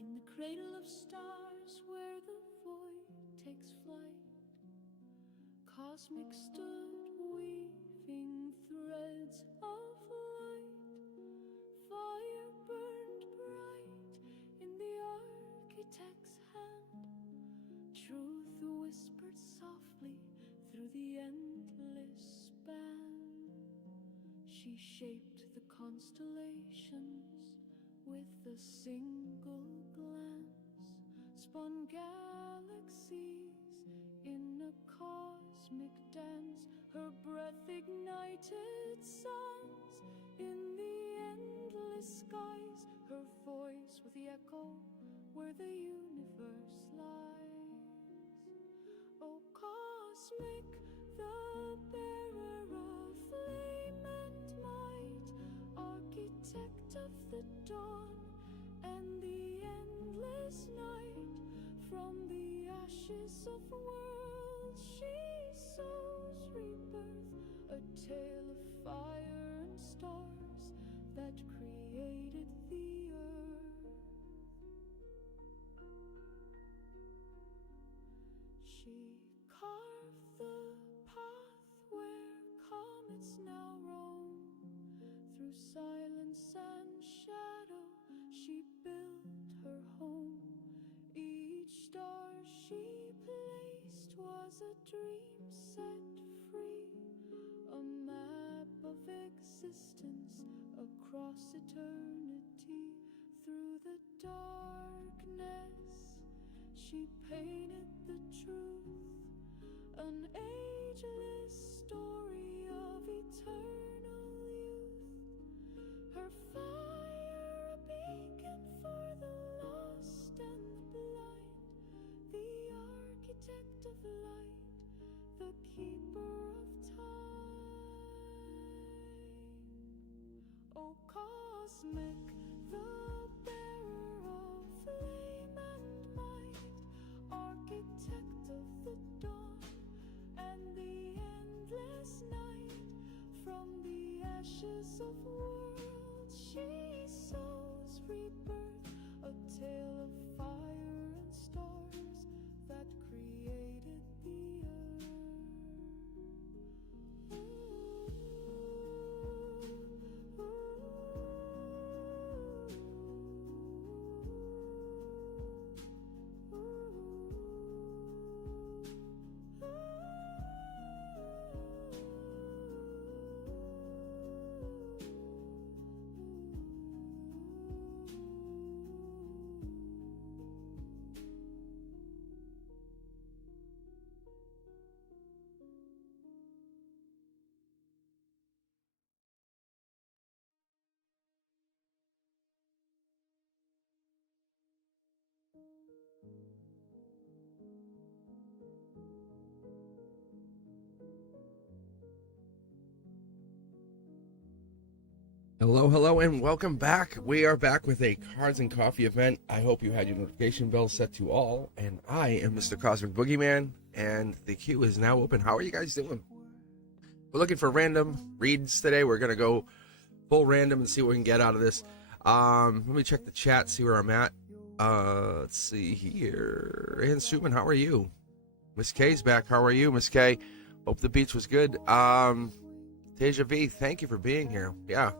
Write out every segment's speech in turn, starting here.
In the cradle of stars where the void takes flight, Cosmic stood weaving threads of light. Fire burned bright in the architect's hand. Truth whispered softly through the endless span. She shaped the constellations with a single glance, spun galaxies in a cosmic dance. Her breath ignited suns in the endless skies. Her voice with the echo where the universe lies. Oh, Cosmic, the bearer of flame and might, architect of the dawn and the endless night. From the ashes of worlds she sows rebirth, a tale of fire and stars that created the earth. She carved the path where comets now roam. Through silence and shadow she built her home. Each star she placed was a dream set free, a map of existence across eternity. Through the darkness she painted the truth, an ageless story of eternal youth. Her fire a beacon for the lost and the blind, the architect of light, the keeper of time. Oh, Cosmic, the bearer of flame and might, architect of the dawn and the endless night. From the ashes of worlds she sows rebirth, a tale of fire and stars that created the earth. Hello, and welcome back. We are back with a Cards and Coffee event. I hope you had your notification bell set to all. And I am Mr. Cosmic Boogeyman, and the queue is now open. How are you guys doing? We're looking for random reads today. We're going to go full random and see what we can get out of this. Let me check the chat, see where I'm at. Let's see here. And Suman, how are you? Miss K's back. How are you, Miss K? Hope the beach was good. Deja V, thank you for being here. Yeah.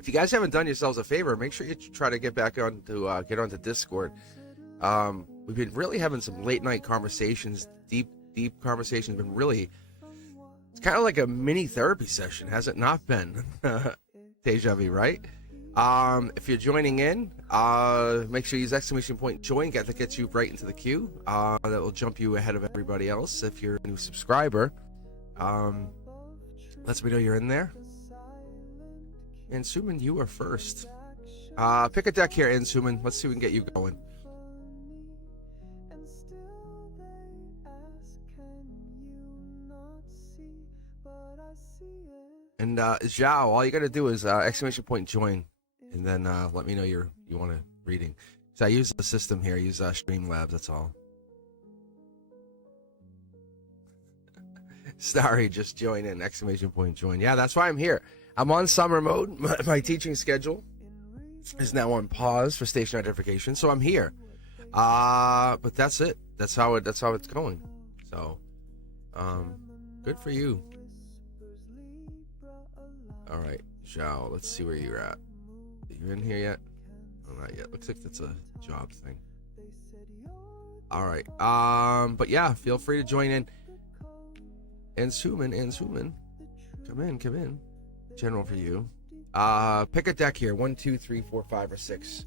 If you guys haven't done yourselves a favor, make sure you try to get back on to get onto Discord. We've been really having some late night conversations, deep conversations. Been really, it's kind of like a mini therapy session, has it not been? Deja vu, right? If you're joining in, make sure you use !join. That gets you right into the queue. That will jump you ahead of everybody else. If you're a new subscriber, let me know you're in there. And Suman, you are first. Pick a deck here, Suman. Let's see if we can get you going. And Zhao, all you got to do is !join, and then let me know you want a reading. So I use the system here. I use Streamlabs. That's all. Sorry, just join in! !join. Yeah, that's why I'm here. I'm on summer mode, my teaching schedule. is now on pause for station identification, so I'm here. But that's it. That's how it's going. So, good for you. All right, Zhao, let's see where you're at. Are you in here yet? Oh, not yet. Looks like that's a job thing. All right. But yeah, feel free to join in. And Suman, come in. General for you. Pick a deck here. 1, 2, 3, 4, 5, or 6.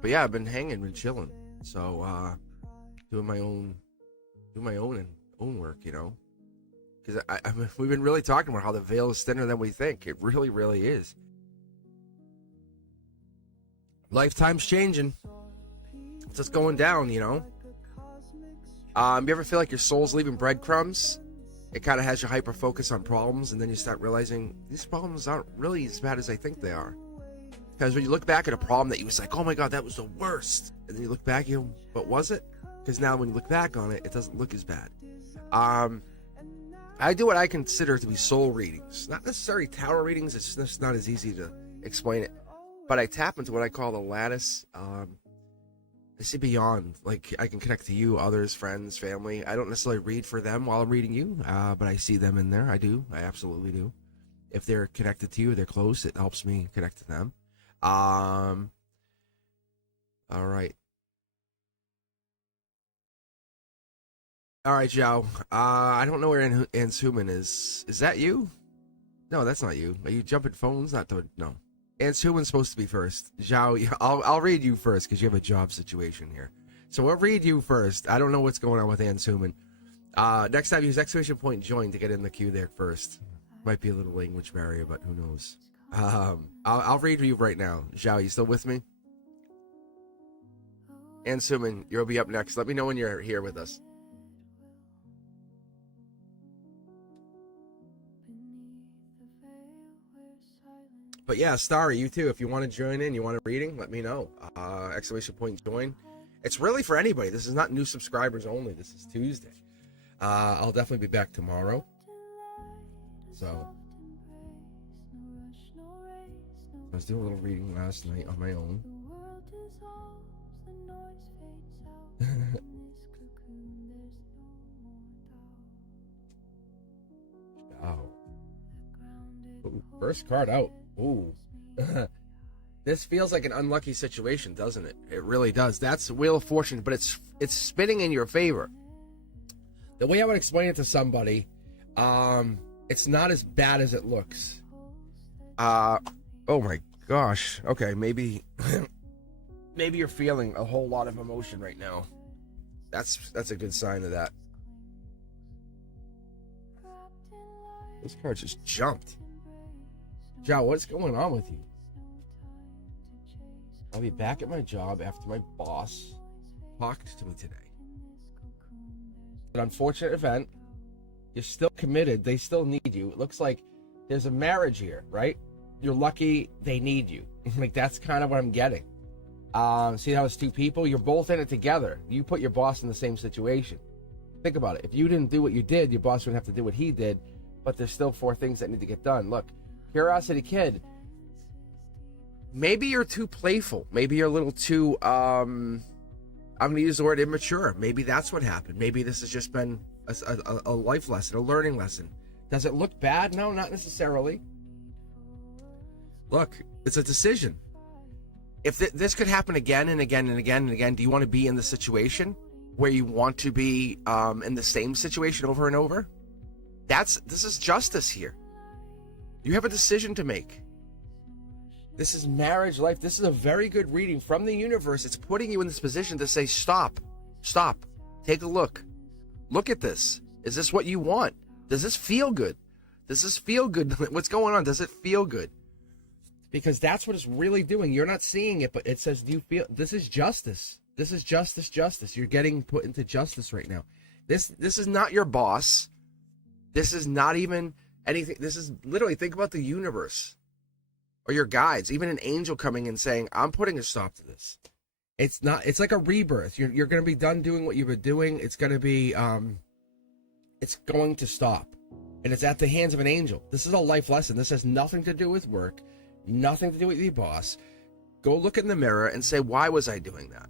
But yeah, I've been hanging, been chilling. So doing my own work, you know. Because we've been really talking about how the veil is thinner than we think. It really, really is. Lifetime's changing. It's just going down, you know. You ever feel like your soul's leaving breadcrumbs? It kind of has you hyper focus on problems, and then you start realizing these problems aren't really as bad as I think they are. Because when you look back at a problem that you was like, oh my god, that was the worst, and then you look back, you go, but was it? Because now when you look back on it, it doesn't look as bad. I do what I consider to be soul readings, not necessarily tarot readings. It's just not as easy to explain it, but I tap into what I call the lattice. I see beyond, like I can connect to you, others, friends, family. I don't necessarily read for them while I'm reading you, but I see them in there. I absolutely do. If they're connected to you, they're close, it helps me connect to them. All right. All right, Zhao. I don't know where Ansuman is. Is that you? No, that's not you. Are you jumping phones? No. Ansuman's supposed to be first. Zhao, I'll read you first because you have a job situation here. So we'll read you first. I don't know what's going on with Ansuman. Next time, use exclamation point join to get in the queue there first. Might be a little language barrier, but who knows? I'll read you right now. Zhao, you still with me? Ansuman, you'll be up next. Let me know when you're here with us. But yeah, Starry, you too. If you want to join in, you want a reading, let me know. Exclamation point join. It's really for anybody. This is not new subscribers only. This is Tuesday. I'll definitely be back tomorrow. So I was doing a little reading last night on my own. Oh. Ooh, first card out. Ooh. This feels like an unlucky situation, doesn't it? It really does. That's Wheel of Fortune, but it's spinning in your favor. The way I would explain it to somebody, it's not as bad as it looks. Oh my gosh. Okay, maybe maybe you're feeling a whole lot of emotion right now. That's a good sign of that. This card just jumped. Zhao, what's going on with you? I'll be back at my job after my boss talked to me today. An unfortunate event. You're still committed. They still need you. It looks like there's a marriage here, right? You're lucky they need you. Like, that's kind of what I'm getting. See how it's two people? You're both in it together. You put your boss in the same situation. Think about it. If you didn't do what you did, your boss wouldn't have to do what he did. But there's still 4 things that need to get done. Look, Curiosity Kid, maybe you're too playful. Maybe you're a little too, I'm going to use the word immature. Maybe that's what happened. Maybe this has just been a life lesson, a learning lesson. Does it look bad? No, not necessarily. Look, it's a decision. If this could happen again and again and again and again, do you want to be in the situation where you want to be in the same situation over and over? This is justice here. You have a decision to make. This is marriage life. This is a very good reading from the universe. It's putting you in this position to say, stop, take a look. Look at this. Is this what you want? Does this feel good? What's going on? Does it feel good? Because that's what it's really doing. You're not seeing it, but it says, do you feel, this is justice. This is justice. You're getting put into justice right now. This is not your boss. This is not even anything. This is literally, think about the universe or your guides, even an angel coming and saying, I'm putting a stop to this. It's like a rebirth. You're going to be done doing what you've been doing. It's going to be, it's going to stop. and it's at the hands of an angel. This is a life lesson. This has nothing to do with work, nothing to do with your boss. Go look in the mirror and say, why was I doing that?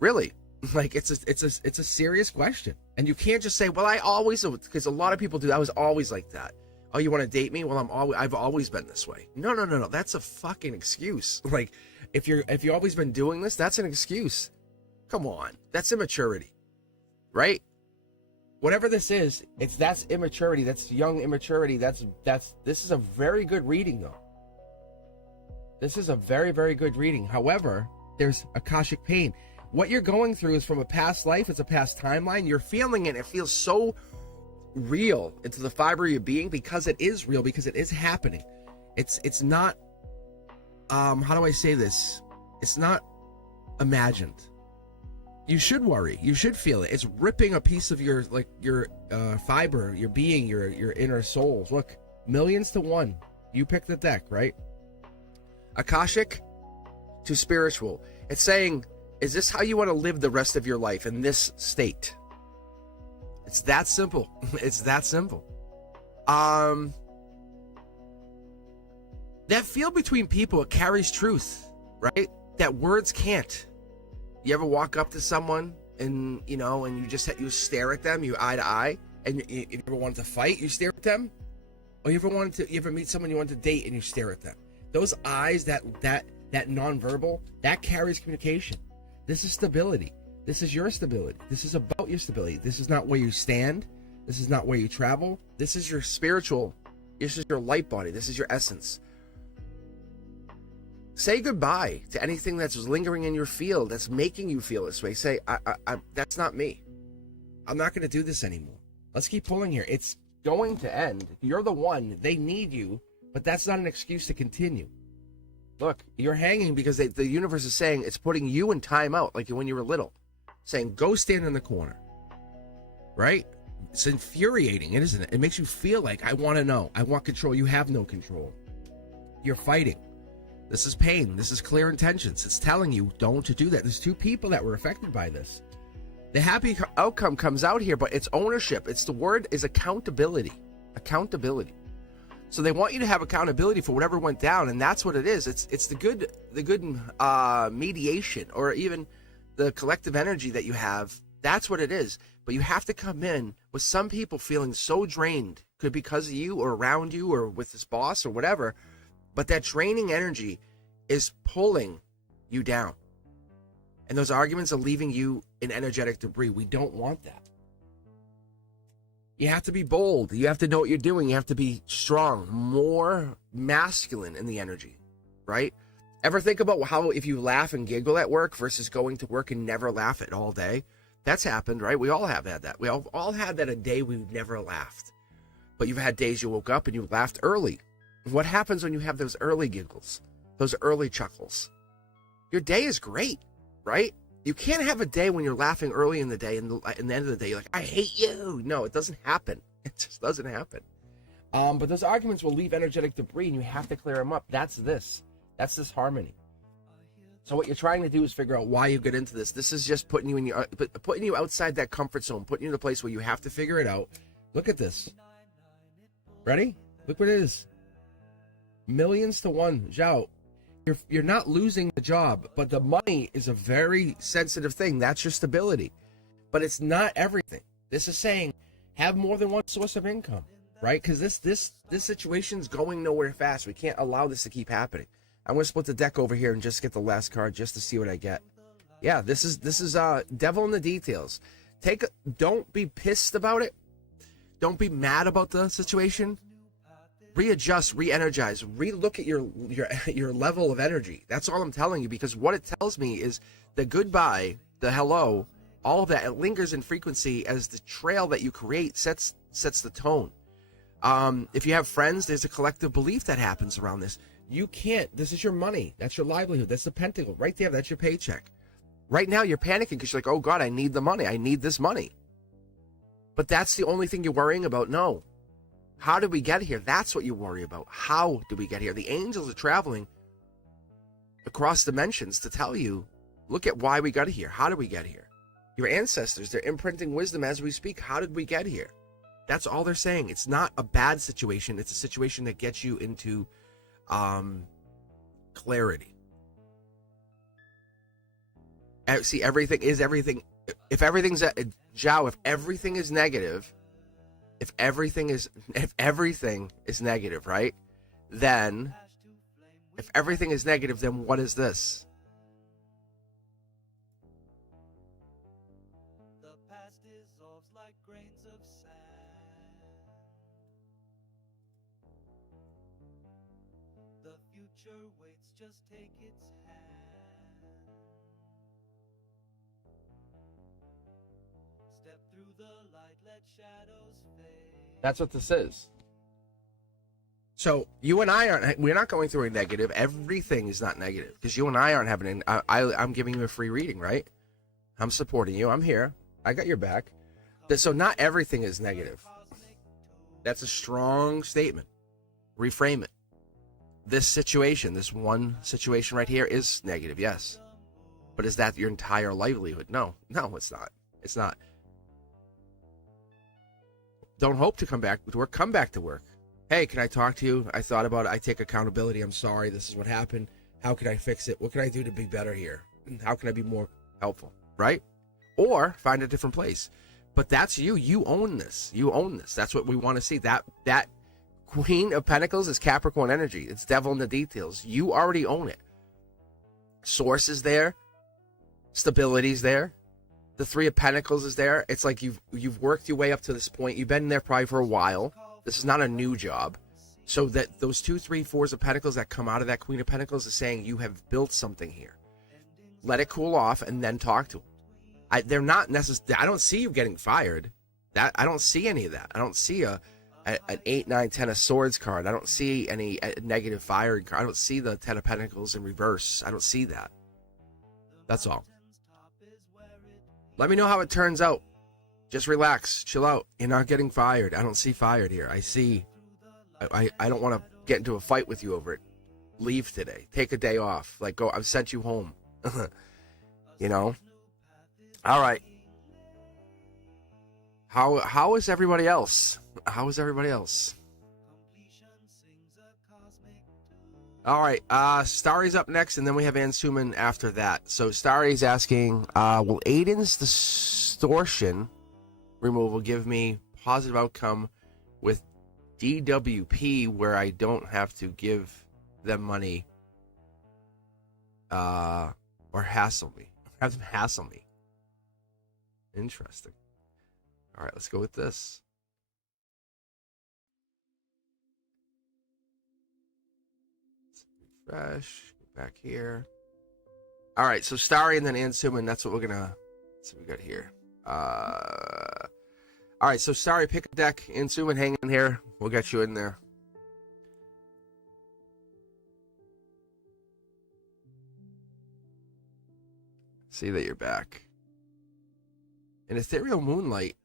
Really? Like, it's a serious question. And you can't just say, well, I always, because a lot of people do. I was always like that. Oh, you want to date me? Well, I've always been this way. No. That's a fucking excuse. Like, if you've always been doing this, that's an excuse. Come on. That's immaturity. Right? Whatever this is, that's immaturity. That's young immaturity. This is a very good reading, though. This is a very, very good reading. However, there's Akashic pain. What you're going through is from a past life. It's a past timeline. You're feeling it. It feels so real into the fiber of your being because it is real, because it is happening. It's not, how do I say this? It's not imagined. You should worry. You should feel it. It's ripping a piece of your fiber, your being, your inner souls. Look, millions to one. You pick the deck, right? Akashic to spiritual. It's saying, is this how you want to live the rest of your life, in this state? It's that simple. It's that simple. That field between people, it carries truth, right? That words can't. You ever walk up to someone and you stare at them, you eye to eye, and if you ever wanted to fight, you stare at them? Or you ever meet someone you want to date and you stare at them? Those eyes, that nonverbal, that carries communication. This is stability. This is your stability. This is about your stability. This is not where you stand. This is not where you travel. This is your spiritual. This is your light body. This is your essence. Say goodbye to anything that's lingering in your field that's making you feel this way. Say, I that's not me. I'm not going to do this anymore. Let's keep pulling here. It's going to end. You're the one. They need you, but that's not an excuse to continue. Look, you're hanging because the universe is saying it's putting you in time out, like when you were little. Saying, go stand in the corner. Right? It's infuriating, isn't it? It makes you feel like, I want to know. I want control. You have no control. You're fighting. This is pain. This is clear intentions. It's telling you, don't do that. There's two people that were affected by this. The happy outcome comes out here, but it's ownership. It's the word is accountability. Accountability. So they want you to have accountability for whatever went down, and that's what it is. It's the good mediation, or even the collective energy that you have. That's what it is. But you have to come in with some people feeling so drained, could be because of you or around you or with this boss or whatever. But that draining energy is pulling you down. And those arguments are leaving you in energetic debris. We don't want that. You have to be bold. You have to know what you're doing. You have to be strong, more masculine in the energy, right? Ever think about how if you laugh and giggle at work versus going to work and never laugh at all day? That's happened, right? We all have had that. We all had that a day we've never laughed. But you've had days you woke up and you laughed early. What happens when you have those early giggles, those early chuckles? Your day is great, right? You can't have a day when you're laughing early in the day and in the end of the day, you're like, I hate you. No, it doesn't happen. It just doesn't happen. But those arguments will leave energetic debris and you have to clear them up. That's this harmony. So what you're trying to do is figure out why you get into this. This is just putting you outside that comfort zone, putting you in a place where you have to figure it out. Look at this. Ready? Look what it is. Millions to one. Zhao. You're not losing the job, but the money is a very sensitive thing. That's your stability. But it's not everything. This is saying have more than one source of income, right? Because this situation's going nowhere fast. We can't allow this to keep happening. I'm going to split the deck over here and just get the last card just to see what I get. Yeah, this is devil in the details. Don't be pissed about it. Don't be mad about the situation. Readjust, re-energize, re-look at your level of energy. That's all I'm telling you, because what it tells me is the goodbye, the hello, all of that, it lingers in frequency as the trail that you create sets the tone. If you have friends, there's a collective belief that happens around this. You can't, this is your money, that's your livelihood, that's the pentacle, right there, that's your paycheck. Right now you're panicking because you're like, oh God, I need the money, I need this money. But that's the only thing you're worrying about? No. How did we get here? That's what you worry about. How did we get here? The angels are traveling across dimensions to tell you, look at why we got here. How did we get here? Your ancestors, they're imprinting wisdom as we speak. How did we get here? That's all they're saying. It's not a bad situation. It's a situation that gets you into clarity. See, everything is everything. If everything's Zhao, if everything is negative, if everything is negative, right? Then if everything is negative, then what is this? The past dissolves like grains of sand. The future waits, just take its hand. Step through the light, let shadows fade. That's what this is. So you and we're not going through a negative. Everything is not negative because you and I aren't having I'm giving you a free reading, right? I'm supporting you. I'm here. I got your back. So not everything is negative. That's a strong statement. Reframe it. This situation, this one situation right here is negative, yes. But is that your entire livelihood? No, it's not. It's not. Don't hope to come back to work. Come back to work. Hey, can I talk to you? I thought about it. I take accountability. I'm sorry. This is what happened. How can I fix it? What can I do to be better here? How can I be more helpful? Right? Or find a different place. But that's you. You own this. You own this. That's what we want to see. That Queen of Pentacles is Capricorn energy. It's devil in the details. You already own it. Source is there. Stability's there. The Three of Pentacles is there. It's like you've worked your way up to this point. You've been there probably for a while. This is not a new job. So that those 2, 3, 4s of Pentacles that come out of that Queen of Pentacles is saying you have built something here. Let it cool off and then talk to them. They're not necessarily. I don't see you getting fired. I don't see any of that. I don't see an 8, 9, 10 of Swords card. I don't see any negative firing card. I don't see the 10 of Pentacles in reverse. I don't see that. That's all. Let me know how it turns out. Just relax, chill out. You're not getting fired. I don't see fired here. I see. I don't want to get into a fight with you over it. Leave today. Take a day off. Like, go. I've sent you home. You know. All right. How is everybody else? How is everybody else? All right. Starry's up next, and then we have Ansuman after that. So Starry's asking, will Aiden's distortion removal give me positive outcome with DWP where I don't have to give them money or hassle me? Have them hassle me. Interesting. All right, let's go with this. Refresh. Go back here. All right, so Starry and then Ansuman. That's what we're gonna. That's what we got here. All right, so Starry, pick a deck. Ansuman, hang in here. We'll get you in there. See that you're back. And Ethereal Moonlight.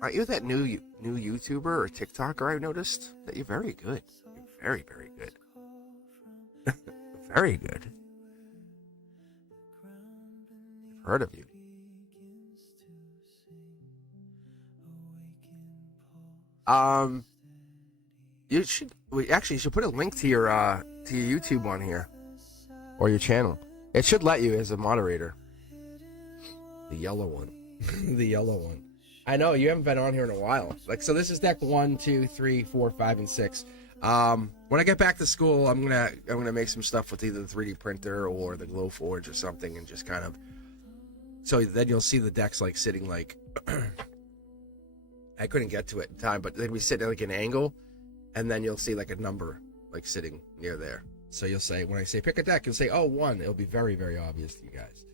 Aren't you that new YouTuber or TikToker? I've noticed that you're very good. You're very, very good. Very good. I've heard of you. You should put a link to your YouTube on here or your channel. It should let you as a moderator. The yellow one. The yellow one. I know you haven't been on here in a while. Like, so this is deck 1, 2, 3, 4, 5, and 6. When I get back to school, I'm gonna make some stuff with either the 3D printer or the Glowforge or something, and just kind of. So then you'll see the decks like sitting like. I couldn't get to it in time, but they'd be sitting at like an angle, and then you'll see like a number like sitting near there. So you'll say, when I say pick a deck, you'll say, oh, 1. It'll be very, very obvious to you guys.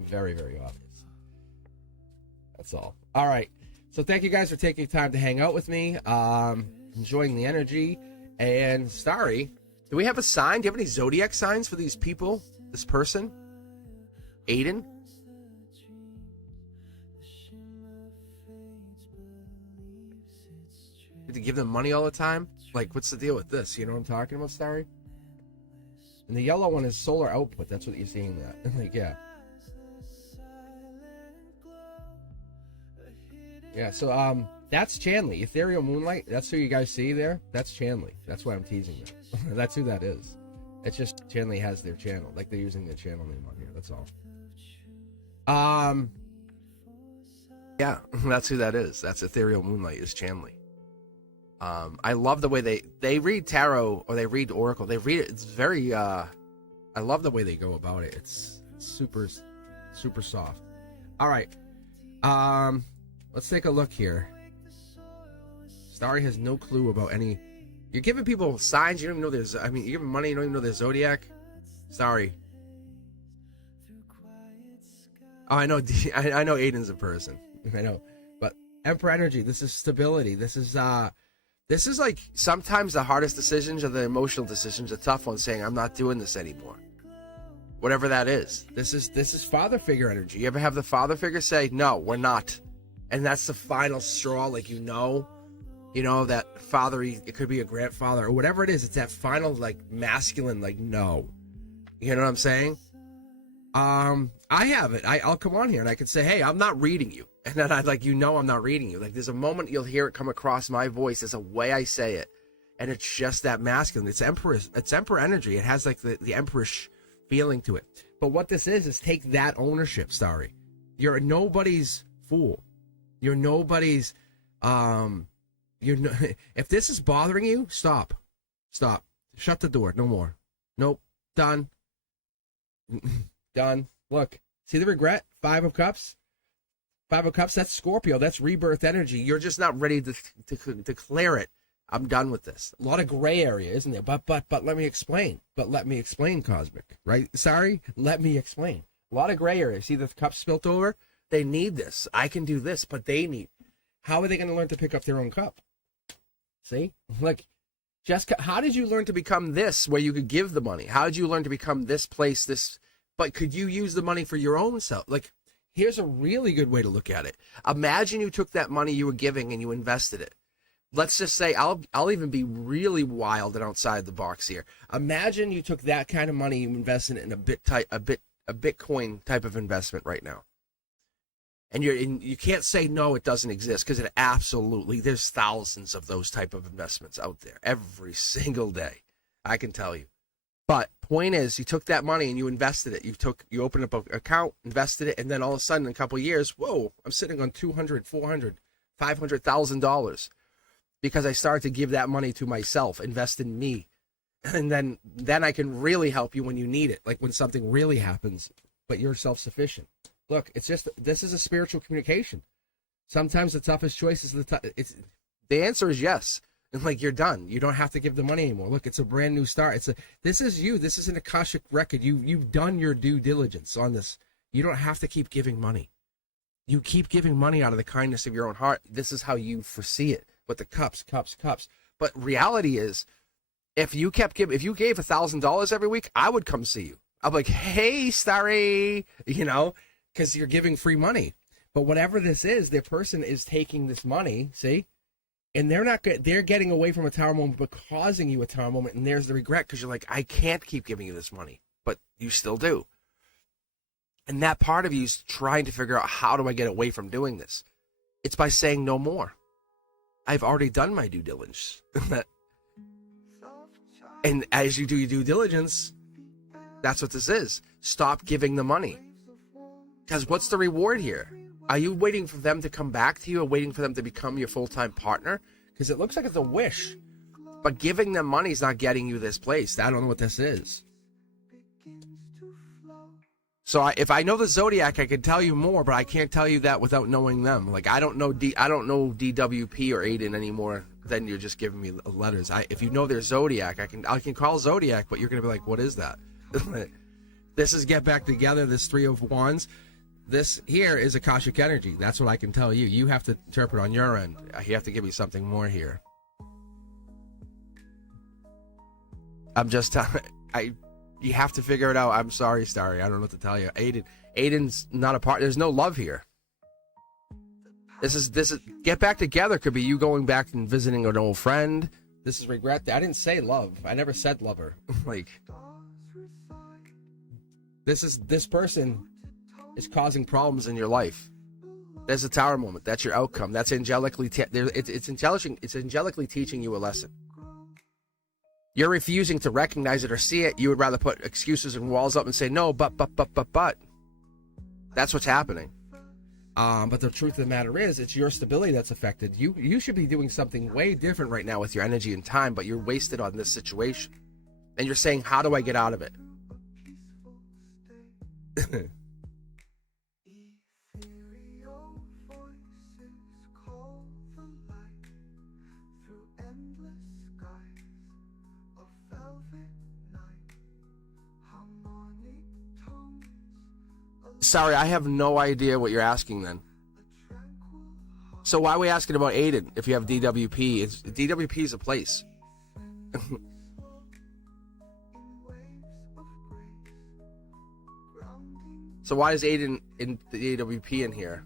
Very, very obvious. That's all. All right. So thank you guys for taking time to hang out with me. Enjoying the energy. And Starry, do we have a sign? Do you have any zodiac signs for these people? This person? Aiden? To give them money all the time? Like, what's the deal with this? You know what I'm talking about, Starry? And the yellow one is solar output. That's what you're seeing that. Like, yeah. Yeah, so, That's Chanley. Ethereal Moonlight. That's who you guys see there. That's Chanley. That's why I'm teasing you. That's who that is. It's just Chanley has their channel. Like they're using their channel name on here. That's all. Yeah, that's who that is. That's Ethereal Moonlight is Chanley. I love the way they read tarot or they read oracle. They read it. It's very. I love the way they go about it. It's super, super soft. All right. Let's take a look here. Starry has no clue about any. You're giving people signs you don't even know there's. I mean, you're giving money you don't even know there's zodiac. Sorry. Oh, I know. I know Aiden's a person. I know, but Emperor energy. This is stability. This is like sometimes the hardest decisions are the emotional decisions, the tough ones. Saying I'm not doing this anymore. Whatever that is. This is father figure energy. You ever have the father figure say, "No, we're not," and that's the final straw. Like you know that father. It could be a grandfather or whatever it is. It's that final like masculine. Like no, you know what I'm saying? I have it. I'll come on here and I can say, "Hey, I'm not reading you," and then I'd like I'm not reading you. Like there's a moment you'll hear it come across my voice. There's a way I say it, and it's just that masculine. It's emperor energy. It has like the emperorish feeling to it. But what this is take that ownership, Starry. You're nobody's fool. You're nobody's if this is bothering you, stop. Shut the door. No more. Nope. Done. Done. Look. See the regret? 5 of Cups. 5 of Cups, that's Scorpio. That's rebirth energy. You're just not ready to declare it. I'm done with this. A lot of gray area, isn't there? But let me explain. Cosmic. Right? Sorry? Let me explain. A lot of gray area. See the cup spilt over? They need this. I can do this, but they need. How are they going to learn to pick up their own cup? See? Like, Jessica, how did you learn to become this where you could give the money? How did you learn to become this place, this... But could you use the money for your own self? Like, here's a really good way to look at it. Imagine you took that money you were giving and you invested it. Let's just say, I'll even be really wild and outside the box here. Imagine you took that kind of money, you invested it in a Bitcoin type of investment right now. And you can't say no, it doesn't exist, because it absolutely, there's thousands of those type of investments out there every single day. I can tell you. But point is, you took that money and you invested it. You opened up an account, invested it, and then all of a sudden, in a couple of years, whoa, I'm sitting on $200,000, $400,000, $500,000 because I started to give that money to myself, invest in me, and then I can really help you when you need it, like when something really happens, but you're self-sufficient. Look, it's just this is a spiritual communication. Sometimes the toughest choice is the answer is yes. And like you're done. You don't have to give the money anymore. Look, it's a brand new start. This is you. This is an Akashic record. You've done your due diligence on this. You don't have to keep giving money. You keep giving money out of the kindness of your own heart. This is how you foresee it. With the cups. But reality is, if you gave $1,000 every week, I would come see you. I'm like, hey, Starry, because you're giving free money. But whatever this is, their person is taking this money, see? And they're getting away from a tower moment, but causing you a tower moment. And there's the regret because you're like, I can't keep giving you this money, but you still do. And that part of you is trying to figure out, how do I get away from doing this? It's by saying no more. I've already done my due diligence. And as you do your due diligence, that's what this is. Stop giving the money. Because what's the reward here? Are you waiting for them to come back to you or waiting for them to become your full-time partner? Because it looks like it's a wish. But giving them money is not getting you this place. I don't know what this is. So if I know the Zodiac, I can tell you more, but I can't tell you that without knowing them. Like I don't know DWP or Aiden anymore than you're just giving me letters. If you know their Zodiac, I can call Zodiac, but you're gonna be like, what is that? This is Get Back Together. This 3 of Wands. This here is Akashic energy. That's what I can tell you. You have to interpret on your end. You have to give me something more here. I'm just telling. You have to figure it out. I'm sorry, Starry. I don't know what to tell you. Aiden's not a part. There's no love here. This is Get Back Together could be you going back and visiting an old friend. This is regret. I didn't say love. I never said lover. Like this person is causing problems in your life. There's a tower moment. That's your outcome. That's angelically. It's intelligent. It's angelically teaching you a lesson. You're refusing to recognize it or see it. You would rather put excuses and walls up and say no, but. That's what's happening. But the truth of the matter is, it's your stability that's affected. You should be doing something way different right now with your energy and time, but you're wasted on this situation. And you're saying, how do I get out of it? Sorry, I have no idea what you're asking then. So why are we asking about Aiden if you have DWP? DWP is a place. So why is Aiden in the DWP in here?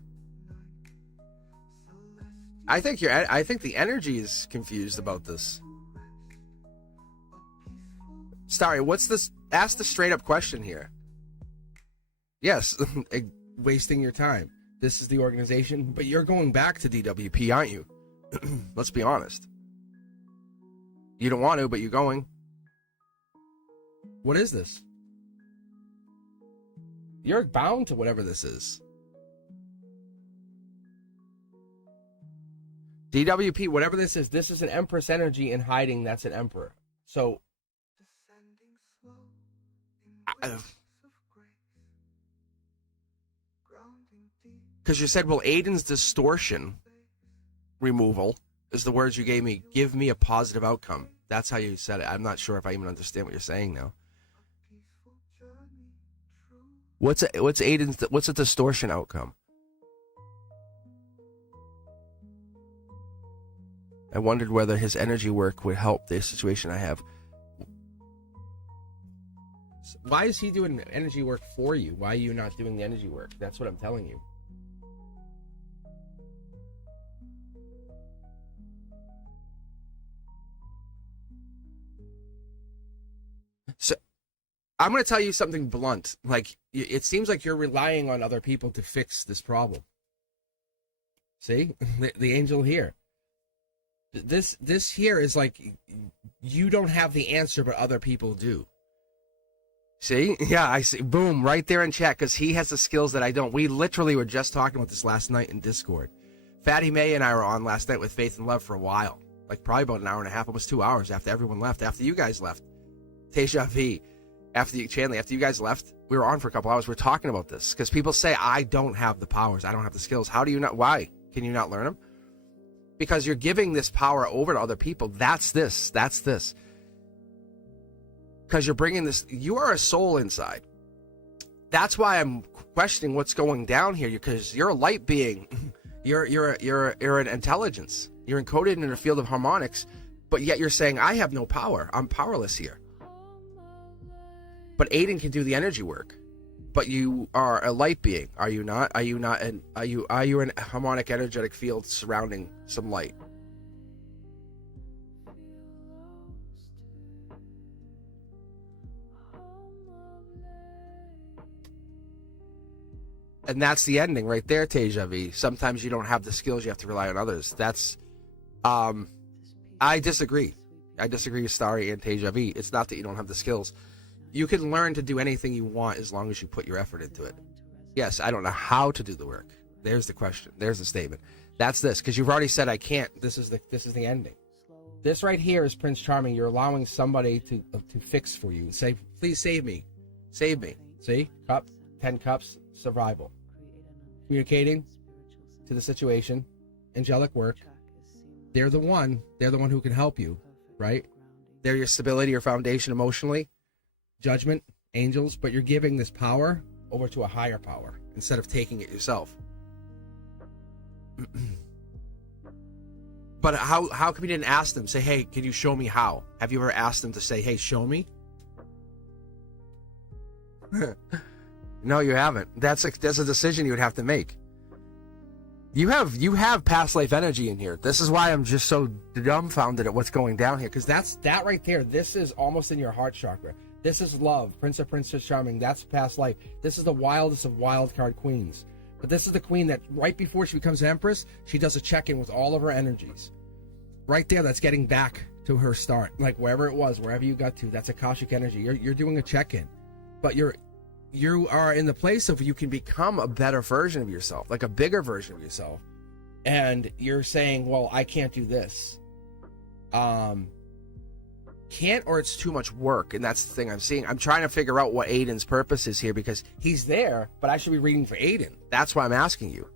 I think the energy is confused about this. Sorry, what's this? Ask the straight up question here. Yes, wasting your time. This is the organization, but you're going back to DWP, aren't you? Let's be honest. You don't want to, but you're going. What is this? You're bound to whatever this is. DWP, whatever this is an Empress energy in hiding. That's an Emperor. So, because you said, well, Aiden's distortion removal is the words you gave me. Give me a positive outcome. That's how you said it. I'm not sure if I even understand what you're saying now. What's a distortion outcome? I wondered whether his energy work would help the situation I have. Why is he doing energy work for you? Why are you not doing the energy work? That's what I'm telling you. So, I'm going to tell you something blunt. Like, it seems like you're relying on other people to fix this problem. See? The angel here. This here is like, you don't have the answer, but other people do. See? Yeah, I see. Boom, right there in chat, because he has the skills that I don't. We literally were just talking about this last night in Discord. Fatty May and I were on last night with Faith and Love for a while. Like, probably about an hour and a half, almost 2 hours after everyone left, after you guys left. Teja V, after you guys left, we were on for a couple hours. We're talking about this because people say, I don't have the powers. I don't have the skills. How do you not? Why? Can you not learn them? Because you're giving this power over to other people. That's this. Because you're bringing this. You are a soul inside. That's why I'm questioning what's going down here. Because you're a light being. You're an intelligence. You're encoded in a field of harmonics. But yet you're saying, I have no power. I'm powerless here. But Aiden can do the energy work. But you are a light being, are you not? Are you an harmonic energetic field surrounding some light? And that's the ending right there, Teja V. Sometimes you don't have the skills, you have to rely on others. That's I disagree. I disagree with Starry and Teja V. It's not that you don't have the skills. You can learn to do anything you want as long as you put your effort into it. Yes, I don't know how to do the work. There's the question. There's the statement. That's this, because you've already said I can't. This is the ending. This right here is Prince Charming. You're allowing somebody to fix for you. Say, please save me. Save me. See? Cup, 10 cups, survival. Communicating to the situation. Angelic work. They're the one who can help you, right? They're your stability, your foundation emotionally. Judgment, angels, but you're giving this power over to a higher power instead of taking it yourself. But how come you didn't ask them? Say, hey, can you show me how? Have you ever asked them to say, hey, show me? No, you haven't. That's a decision you would have to make. You have past life energy in here. This is why I'm just so dumbfounded at what's going down here, because that right there. This is almost in your heart chakra. This is love, Prince of Princess Charming. That's past life. This is the wildest of wild card queens. But this is the queen that right before she becomes empress, she does a check-in with all of her energies. Right there, that's getting back to her start. Like wherever it was, wherever you got to, that's Akashic energy. You're doing a check-in. But you are in the place of you can become a better version of yourself, like a bigger version of yourself. And you're saying, well, I can't do this. Can't, or it's too much work. And that's the thing I'm seeing. I'm trying to figure out what Aiden's purpose is here, because he's there, but I should be reading for Aiden. That's why I'm asking you.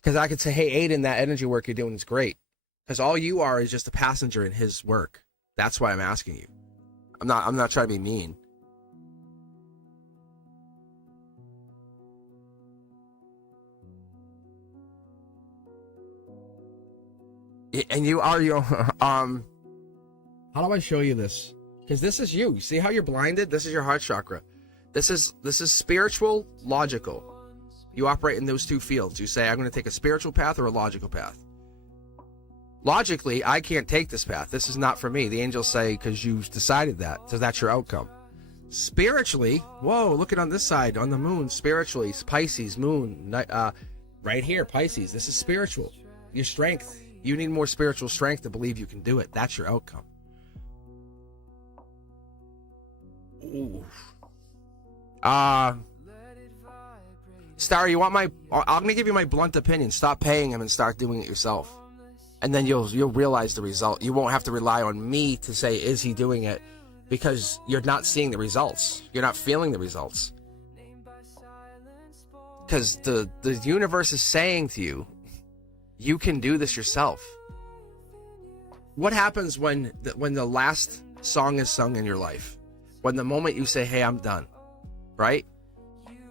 Because I could say, hey, Aiden, that energy work you're doing is great. Because all you are is just a passenger in his work. That's why I'm asking you. I'm not trying to be mean. And you are your how do I show you this? Because this is you. You see how you're blinded? This is your heart chakra. This is spiritual, logical. You operate in those two fields. You say, I'm going to take a spiritual path or a logical path. Logically, I can't take this path. This is not for me. The angels say, because you've decided that. So that's your outcome. Spiritually, whoa, look at on this side, on the moon, spiritually, Pisces, moon, right here, Pisces. This is spiritual. Your strength. You need more spiritual strength to believe you can do it. That's your outcome. Ooh. Star, you want I'm gonna give you my blunt opinion. Stop paying him and start doing it yourself. And then you'll realize the result. You won't have to rely on me to say, is he doing it? Because you're not seeing the results. You're not feeling the results. Because the universe is saying to you, you can do this yourself. What happens when the last song is sung in your life? When the moment you say, hey, I'm done, right?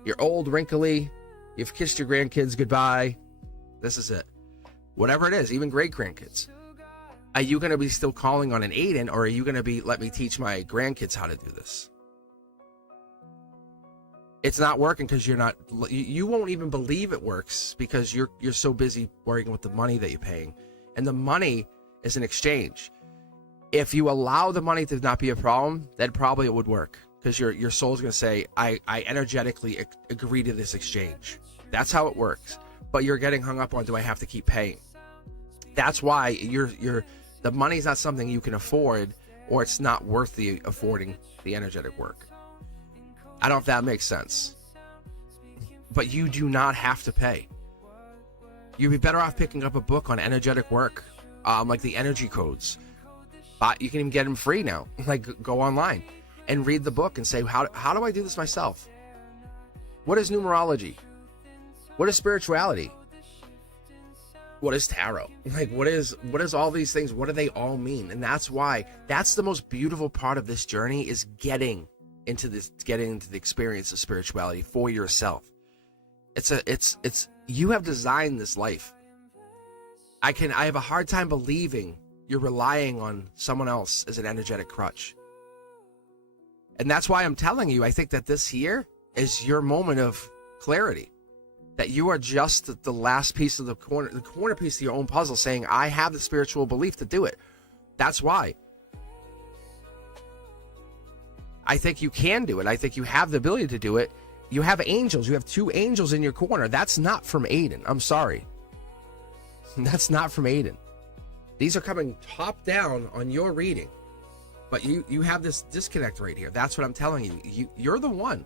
You're old, wrinkly, you've kissed your grandkids goodbye. This is it. Whatever it is, even great grandkids. Are you going to be still calling on an Aiden, or are you going to be, let me teach my grandkids how to do this? It's not working because you won't even believe it works because you're so busy worrying with the money that you're paying. And the money is an exchange. If you allow the money to not be a problem, then probably it would work, because your soul's going to say, I energetically agree to this exchange. That's how it works. But you're getting hung up on, do I have to keep paying? That's why the money's not something you can afford, or it's not worth the affording the energetic work. I don't know if that makes sense. But you do not have to pay. You'd be better off picking up a book on energetic work, like the energy codes. But you can even get them free now. Like, go online and read the book and say, how do I do this myself? What is numerology? What is spirituality? What is tarot? Like, what is all these things? What do they all mean? And that's the most beautiful part of this journey, is getting into the experience of spirituality for yourself. It's you have designed this life. I have a hard time believing you're relying on someone else as an energetic crutch. And that's why I'm telling you, I think that this year is your moment of clarity. That you are just the last piece of the corner piece of your own puzzle, saying, I have the spiritual belief to do it. That's why. I think you can do it. I think you have the ability to do it. You have angels. You have 2 angels in your corner. That's not from Aiden. I'm sorry. That's not from Aiden. These are coming top down on your reading. But you have this disconnect right here. That's what I'm telling you. You're the one.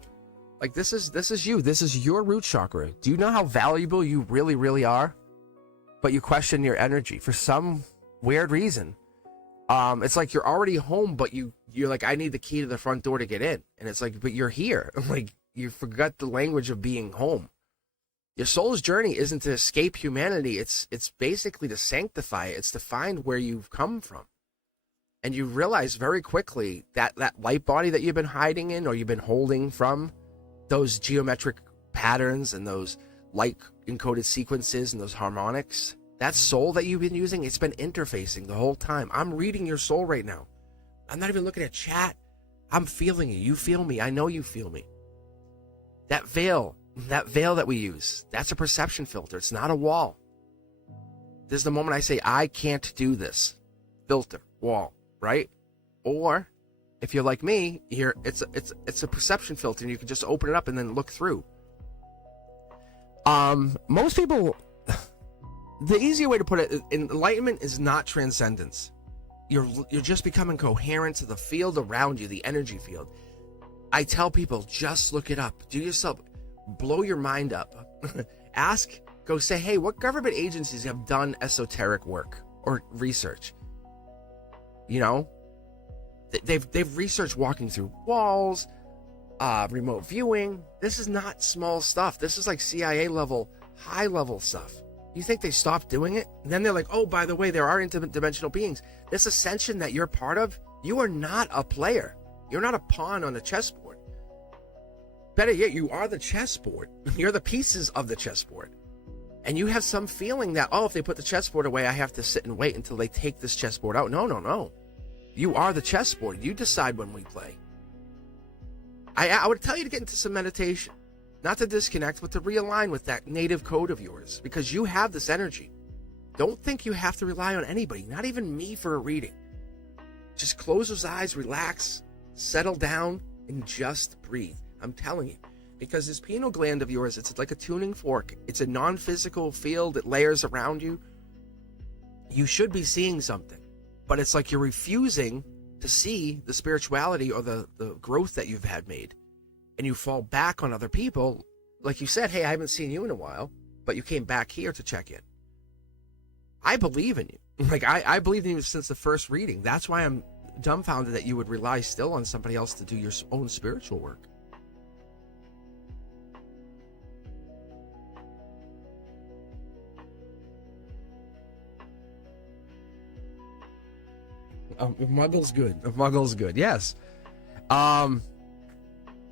Like, this is you. This is your root chakra. Do you know how valuable you really, really are? But you question your energy for some weird reason. It's like you're already home, but you're like, I need the key to the front door to get in. And it's like, but you're here. Like, you forgot the language of being home. Your soul's journey isn't to escape humanity. It's basically to sanctify it. It's to find where you've come from. And you realize very quickly that light body that you've been hiding in, or you've been holding from, those geometric patterns and those light encoded sequences and those harmonics, that soul that you've been using, it's been interfacing the whole time. I'm reading your soul right now. I'm not even looking at chat. I'm feeling you. You feel me. I know you feel me. That veil that we use, that's a perception filter. It's not a wall. This is the moment I say, I can't do this. Filter, wall, right? Or if you're like me, it's a perception filter, and you can just open it up and then look through. Most people, the easier way to put it, enlightenment is not transcendence. You're just becoming coherent to the field around you, the energy field. I tell people, just look it up. Do yourself, blow your mind up. Ask, go say, hey, what government agencies have done esoteric work or research? You know, they've researched walking through walls, remote viewing. This is not small stuff. This is like CIA level, high level stuff. You think they stopped doing it? And then they're like, oh, by the way, there are interdimensional beings. This ascension that you're part of, you are not a player. You're not a pawn on the chessboard. Better yet, you are the chessboard. You're the pieces of the chessboard. And you have some feeling that, oh, if they put the chessboard away, I have to sit and wait until they take this chessboard out. No, no, no. You are the chessboard. You decide when we play. I would tell you to get into some meditation. Not to disconnect, but to realign with that native code of yours. Because you have this energy. Don't think you have to rely on anybody. Not even me for a reading. Just close those eyes, relax, settle down, and just breathe. I'm telling you. Because this pineal gland of yours, it's like a tuning fork. It's a non-physical field that layers around you. You should be seeing something. But it's like you're refusing to see the spirituality or the growth that you've had made. And you fall back on other people. Like you said, hey, I haven't seen you in a while. But you came back here to check in. I believe in you. Like, I believe in you since the first reading. That's why I'm dumbfounded that you would rely still on somebody else to do your own spiritual work. Muggle's good. Muggle's good. Yes. The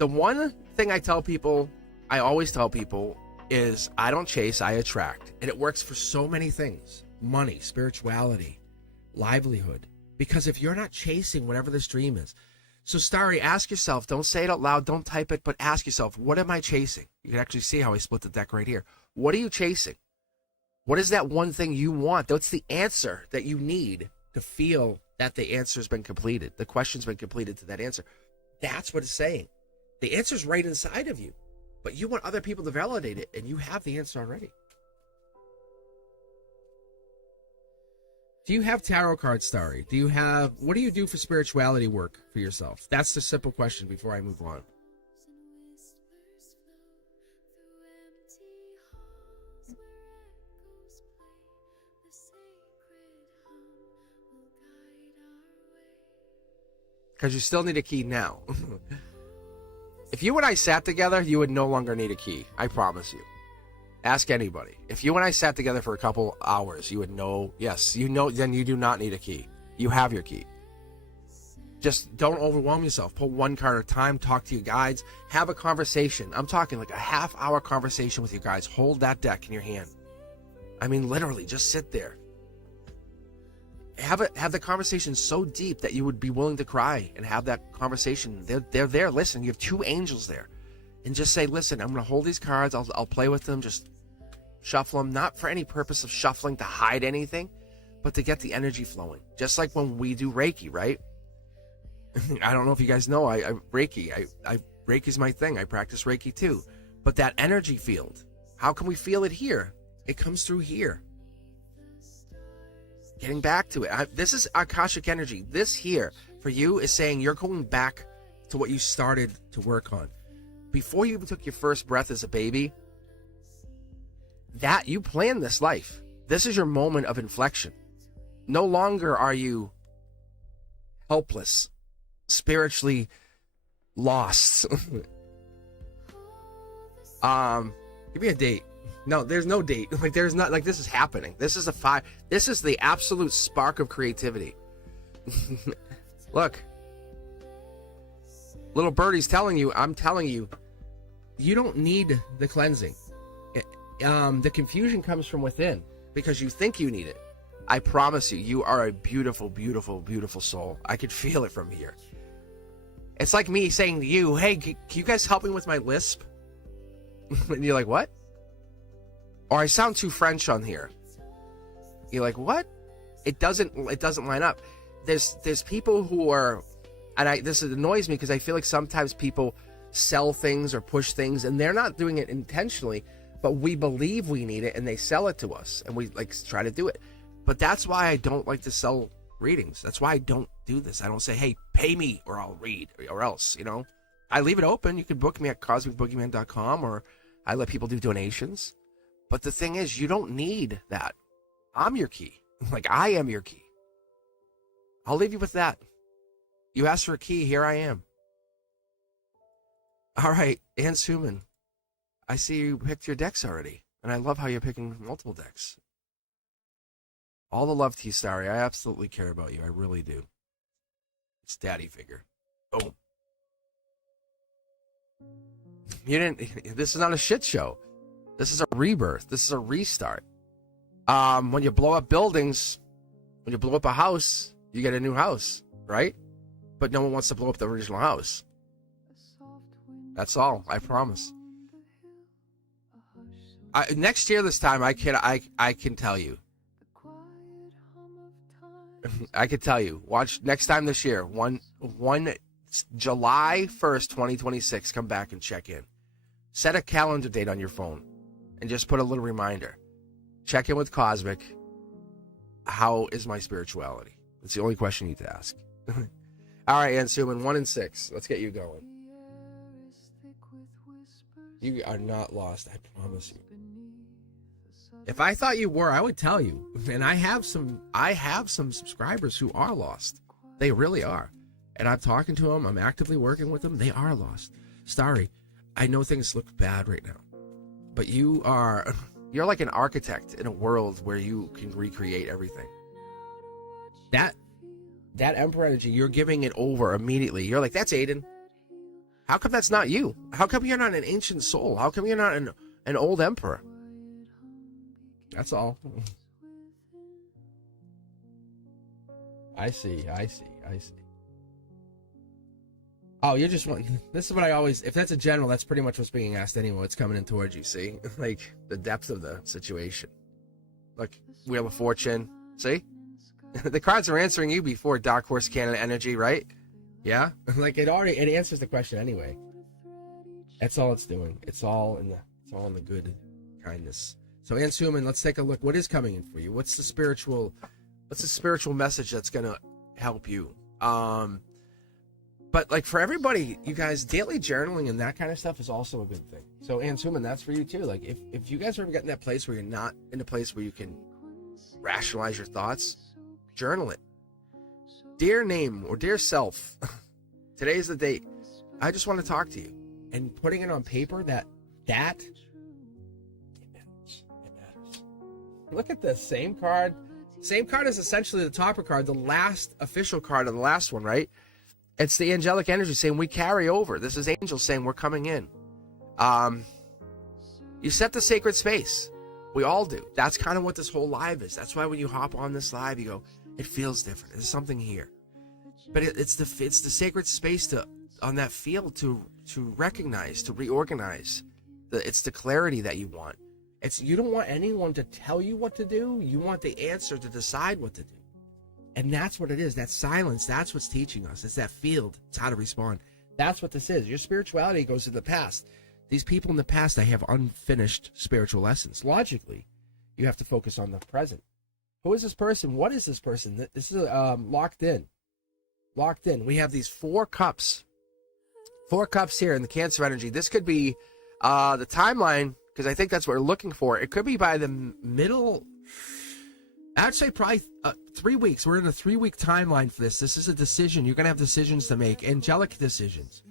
one thing I tell people, I always tell people, is I don't chase, I attract. And it works for so many things. Money, spirituality, livelihood. Because if you're not chasing whatever this dream is. So, Starry, ask yourself, don't say it out loud, don't type it, but ask yourself, what am I chasing? You can actually see how I split the deck right here. What are you chasing? What is that one thing you want? That's the answer that you need to feel that the answer's been completed. The question's been completed to that answer. That's what it's saying. The answer's right inside of you. But you want other people to validate it, and you have the answer already. Do you have tarot cards, Starry? What do you do for spirituality work for yourself? That's the simple question before I move on. Because you still need a key now. If you and I sat together, you would no longer need a key. I promise you. Ask anybody. If you and I sat together for a couple hours, you would know. Yes, you know. Then you do not need a key. You have your key. Just don't overwhelm yourself. Pull one card at a time. Talk to your guides. Have a conversation. I'm talking like a half-hour conversation with your guides. Hold that deck in your hand. I mean, literally, just sit there. Have the conversation so deep that you would be willing to cry and have that conversation. They're there. Listen, you have two angels there. And just say, listen, I'm going to hold these cards. I'll play with them. Just shuffle them. Not for any purpose of shuffling to hide anything, but to get the energy flowing. Just like when we do Reiki, right? I don't know if you guys know, Reiki. Reiki's my thing. I practice Reiki too. But that energy field, how can we feel it here? It comes through here. Getting back to it. This is Akashic energy. This here, for you, is saying you're going back to what you started to work on. Before you even took your first breath as a baby, that you planned this life. This is your moment of inflection. No longer are you helpless, spiritually lost. Give me a date. No, there's no date. Like, there's not, like, this is happening. This is this is the absolute spark of creativity. Look. Little birdie's telling you, I'm telling you, you don't need the cleansing. The confusion comes from within because you think you need it. I promise you, you are a beautiful, beautiful, beautiful soul. I could feel it from here. It's like me saying to you, hey, can you guys help me with my lisp? And you're like, what? Or I sound too French on here. You're like, what? It doesn't line up. There's people who are, and this annoys me because I feel like sometimes people sell things or push things and they're not doing it intentionally, but we believe we need it and they sell it to us and we like try to do it. But that's why I don't like to sell readings. That's why I don't do this. I don't say, hey, pay me or I'll read or else, you know. I leave it open. You can book me at cosmicboogeyman.com, or I let people do donations. But the thing is, you don't need that. I'm your key. Like, I am your key. I'll leave you with that. You asked for a key. Here I am. All right, Ann Suman. I see you picked your decks already. And I love how you're picking multiple decks. All the love to you, Starry. I absolutely care about you. I really do. It's daddy figure. Boom. You didn't. This is not a shit show. This is a rebirth. This is a restart. When you blow up buildings, when you blow up a house, you get a new house, right? But no one wants to blow up the original house. That's all. I promise. Next year, this time, I can tell you. I can tell you. Watch next time this year. One July 1st, 2026. Come back and check in. Set a calendar date on your phone and just put a little reminder. Check in with Cosmic. How is my spirituality? That's the only question you need to ask. All right, Ann Suman, 1 and 6. Let's get you going. You are not lost, I promise you. If I thought you were, I would tell you. And I have some subscribers who are lost. They really are. And I'm talking to them. I'm actively working with them. They are lost. Starry, I know things look bad right now, but you're like an architect in a world where you can recreate everything. That Emperor energy, you're giving it over immediately. You're like, that's Aiden. How come that's not you? How come you're not an ancient soul? How come you're not an old Emperor? That's all. I see. Oh, you're just wanting... This is what I always... If that's a general, that's pretty much what's being asked anyway. It's coming in towards you, see? Like, the depth of the situation. Look, Wheel of Fortune. See? The cards are answering you before Dark Horse Cannon energy, right? Yeah? Like, it answers the question anyway. That's all it's doing. It's all in the good kindness. So, Ann Suman, let's take a look. What is coming in for you? What's the spiritual message that's going to help you? But like for everybody, you guys, daily journaling and that kind of stuff is also a good thing. So, Ann Suman, that's for you too. Like if you guys are getting that place where you're not in a place where you can rationalize your thoughts, journal it. Dear name or dear self, today is the date. I just want to talk to you. And putting it on paper, that it matters. Look at this, same card. Same card is essentially the topper card, the last official card of the last one, right? It's the angelic energy saying we carry over. This is angels saying we're coming in. You set the sacred space. We all do. That's kind of what this whole live is. That's why when you hop on this live, you go, it feels different. There's something here. But it's the sacred space on that field to recognize, to reorganize. It's the clarity that you want. You don't want anyone to tell you what to do. You want the answer to decide what to do. And that's what it is. That silence, that's what's teaching us. It's that field. It's how to respond. That's what this is. Your spirituality goes to the past. These people in the past, they have unfinished spiritual lessons. Logically, you have to focus on the present. Who is this person? What is this person? This is locked in. Locked in. We have these 4 cups. 4 cups here in the Cancer energy. This could be the timeline, because I think that's what we're looking for. It could be by the middle... I'd say probably 3 weeks. We're in a 3-week timeline for this. This is a decision. You're going to have decisions to make. Angelic decisions.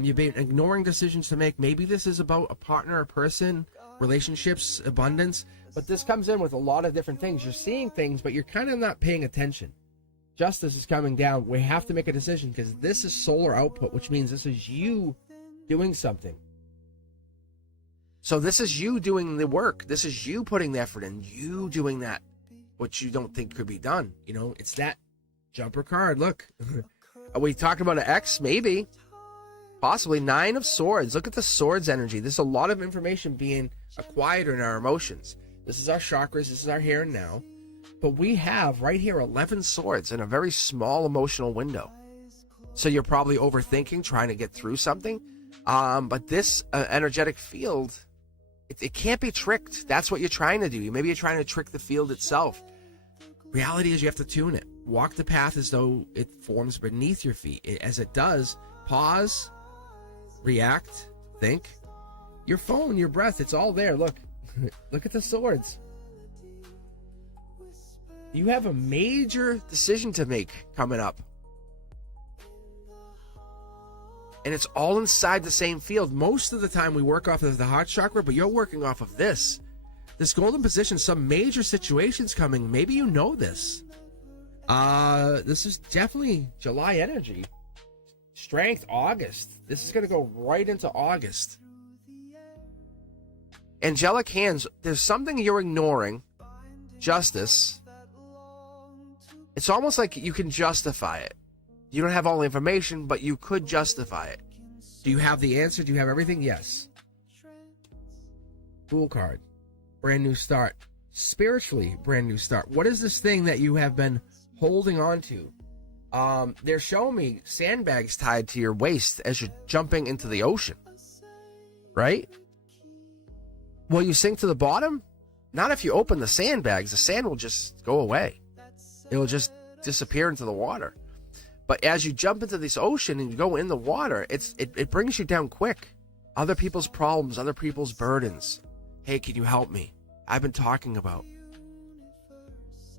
You've been ignoring decisions to make. Maybe this is about a partner, a person, relationships, abundance. But this comes in with a lot of different things. You're seeing things, but you're kind of not paying attention. Justice is coming down. We have to make a decision because this is solar output, which means this is you doing something. So this is you doing the work. This is you putting the effort in. You doing that. Which you don't think could be done. You know, it's that jumper card. Look. Are we talking about an X? Maybe. Possibly. 9 of Swords. Look at the Swords energy. There's a lot of information being acquired in our emotions. This is our chakras. This is our here and now. But we have right here 11 swords in a very small emotional window. So you're probably overthinking, trying to get through something. But this energetic field It can't be tricked. That's what you're trying to do. Maybe you're trying to trick the field itself. Reality is you have to tune it. Walk the path as though it forms beneath your feet. As it does, pause, react, think. Your phone, your breath, it's all there. Look. Look at the swords. You have a major decision to make coming up. And it's all inside the same field. Most of the time we work off of the heart chakra, but you're working off of this. This golden position, some major situations coming. Maybe you know this. This is definitely July energy. Strength, August. This is going to go right into August. Angelic hands, there's something you're ignoring. Justice. It's almost like you can justify it. You don't have all the information, but you could justify it. Do you have the answer? Do you have everything? Yes. Fool card. Brand new start. Spiritually, brand new start. What is this thing that you have been holding on to? They're showing me sandbags tied to your waist as you're jumping into the ocean. Right? Will you sink to the bottom? Not if you open the sandbags. The sand will just go away. It will just disappear into the water. But as you jump into this ocean and you go in the water, it brings you down quick. Other people's problems, other people's burdens. Hey, can you help me? I've been talking about.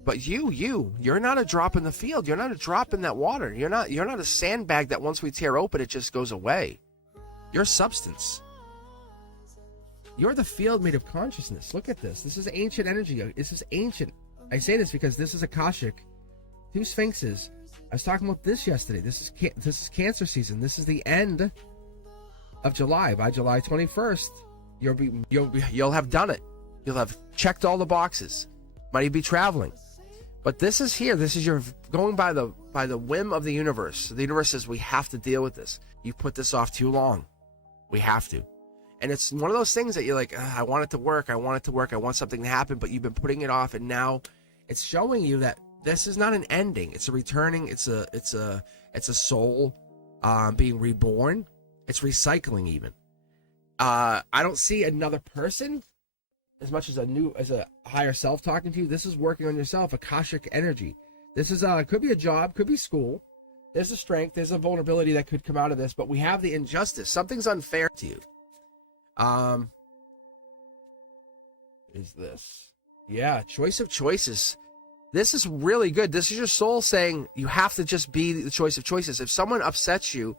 But you're not a drop in the field. You're not a drop in that water. You're not a sandbag that once we tear open, it just goes away. You're substance. You're the field made of consciousness. Look at this. This is ancient energy. This is ancient. I say this because this is Akashic. 2 Sphinxes. I was talking about this yesterday. This is Cancer season. This is the end of July. By July 21st, you'll have done it. You'll have checked all the boxes. Might even be traveling. But this is here. This is your going by the whim of the universe. The universe says we have to deal with this. You put this off too long. We have to. And it's one of those things that you're like, I want it to work. I want it to work. I want something to happen. But you've been putting it off, and now it's showing you that this is not an ending. It's a returning. It's a soul being reborn. It's recycling even. I don't see another person as much as a higher self talking to you. This is working on yourself. Akashic energy. This is could be a job, could be school. There's a strength. There's a vulnerability that could come out of this. But we have the injustice. Something's unfair to you. Is this? Yeah, choice of choices. This is really good. This is your soul saying you have to just be the choice of choices. If someone upsets you,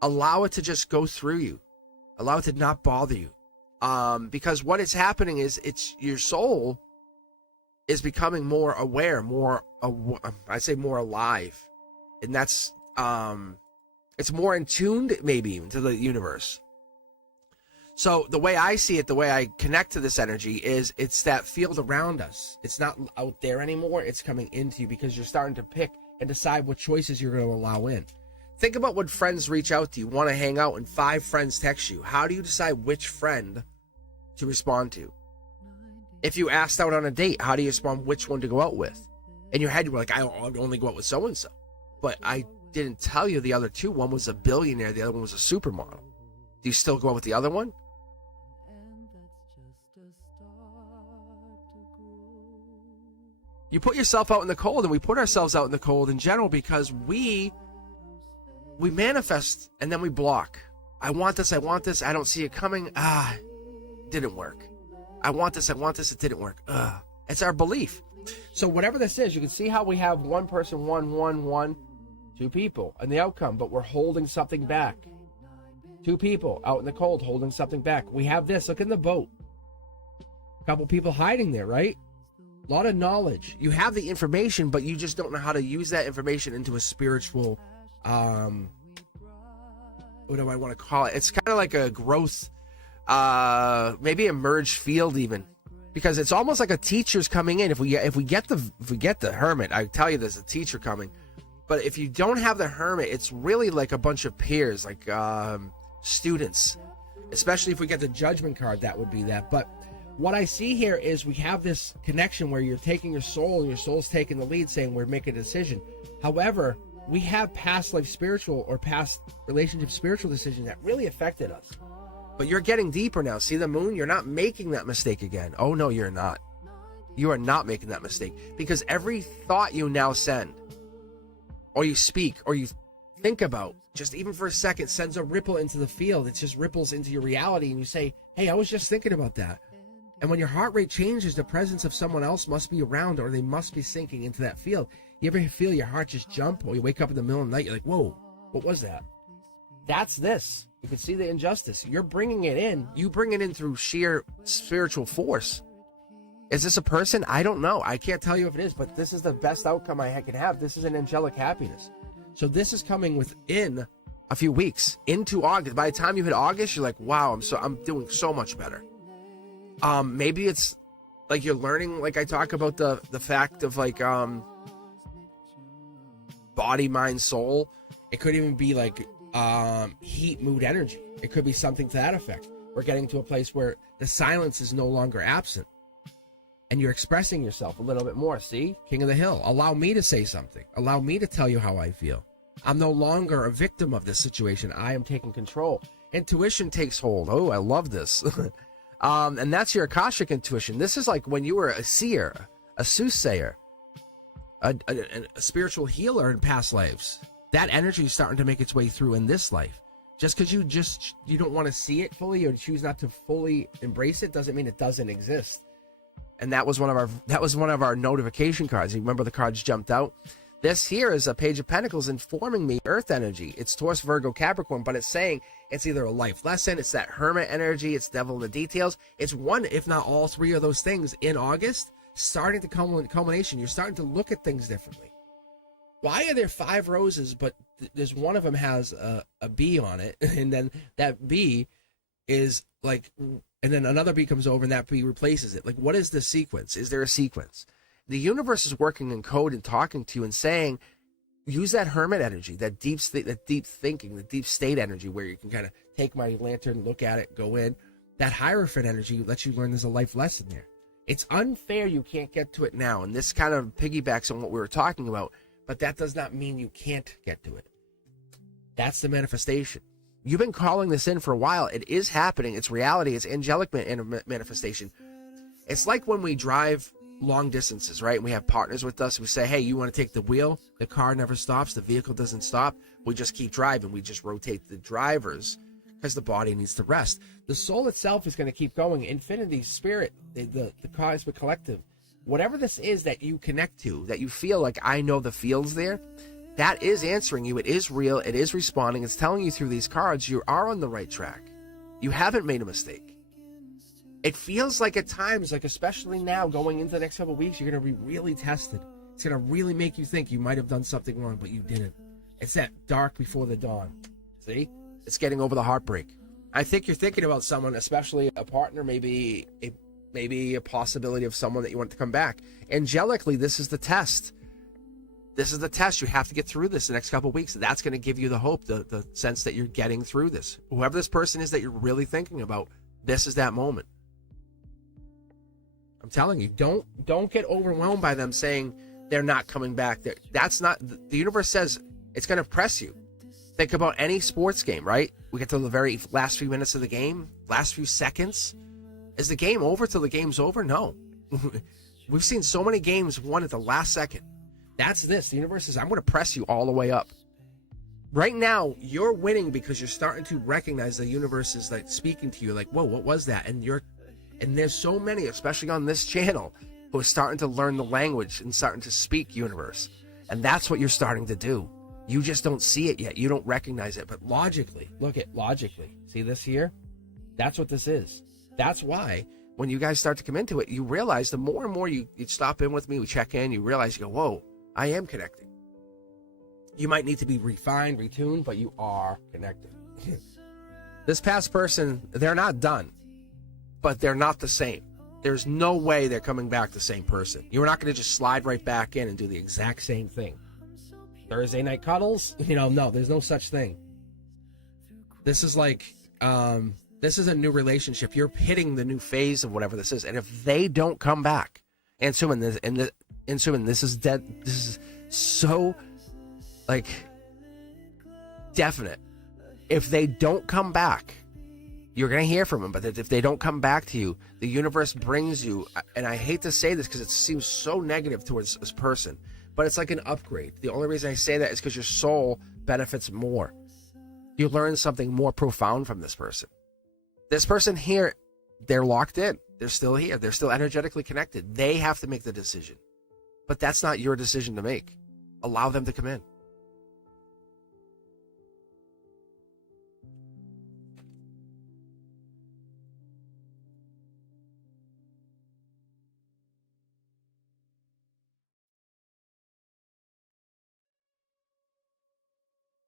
allow it to just go through you. Allow it to not bother you. Because what is happening is it's your soul is becoming more aware, I'd say more alive. And that's, it's more in tuned maybe even to the universe. So the way I see it, the way I connect to this energy is it's that field around us. It's not out there anymore. It's coming into you because you're starting to pick and decide what choices you're going to allow in. Think about when friends reach out to you, want to hang out, and 5 friends text you. How do you decide which friend to respond to? If you asked out on a date, how do you respond which one to go out with? In your head, you were like, I'll only go out with so-and-so. But I didn't tell you the other 2. One was a billionaire. The other one was a supermodel. Do you still go with the other one? You put yourself out in the cold, and we put ourselves out in the cold in general because we manifest and then we block. I want this, I don't see it coming. Didn't work. I want this, it didn't work. It's our belief. So whatever this is, you can see how we have one person, one, 2 people, and the outcome, but we're holding something back. 2 people out in the cold holding something back. We have this. Look in the boat. A couple people hiding there, right? A lot of knowledge. You have the information, but you just don't know how to use that information into a spiritual, what do I want to call it? It's kind of like a growth, maybe a merged field even, because it's almost like a teacher's coming in. If we get the hermit, I tell you, there's a teacher coming. But if you don't have the hermit, it's really like a bunch of peers, like students. Especially if we get the judgment card, that would be that. But what I see here is we have this connection where you're taking your soul and your soul's taking the lead, saying we're making a decision. However, we have past life spiritual or past relationship spiritual decisions that really affected us. But you're getting deeper now. See the moon? You're not making that mistake again. Oh, no, you're not. You are not making that mistake. Because every thought you now send, or you speak, or you think about, just even for a second, sends a ripple into the field. It just ripples into your reality, and you say, hey, I was just thinking about that. And when your heart rate changes, the presence of someone else must be around, or they must be sinking into that field. You ever feel your heart just jump, or you wake up in the middle of the night, you're like, whoa, what was that? That's this. You can see the injustice. You're bringing it in. You bring it in through sheer spiritual force. Is this a person? I don't know. I can't tell you if it is, but this is the best outcome I can have. This is an angelic happiness. So this is coming within a few weeks into August. By the time you hit August, you're like, wow, I'm doing so much better. Maybe it's like you're learning, like I talk about the fact of like body, mind, soul. It could even be like heat, mood, energy. It could be something to that effect. We're getting to a place where the silence is no longer absent. And you're expressing yourself a little bit more. See? King of the Hill. Allow me to say something. Allow me to tell you how I feel. I'm no longer a victim of this situation. I am taking control. Intuition takes hold. Oh, I love this. And that's your Akashic intuition. This is like when you were a seer, a soothsayer, a spiritual healer in past lives. That energy is starting to make its way through in this life. Just because you don't want to see it fully or choose not to fully embrace it doesn't mean it doesn't exist. And that was one of our notification cards. You remember the cards jumped out? This here is a Page of Pentacles informing me Earth energy. It's Taurus, Virgo, Capricorn, but it's saying it's either a life lesson, it's that hermit energy, it's devil in the details. It's one, if not all three of those things in August, starting to culmination. You're starting to look at things differently. Why are there 5 roses, but there's one of them has a bee on it, and then that bee is like, and then another bee comes over and that bee replaces it. Like, what is the sequence? Is there a sequence? The universe is working in code and talking to you and saying, use that hermit energy, that deep thinking, the deep state energy where you can kind of take my lantern, look at it, go in. That Hierophant energy lets you learn there's a life lesson there. It's unfair you can't get to it now. And this kind of piggybacks on what we were talking about, but that does not mean you can't get to it. That's the manifestation. You've been calling this in for a while. It is happening. It's reality. It's angelic manifestation. It's like when we drive long distances, right? And we have partners with us. We say, hey, you want to take the wheel? The car never stops. The vehicle doesn't stop. We just keep driving. We just rotate the drivers because the body needs to rest. The soul itself is going to keep going. Infinity, spirit, the cosmic collective, whatever this is that you connect to, that you feel like, I know the feels there, that is answering you. It is real. It is responding. It's telling you through these cards you are on the right track. You haven't made a mistake. It feels like at times, like especially now going into the next couple of weeks, you're going to be really tested. It's going to really make you think you might have done something wrong, but you didn't. It's that dark before the dawn. See? It's getting over the heartbreak. I think you're thinking about someone, especially a partner, maybe a possibility of someone that you want to come back. Angelically, this is the test. This is the test. You have to get through this the next couple of weeks. That's going to give you the hope, the sense that you're getting through this. Whoever this person is that you're really thinking about, this is that moment. I'm telling you, don't get overwhelmed by them saying they're not coming back. That's not, the universe says it's going to press you. Think about any sports game, right? We get to the very last few minutes of the game, last few seconds. Is the game over till the game's over? No. We've seen so many games won at the last second. That's this. The universe says, I'm going to press you all the way up. Right now, you're winning because you're starting to recognize the universe is like speaking to you like, whoa, what was that? And there's so many, especially on this channel, who are starting to learn the language and starting to speak universe. And that's what you're starting to do. You just don't see it yet. You don't recognize it. But logically, logically. See this here? That's what this is. That's why when you guys start to come into it, you realize the more and more you stop in with me, we check in, you realize, you go, whoa, I am connecting. You might need to be refined, retuned, but you are connected. This past person, they're not done, but they're not the same. There's no way they're coming back the same person. You're not going to just slide right back in and do the exact same thing. Thursday night cuddles? No, there's no such thing. This is like, this is a new relationship. You're hitting the new phase of whatever this is. And if they don't come back, and this is dead. This is so, like, definite. If they don't come back, you're going to hear from them. But if they don't come back to you, the universe brings you, and I hate to say this because it seems so negative towards this person, but it's like an upgrade. The only reason I say that is because your soul benefits more. You learn something more profound from this person. This person here, they're locked in. They're still here. They're still energetically connected. They have to make the decision. But that's not your decision to make. Allow them to come in.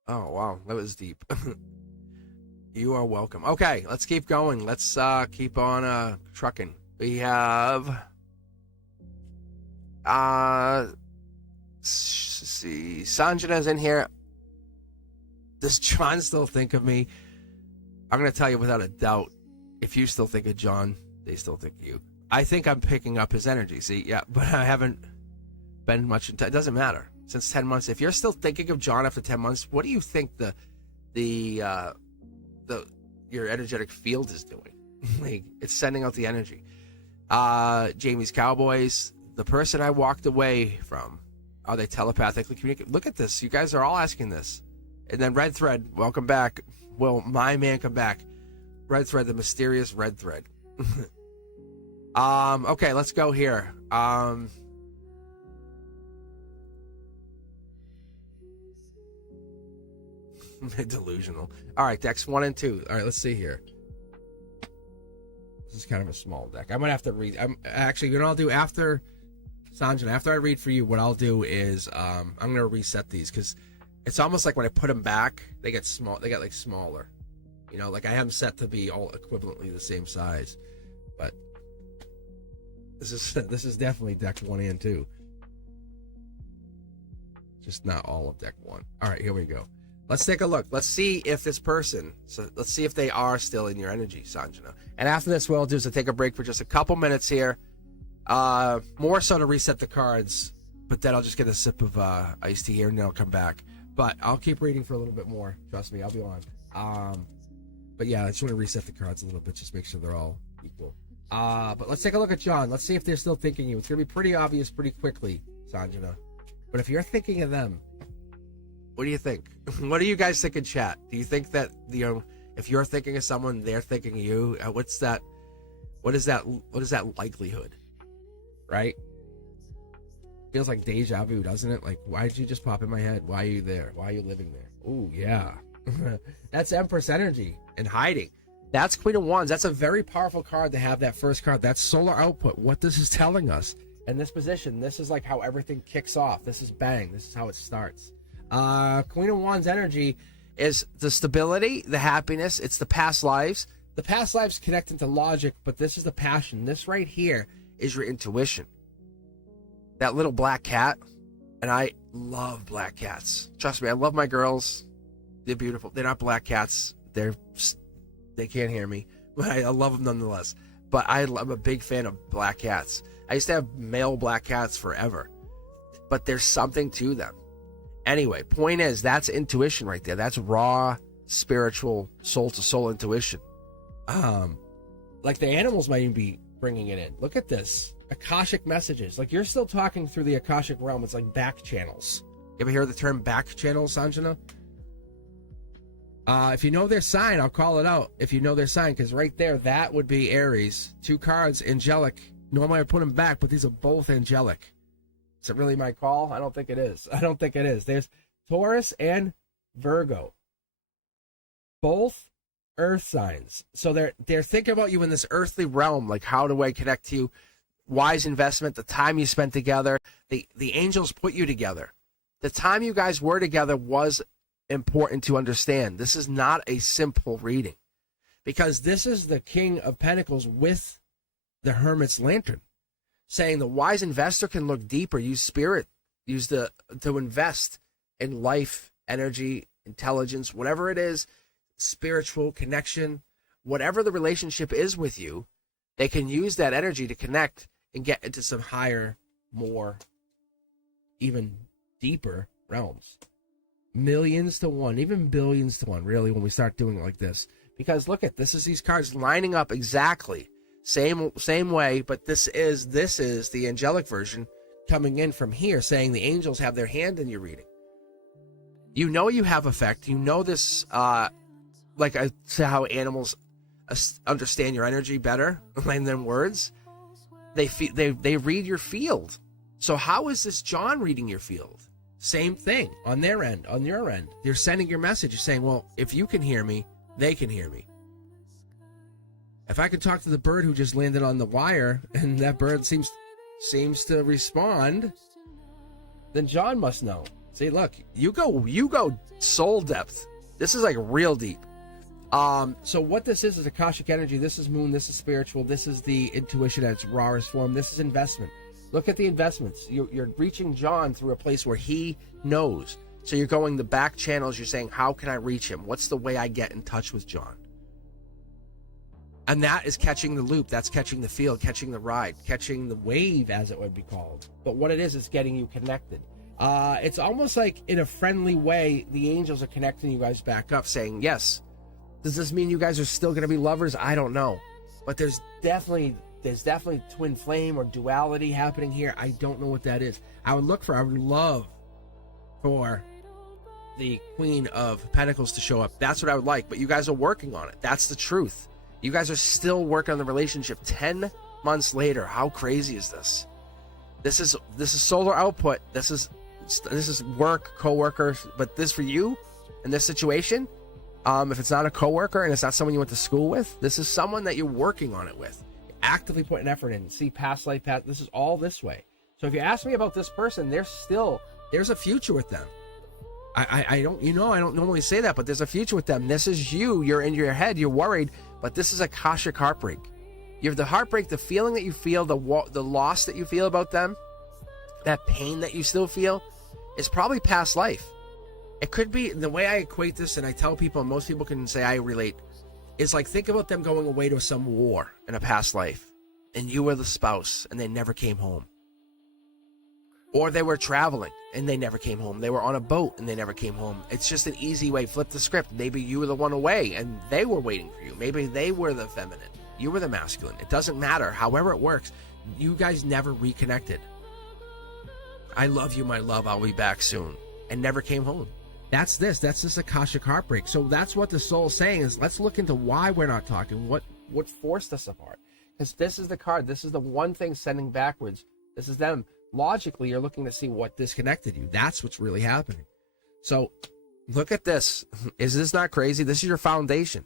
Oh, wow. That was deep. You are welcome. Okay, let's keep going. Let's keep on trucking. We have... see, Sanjana's in here. Does John still think of me? I'm going to tell you without a doubt. If you still think of John, they still think of you. I think I'm picking up his energy. See, yeah, but I haven't been much... It doesn't matter. Since 10 months. If you're still thinking of John after 10 months, what do you think your energetic field is doing? Like, it's sending out the energy. Jamie's Cowboys, the person I walked away from, are they telepathically communicating? Look at this. You guys are all asking this. And then Red Thread, welcome back. Will my man come back? Red Thread, the mysterious Red Thread. Okay, let's go here. Delusional. All right, decks 1 and 2. All right, let's see here. This is kind of a small deck. I'm gonna have to read. I'm actually, you know what I'll do after Sanjana. After I read for you, what I'll do is I'm gonna reset these because it's almost like when I put them back, they get small. They get like smaller. You know, like I have them set to be all equivalently the same size. But this is definitely deck 1 and 2. Just not all of deck 1. All right, here we go. Let's take a look. Let's see if this person, so let's see if they are still in your energy, Sanjana. And after this, what I'll do is I'll take a break for just a couple minutes here. More so to reset the cards, but then I'll just get a sip of iced tea here and then I'll come back. But I'll keep reading for a little bit more. Trust me, I'll be on. But yeah, I just want to reset the cards a little bit, just make sure they're all equal. But let's take a look at John. Let's see if they're still thinking you. It's going to be pretty obvious pretty quickly, Sanjana. But if you're thinking of them, what do you think? What do you guys think in chat? Do you think that, you know, if you're thinking of someone, they're thinking of you? What is that likelihood? Right? Feels like deja vu, doesn't it? Like, why did you just pop in my head? Why are you there? Why are you living there? Oh, yeah. That's Empress energy and hiding. That's Queen of Wands. That's a very powerful card to have, that first card. That's solar output. What this is telling us. In this position, this is like how everything kicks off. This is bang. This is how it starts. Queen of Wands energy is the stability, the happiness. It's the past lives. The past lives connect into logic, but this is the passion. This right here is your intuition. That little black cat, and I love black cats. Trust me, I love my girls. They're beautiful. They're not black cats. They can't hear me, but I love them nonetheless. But I'm a big fan of black cats. I used to have male black cats forever, but there's something to them. Anyway, point is, that's intuition right there. That's raw, spiritual, soul-to-soul intuition. Like the animals might even be bringing it in. Look at this. Akashic messages. Like, you're still talking through the Akashic realm. It's like back channels. You ever hear the term back channel, Sanjana? If you know their sign, I'll call it out. If you know their sign, because right there, that would be Aries. 2 cards, angelic. Normally I put them back, but these are both angelic. Is it really my call? I don't think it is. There's Taurus and Virgo. Both earth signs. So they're thinking about you in this earthly realm. Like, how do I connect to you? Wise investment, the time you spent together. The angels put you together. The time you guys were together was important to understand. This is not a simple reading. Because this is the King of Pentacles with the Hermit's Lantern. Saying the wise investor can look deeper, use spirit, to invest in life, energy, intelligence, whatever it is, spiritual connection, whatever the relationship is with you, they can use that energy to connect and get into some higher, more, even deeper realms. Millions to one, even billions to one, really, when we start doing it like this. Because look at this, is these cards lining up exactly same way, but this is the angelic version coming in from here, saying the angels have their hand in your reading. You know you have effect. You know this, like I say, how animals understand your energy better than words. They read your field. So how is this John reading your field? Same thing on their end, on your end. You're sending your message. You're saying, well, if you can hear me, they can hear me. If I could talk to the bird who just landed on the wire and that bird seems to respond, then John must know. See, look, you go soul depth. This is like real deep. So what this is Akashic energy. This is moon. This is spiritual. This is the intuition at its rawest form. This is investment. Look at the investments. You're reaching John through a place where he knows. So you're going the back channels. You're saying, how can I reach him? What's the way I get in touch with John? And that is catching the loop. That's catching the field, catching the ride, catching the wave, as it would be called. But what it is getting you connected. It's almost like in a friendly way, the angels are connecting you guys back up, saying, yes. Does this mean you guys are still going to be lovers? I don't know. But there's definitely twin flame or duality happening here. I don't know what that is. I would love for the Queen of Pentacles to show up. That's what I would like. But you guys are working on it. That's the truth. You guys are still working on the relationship 10 months later. How crazy is this? This is solar output. This is work, co-worker. But this for you in this situation, if it's not a co-worker and it's not someone you went to school with, this is someone that you're working on it with. You're actively putting effort in. See, past life, this is all this way. So if you ask me about this person, there's a future with them. I don't normally say that, but there's a future with them. This is you. You're in your head. You're worried, but this is a Akashic heartbreak. You have the heartbreak, the feeling that you feel, the loss that you feel about them, that pain that you still feel, is probably past life. It could be, the way I equate this, and I tell people, and most people can say I relate, is like, think about them going away to some war in a past life, and you were the spouse, and they never came home. Or they were traveling, and they never came home. They were on a boat, and they never came home. It's just an easy way. Flip the script. Maybe you were the one away, and they were waiting for you. Maybe they were the feminine. You were the masculine. It doesn't matter. However it works, you guys never reconnected. I love you, my love. I'll be back soon. And never came home. That's this Akashic heartbreak. So that's what the soul's saying, is let's look into why we're not talking. What forced us apart? Because this is the card. This is the one thing sending backwards. This is them. Logically, you're looking to see what disconnected you. That's what's really happening. So look at this. Is this not crazy? This is your foundation.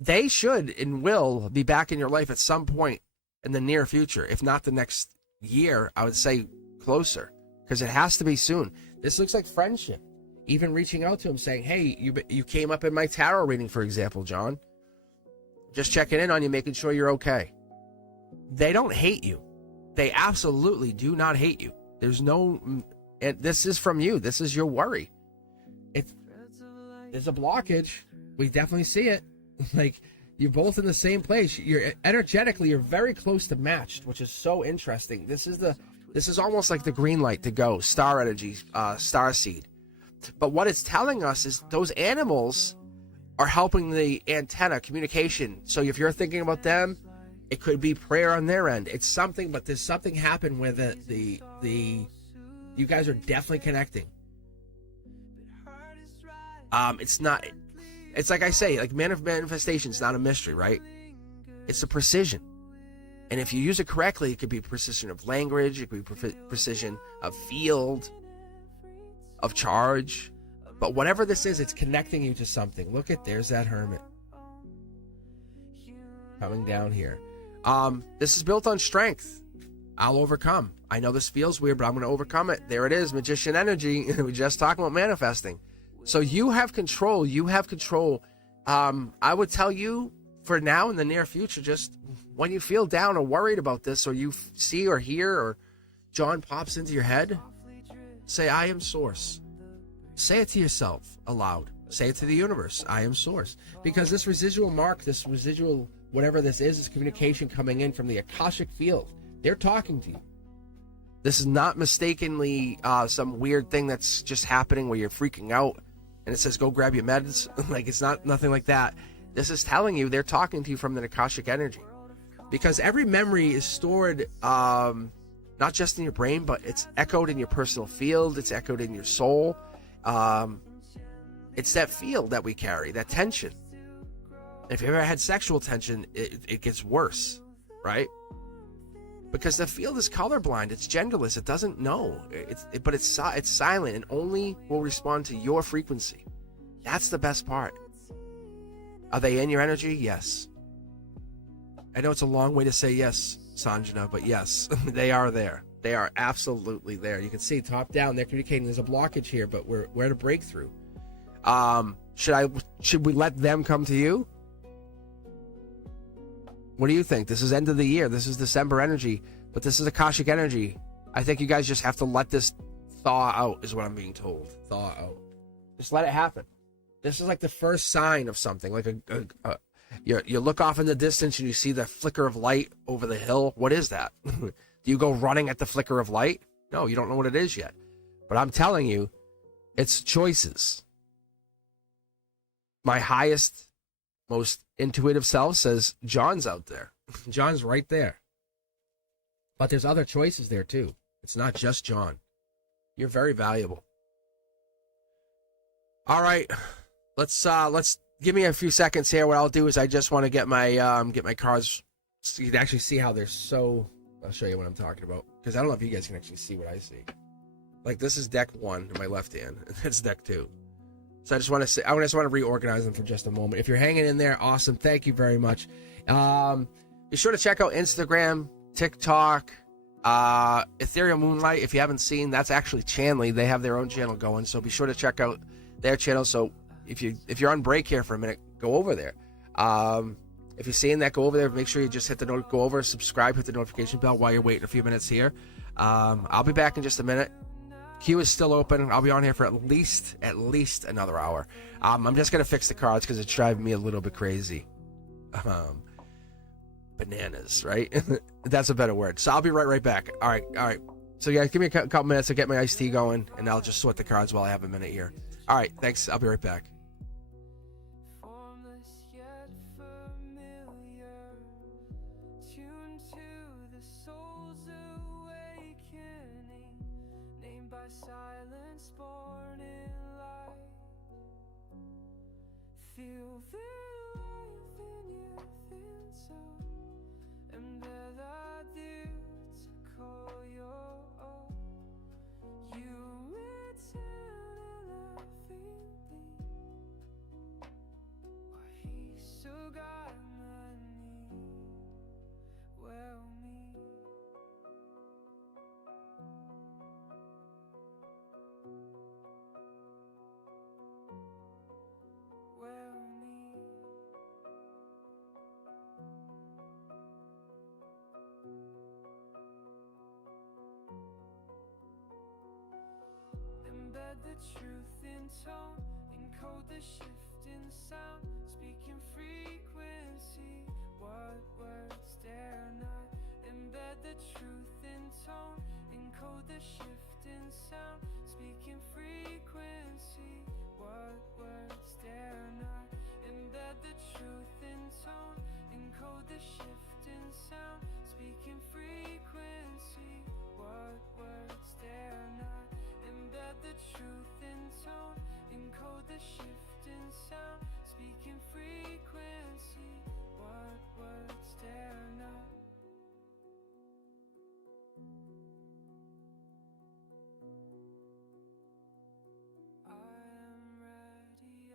They should and will be back in your life at some point in the near future. If not the next year, I would say closer, because it has to be soon. This looks like friendship. Even reaching out to him saying, hey, you came up in my tarot reading, for example, John. Just checking in on you, making sure you're okay. They don't hate you. They absolutely do not hate you. There's no, and this is from you. This is your worry. There's a blockage. We definitely see it. Like, you're both in the same place. You're energetically, you're very close to matched, which is so interesting. This is almost like the green light to go. Star energy, star seed. But what it's telling us is those animals are helping the antenna communication. So if you're thinking about them, it could be prayer on their end. It's something, but there's something happened where the you guys are definitely connecting. It's like I say, like manifestation is not a mystery, right? It's a precision. And if you use it correctly, it could be precision of language, it could be precision of field, of charge. But whatever this is, it's connecting you to something. Look at, there's that hermit coming down here. This is built on strength. I'll overcome. I know this feels weird, but I'm going to overcome it. There it is, magician energy. We just talking about manifesting. So you have control. You have control. I would tell you, for now in the near future, just when you feel down or worried about this, or you see or hear, or John pops into your head, say, I am source. Say it to yourself aloud. Say it to the universe. I am source. Because this residual mark, this residual whatever this is communication coming in from the Akashic field. They're talking to you. This is not mistakenly some weird thing that's just happening where you're freaking out. and it says go grab your meds. Like, it's not nothing like that. This is telling you they're talking to you from the Akashic energy, because every memory is stored not just in your brain, but it's echoed in your personal field. It's echoed in your soul. It's that field that we carry, that tension. If you ever had sexual tension, it gets worse, right? Because the field is colorblind. It's genderless. It doesn't know. But it's silent and only will respond to your frequency. That's the best part. Are they in your energy? Yes. I know it's a long way to say yes, Sanjana, but yes, they are there. They are absolutely there. You can see top down, they're communicating. There's a blockage here, but we're at a breakthrough. Should we let them come to you? What do you think? This is end of the year. This is December energy, but this is Akashic energy. I think you guys just have to let this thaw out, is what I'm being told. Thaw out. Just let it happen. This is like the first sign of something. Like you look off in the distance and you see the flicker of light over the hill. What is that? Do you go running at the flicker of light? No, you don't know what it is yet. But I'm telling you, it's choices. My highest, most intuitive self says John's out there. John's right there. But there's other choices there too. It's not just John. You're very valuable. All right. Let's give me a few seconds here. What I'll do is I just want to get my cards so you can actually see how they're so. I'll show you what I'm talking about, because I don't know if you guys can actually see what I see. Like, this is deck 1 in my left hand, and that's deck 2. So I just want to reorganize them for just a moment. If you're hanging in there, awesome. Thank you very much. Be sure to check out Instagram, TikTok, Ethereal Moonlight. If you haven't seen, that's actually Chanley. They have their own channel going, so be sure to check out their channel. So if you're on break here for a minute, go over there. If you're seeing that, go over there. Make sure you just go over, subscribe, hit the notification bell while you're waiting a few minutes here. I'll be back in just a minute. Queue is still open. I'll be on here for at least another hour. I'm just gonna fix the cards because it's driving me a little bit crazy. Bananas, right? That's a better word. So I'll be right back. All right. So yeah, give me a couple minutes to get my iced tea going, and I'll just sort the cards while I have a minute here. All right, thanks. I'll be right back. Formless yet familiar, tuned to the soul's awakening, named by silence, born in light. Feel the life in your thin soul, embedded to call your own. You return laughingly, while he still got my knee. Well, me. Well, me. Embed the truth in tone, encode the shift in sound, speaking frequency. What words dare not? Embed the truth in tone, encode the shift in sound, speaking frequency. What words dare not? Embed the truth in tone, encode the shift in sound, speaking frequency. What words dare not? Embed the truth in tone, encode the shift in sound, speaking frequency. What words dare not? I am ready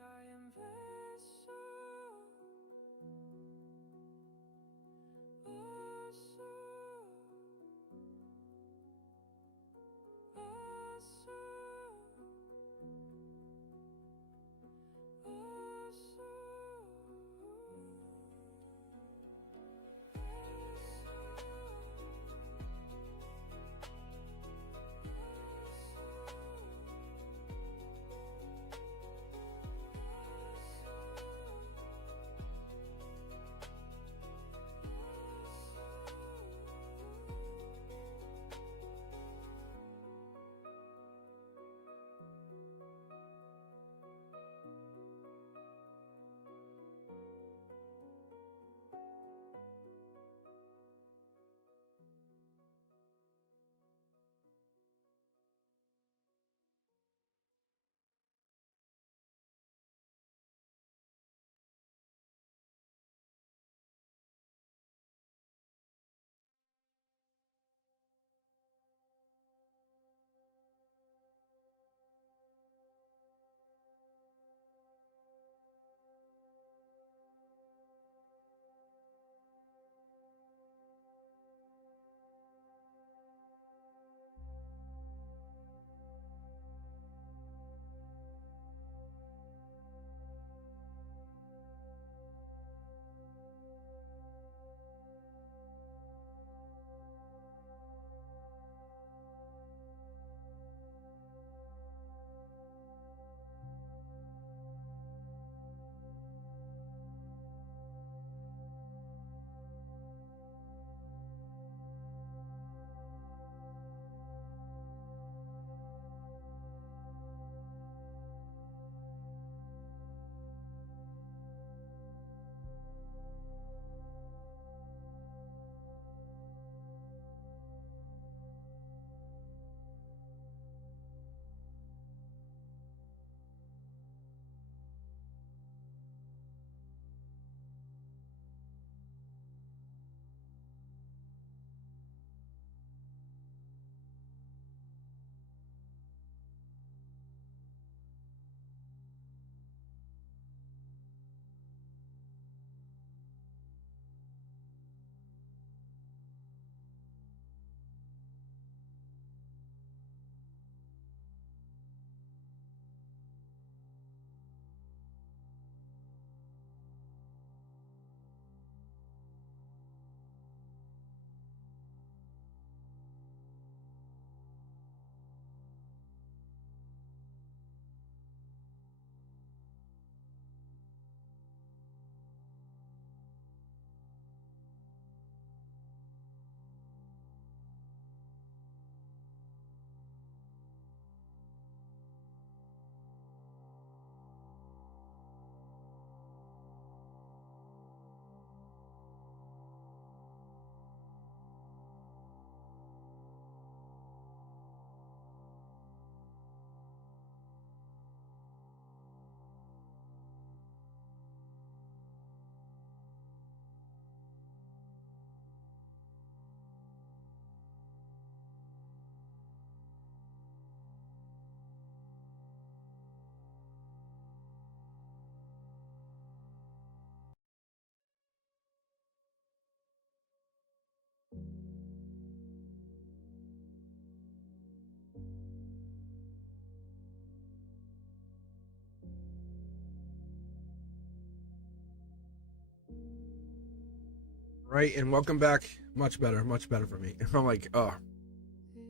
Right, and welcome back. Much better for me. I'm like, oh,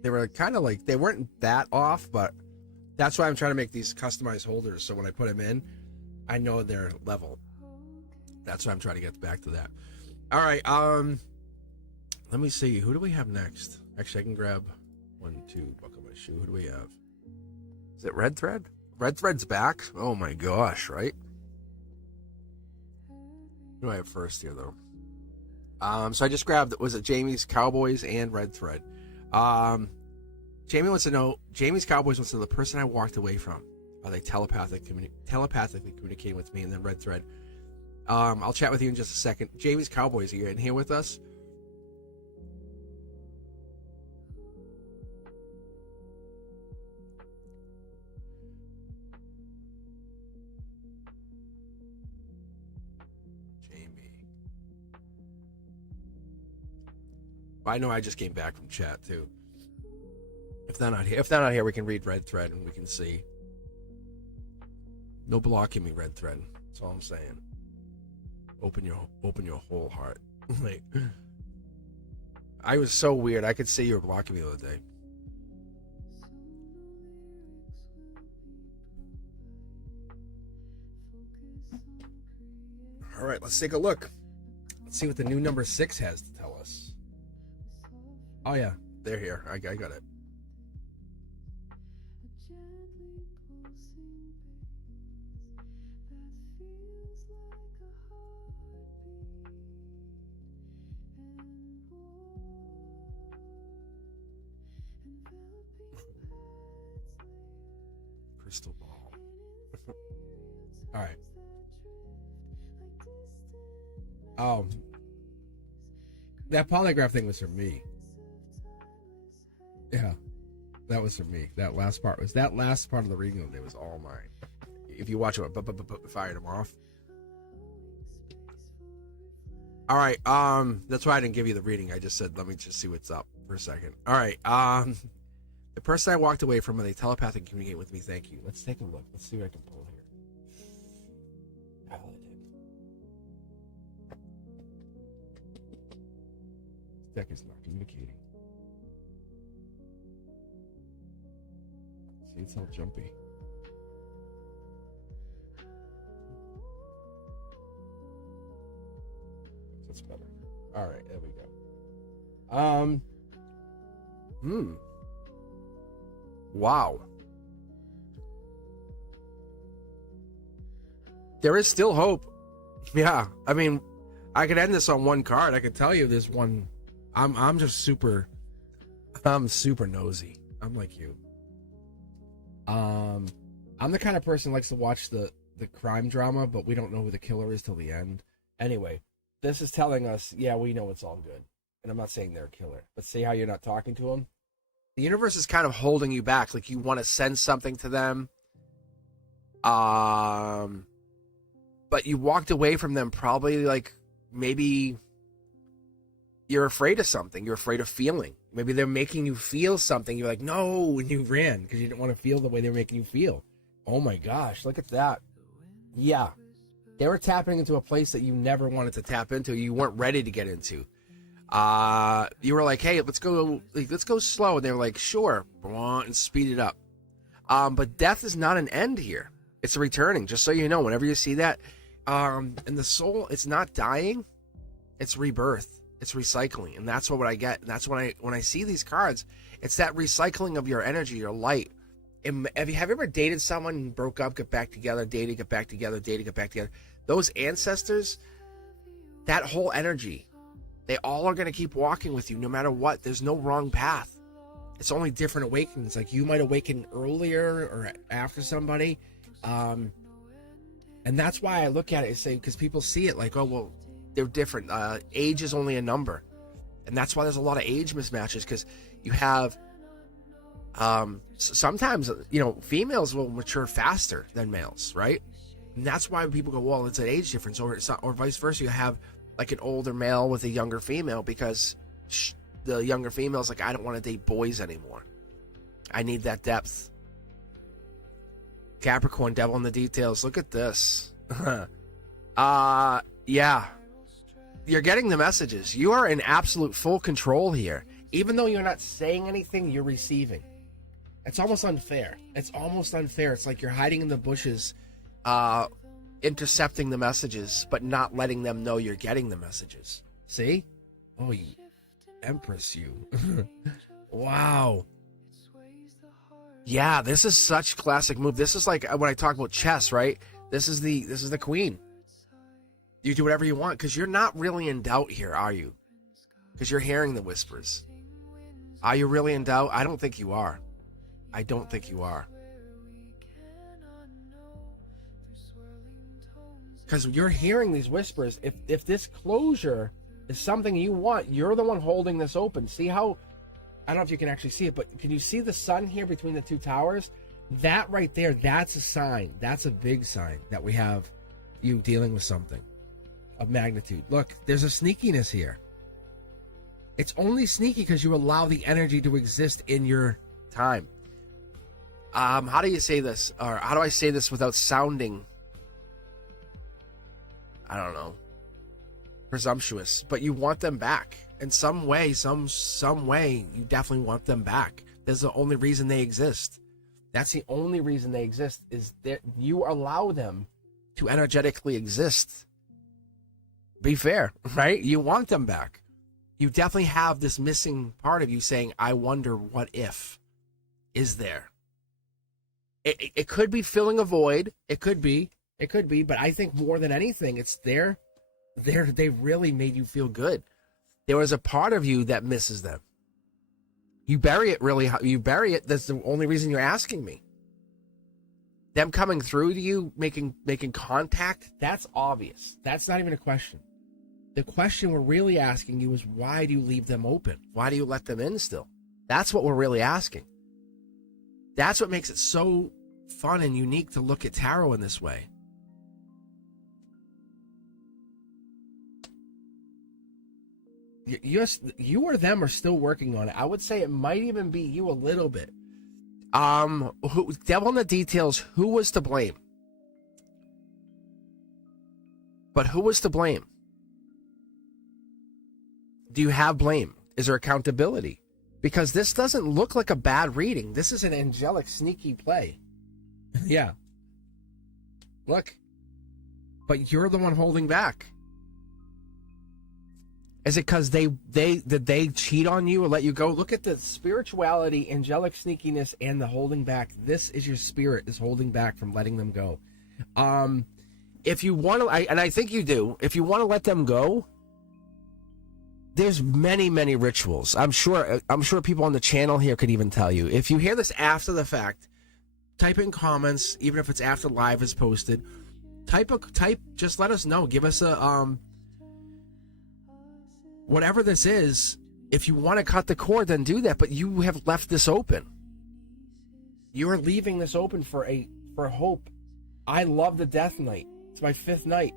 they were kind of like, they weren't that off, but that's why I'm trying to make these customized holders. So when I put them in, I know they're level. That's why I'm trying to get back to that. All right, let me see. Who do we have next? Actually, I can grab 1, 2, buckle my shoe. Who do we have? Is it Red Thread? Red Thread's back? Oh my gosh, right? Who do I have first here, though? So I just grabbed, was it Jamie's Cowboys and Red Thread? Jamie wants to know, Jamie's Cowboys wants to know the person I walked away from. Are they telepathically communicating with me? And then Red Thread. I'll chat with you in just a second. Jamie's Cowboys, are you in here with us? I know I just came back from chat too. If they're not here, we can read Red Thread and we can see. No blocking me, Red Thread. That's all I'm saying. Open your whole heart. Like, I was so weird. I could see you were blocking me the other day. All right, let's take a look. Let's see what the new number 6 has to tell us. Oh yeah, they're here. I got it. Crystal ball. All right. Oh, that polygraph thing was for me. Yeah, that was for me. That last part of the reading of it was all mine. If you watch it, fired them off. All right. That's why I didn't give you the reading. I just said, let me just see what's up for a second. All right. The person I walked away from, are they telepathic communicate with me? Thank you. Let's take a look. Let's see what I can pull here. This deck is not communicating. See, it's all jumpy. That's better. All right, there we go. Wow. There is still hope. Yeah, I mean, I could end this on one card. I could tell you there's one. I'm super nosy. I'm like you. I'm the kind of person who likes to watch the crime drama, but we don't know who the killer is till the end. Anyway, this is telling us, yeah, we know it's all good. And I'm not saying they're a killer, but see how you're not talking to them? The universe is kind of holding you back, like you want to send something to them. But you walked away from them probably like maybe you're afraid of something. You're afraid of feeling. Maybe they're making you feel something. You're like, no, and you ran because you didn't want to feel the way they were making you feel. Oh my gosh, look at that. Yeah. They were tapping into a place that you never wanted to tap into. You weren't ready to get into. You were like, hey, let's go slow. And they were like, sure, and speed it up. But death is not an end here. It's a returning, just so you know, whenever you see that. And the soul, it's not dying, it's rebirth, it's recycling. And that's what I get. And that's when I see these cards, it's that recycling of your energy, your light. Have you ever dated someone and broke up, get back together, dated, get back together, dated, get back together? Those ancestors, that whole energy, they all are going to keep walking with you no matter what. There's no wrong path. It's only different awakenings. Like you might awaken earlier or after somebody. And that's why I look at it and say, because people see it like, oh, well, they're different. Age is only a number. And that's why there's a lot of age mismatches, because you have sometimes, females will mature faster than males, right? And that's why people go, well, it's an age difference, or vice versa. You have like an older male with a younger female, because the younger female's like, I don't want to date boys anymore. I need that depth. Capricorn, devil in the details. Look at this. Yeah. You're getting the messages. You are in absolute full control here. Even though you're not saying anything, you're receiving. It's almost unfair. It's almost unfair. It's like you're hiding in the bushes, intercepting the messages, but not letting them know you're getting the messages. See? Oh, Empress, you. Wow. Yeah, this is such classic move. This is like when I talk about chess, right? This is the queen. You do whatever you want because you're not really in doubt here, are you? Because you're hearing the whispers. Are you really in doubt? I don't think you are. I don't think you are. Because you're hearing these whispers. If this closure is something you want, you're the one holding this open. See how, I don't know if you can actually see it, but can you see the sun here between the two towers? That right there, that's a sign. That's a big sign that we have you dealing with something of magnitude. Look, there's a sneakiness here. It's only sneaky because you allow the energy to exist in your time. How do you say this? Or how do I say this without sounding, I don't know, presumptuous? But you want them back in some way, some way. You definitely want them back. That's the only reason they exist. That's the only reason they exist, is that you allow them to energetically exist. Be fair, right? You want them back. You definitely have this missing part of you saying, I wonder what if is there. It could be filling a void. It could be, but I think more than anything, it's there. They really made you feel good. There was a part of you that misses them. You bury it. That's the only reason you're asking me. Them coming through to you, making contact, that's obvious. That's not even a question. The question we're really asking you is, why do you leave them open? Why do you let them in still? That's what we're really asking. That's what makes it so fun and unique to look at tarot in this way. You or them are still working on it. I would say it might even be you a little bit. Devil in the details, who was to blame? But who was to blame? Do you have blame? Is there accountability? Because this doesn't look like a bad reading. This is an angelic, sneaky play. Yeah. Look. But you're the one holding back. Is it because did they cheat on you or let you go? Look at the spirituality, angelic sneakiness, and the holding back. This is your spirit is holding back from letting them go. If you want to, and I think you do, if you want to let them go, there's many, many rituals. I'm sure people on the channel here could even tell you. If you hear this after the fact, type in comments, even if it's after live is posted. Type. Just let us know. Give us a whatever this is. If you want to cut the cord, then do that. But you have left this open. You are leaving this open for hope. I love the Death Knight. It's my 5th night.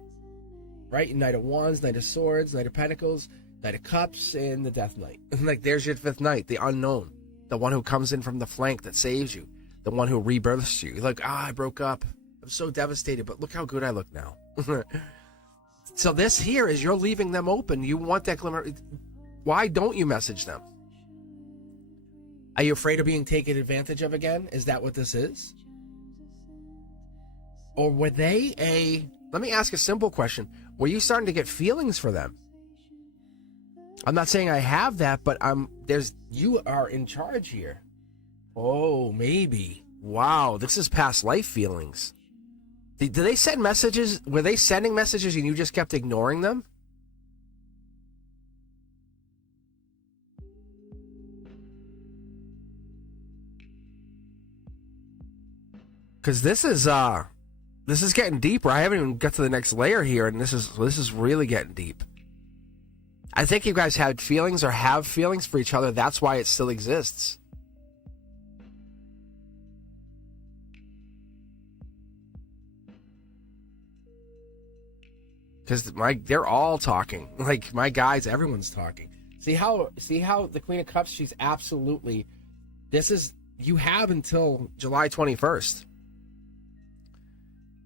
Right? Knight of Wands, Knight of Swords, Knight of Pentacles, Knight of Cups, and the Death Knight. Like, there's your 5th night, the unknown. The one who comes in from the flank that saves you. The one who rebirths you. You're like, I broke up. I'm so devastated, but look how good I look now. So this here is you're leaving them open. You want that glimmer. Why don't you message them? Are you afraid of being taken advantage of again? Is that what this is? Or were they let me ask a simple question. Were you starting to get feelings for them? I'm not saying I have that, but you are in charge here. Oh, maybe. Wow, this is past life feelings. Did they send messages? Were they sending messages and you just kept ignoring them? Because this is getting deeper. I haven't even got to the next layer here, and this is really getting deep. I think you guys had feelings or have feelings for each other. That's why it still exists. Because they're all talking. Like, my guys, everyone's talking. See how the Queen of Cups, she's absolutely, you have until July 21st.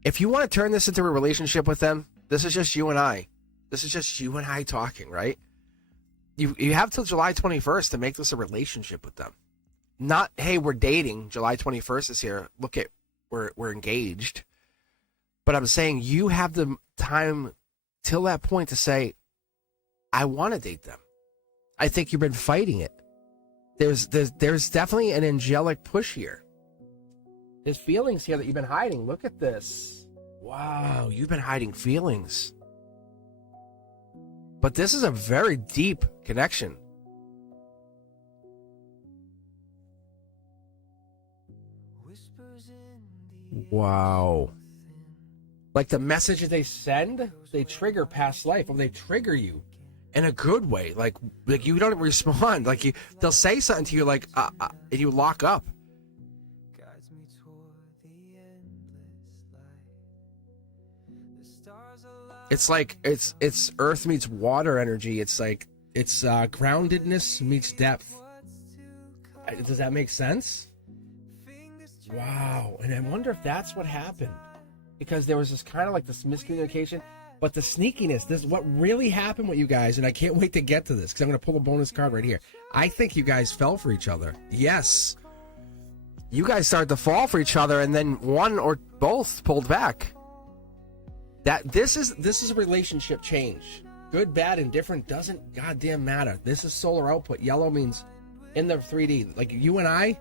If you want to turn this into a relationship with them, this is just you and I. This is just you and I talking, right? You have till July 21st to make this a relationship with them. Not, hey, we're dating. July 21st is here. Look at, we're engaged. But I'm saying you have the time till that point to say, I want to date them. I think you've been fighting it. There's definitely an angelic push here. There's feelings here that you've been hiding. Look at this. Wow, you've been hiding feelings. But this is a very deep connection. Wow. Like the messages they send, they trigger past life, or they trigger you in a good way. Like you don't respond. Like they'll say something to you like, and you lock up. It's like it's earth meets water energy. It's like it's groundedness meets depth. Does that make sense? Wow. And I wonder if that's what happened, because there was this kind of like this miscommunication, but the sneakiness, this is what really happened with you guys. And I can't wait to get to this, because I'm going to pull a bonus card right here. I think you guys fell for each other. Yes. You guys started to fall for each other, and then one or both pulled back. That this is a relationship change. Good, bad, indifferent doesn't goddamn matter. This is solar output. Yellow means in the 3D. Like you and I,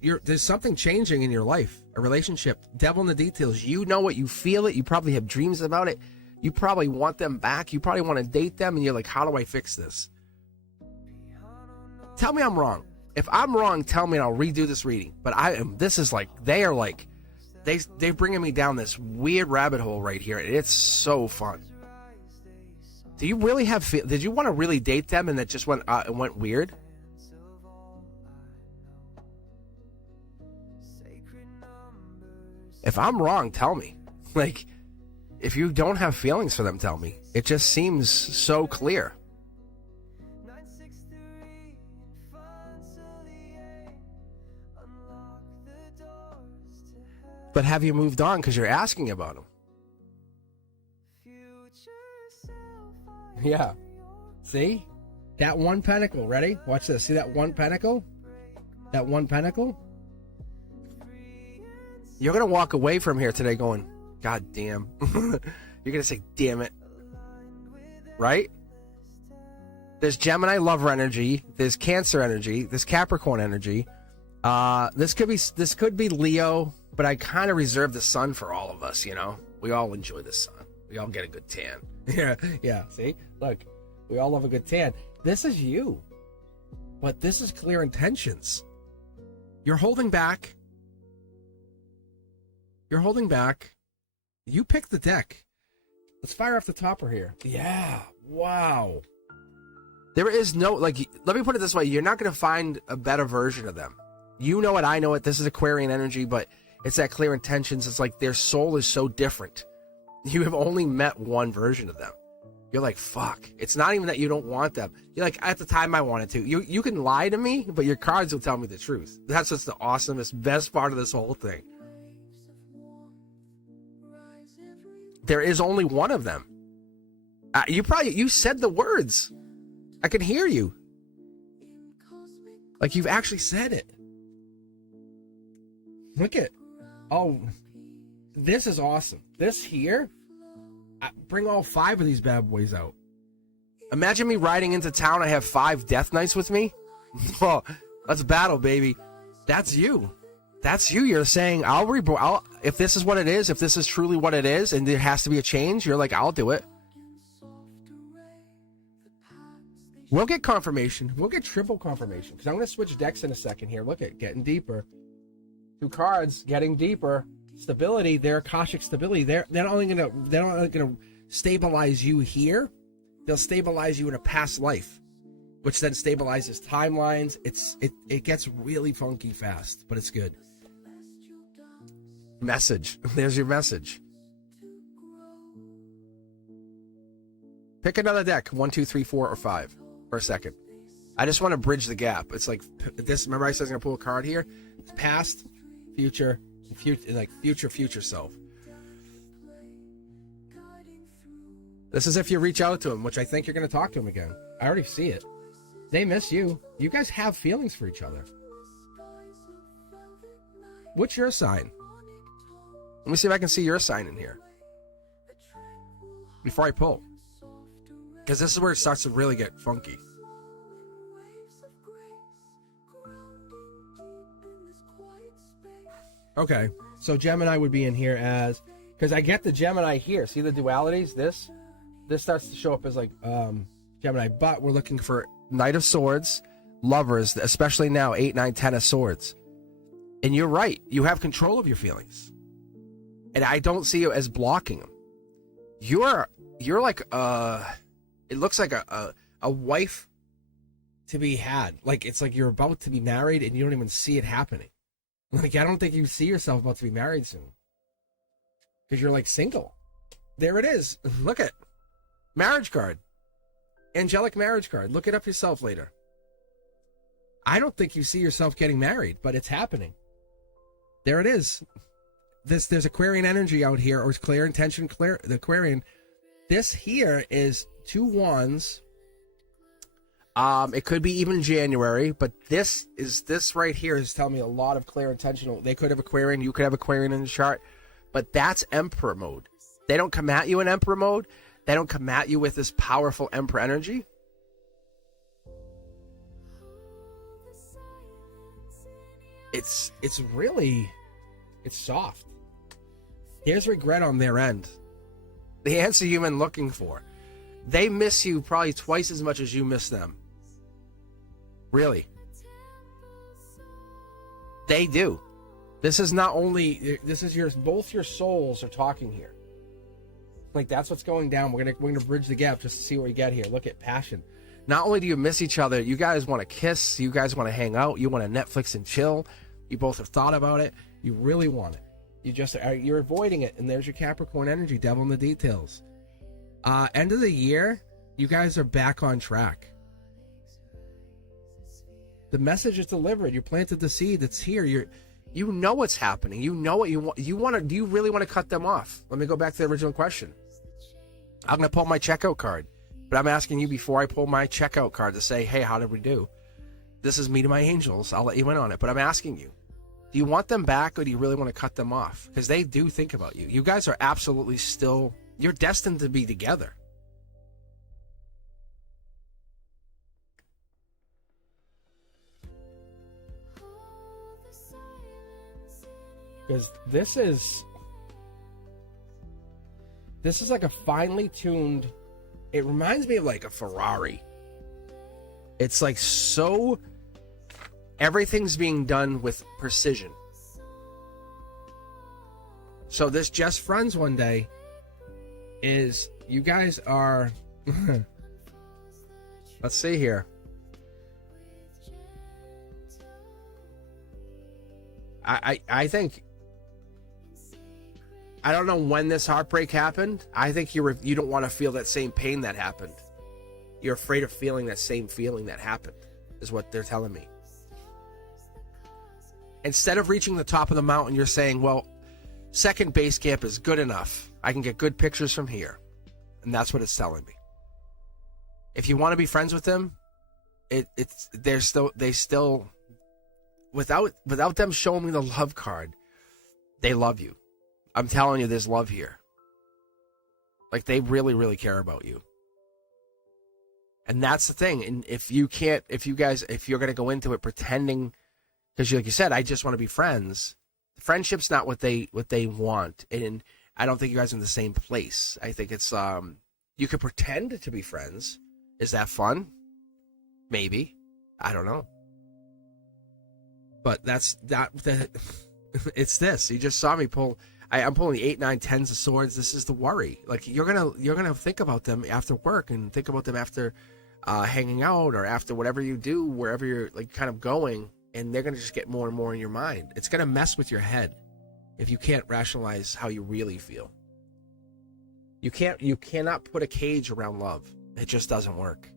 there's something changing in your life. A relationship. Devil in the details. You know it. You feel it. You probably have dreams about it. You probably want them back. You probably want to date them, and you're like, how do I fix this? Tell me I'm wrong. If I'm wrong, tell me and I'll redo this reading. But they're bringing me down this weird rabbit hole right here. It's so fun. Do you really did you want to really date them and that just went weird? If I'm wrong, tell me. Like, if you don't have feelings for them, tell me. It just seems so clear. But have you moved on because you're asking about them? Yeah. See? That one pentacle. Ready? Watch this. See that one pentacle? That one pentacle? You're going to walk away from here today going, God damn. You're going to say, damn it. Right? There's Gemini lover energy. There's Cancer energy. There's Capricorn energy. This could be Leo, but I kind of reserve the sun for all of us, you know? We all enjoy the sun. We all get a good tan. Yeah. See? Look, we all love a good tan. This is you. But this is clear intentions. You're holding back. You pick the deck. Let's fire off the topper here. Yeah. Wow. There is no, like, let me put it this way. You're not going to find a better version of them. You know it, I know it. This is Aquarian energy, but it's that clear intentions. It's like their soul is so different. You have only met one version of them. You're like, fuck. It's not even that you don't want them. You're like, at the time I wanted to. You can lie to me, but your cards will tell me the truth. That's what's the awesomest, best part of this whole thing. There is only one of them. You said the words. I can hear you. Like you've actually said it. Look at, this is awesome. This here, bring all 5 of these bad boys out. Imagine me riding into town. I have 5 death knights with me. Oh, let's battle, baby. That's you. That's you. You're saying, if this is what it is, if this is truly what it is, and there has to be a change, you're like, I'll do it. We'll get confirmation. We'll get triple confirmation, because I'm going to switch decks in a second here. Look at getting deeper. 2 cards, getting deeper. Stability. Their Akashic stability. They're not only gonna stabilize you here. They'll stabilize you in a past life, which then stabilizes timelines. It gets really funky fast, but it's good. Message. There's your message. Pick another deck. 1, 2, 3, 4, or 5 for a second. I just want to bridge the gap. It's like this. Remember I said I was going to pull a card here? It's past, future, like future self. This is if you reach out to them, which I think you're going to talk to them again. I already see it. They miss you. You guys have feelings for each other. What's your sign? Let me see if I can see your sign in here before I pull. Because this is where it starts to really get funky. Okay, so Gemini would be in here as... Because I get the Gemini here. See the dualities? This starts to show up as like Gemini. But we're looking for Knight of Swords, Lovers, especially now, 8, 9, 10 of Swords. And you're right. You have control of your feelings. And I don't see you as blocking them. You're like it looks like a wife to be had. Like it's like you're about to be married and you don't even see it happening. Like I don't think you see yourself about to be married soon. Because you're like single. There it is. Look at marriage card. Angelic marriage card. Look it up yourself later. I don't think you see yourself getting married, but it's happening. There it is. There's Aquarian energy out here, or clear intention, the Aquarian. This here is 2 wands. It could be even January, but this right here is telling me a lot of clear intention. They could have Aquarian, you could have Aquarian in the chart, but that's Emperor mode. They don't come at you in Emperor mode. They don't come at you with this powerful Emperor energy. It's really, it's soft. There's regret on their end. The answer you've been looking for. They miss you probably twice as much as you miss them. Really. They do. This is not only, this is both your souls are talking here. Like that's what's going down. We're gonna bridge the gap just to see what we get here. Look at passion. Not only do you miss each other, you guys want to kiss, you guys want to hang out, you want to Netflix and chill. You both have thought about it. You really want it. You're avoiding it, and there's your Capricorn energy, devil in the details. End of the year, you guys are back on track. The message is delivered. You planted the seed. It's here. You know what's happening. You know what you want. Do you really want to cut them off? Let me go back to the original question. I'm going to pull my checkout card, but I'm asking you before I pull my checkout card to say, hey, how did we do? This is me to my angels. I'll let you in on it, but I'm asking you. Do you want them back, or do you really want to cut them off? Because they do think about you. You guys are absolutely still... You're destined to be together. Because this is like a finely tuned... It reminds me of like a Ferrari. It's like so... Everything's being done with precision. So this just friends one day is you guys are let's see here. I think I don't know when this heartbreak happened. I think you don't want to feel that same pain that happened. You're afraid of feeling that same feeling that happened, is what they're telling me. Instead of reaching the top of the mountain, you're saying, well, second base camp is good enough. I can get good pictures from here. And that's what it's telling me. If you want to be friends with them, they still without them showing me the love card, they love you. I'm telling you, there's love here. Like they really, really care about you. And that's the thing. And if you're going to go into it pretending, because like you said, I just want to be friends. Friendship's not what they want, and I don't think you guys are in the same place. I think it's you could pretend to be friends. Is that fun? Maybe. I don't know. But that's not the. It's this. You just saw me pull. I'm pulling 8, 9, 10s of swords. This is the worry. Like you're gonna think about them after work, and think about them after hanging out, or after whatever you do, wherever you're like kind of going. And they're going to just get more and more in your mind. It's going to mess with your head if you can't rationalize how you really feel. You cannot put a cage around love. It just doesn't work.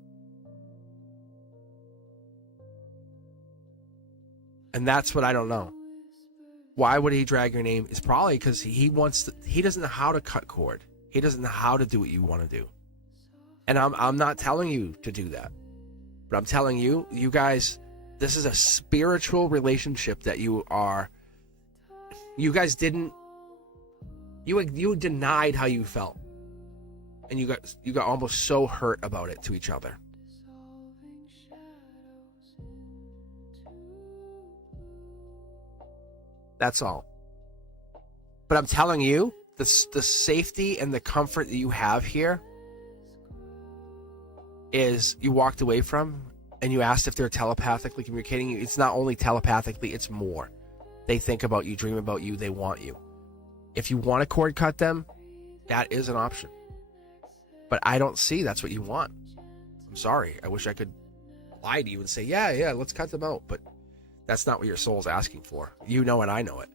And that's what I don't know. Why would he drag your name? It's probably because he doesn't know how to cut cord. He doesn't know how to do what you want to do. And I'm not telling you to do that. But I'm telling you, you guys, this is a spiritual relationship that you guys didn't, you denied how you felt. And you got almost so hurt about it to each other. That's all. But I'm telling you, the safety and the comfort that you have here is you walked away from and you asked if they're telepathically communicating. It's not only telepathically, it's more. They think about you, dream about you, they want you. If you want to cord cut them, that is an option. But I don't see that's what you want. I'm sorry. I wish I could lie to you and say, yeah, let's cut them out. But that's not what your soul's asking for. You know and I know it.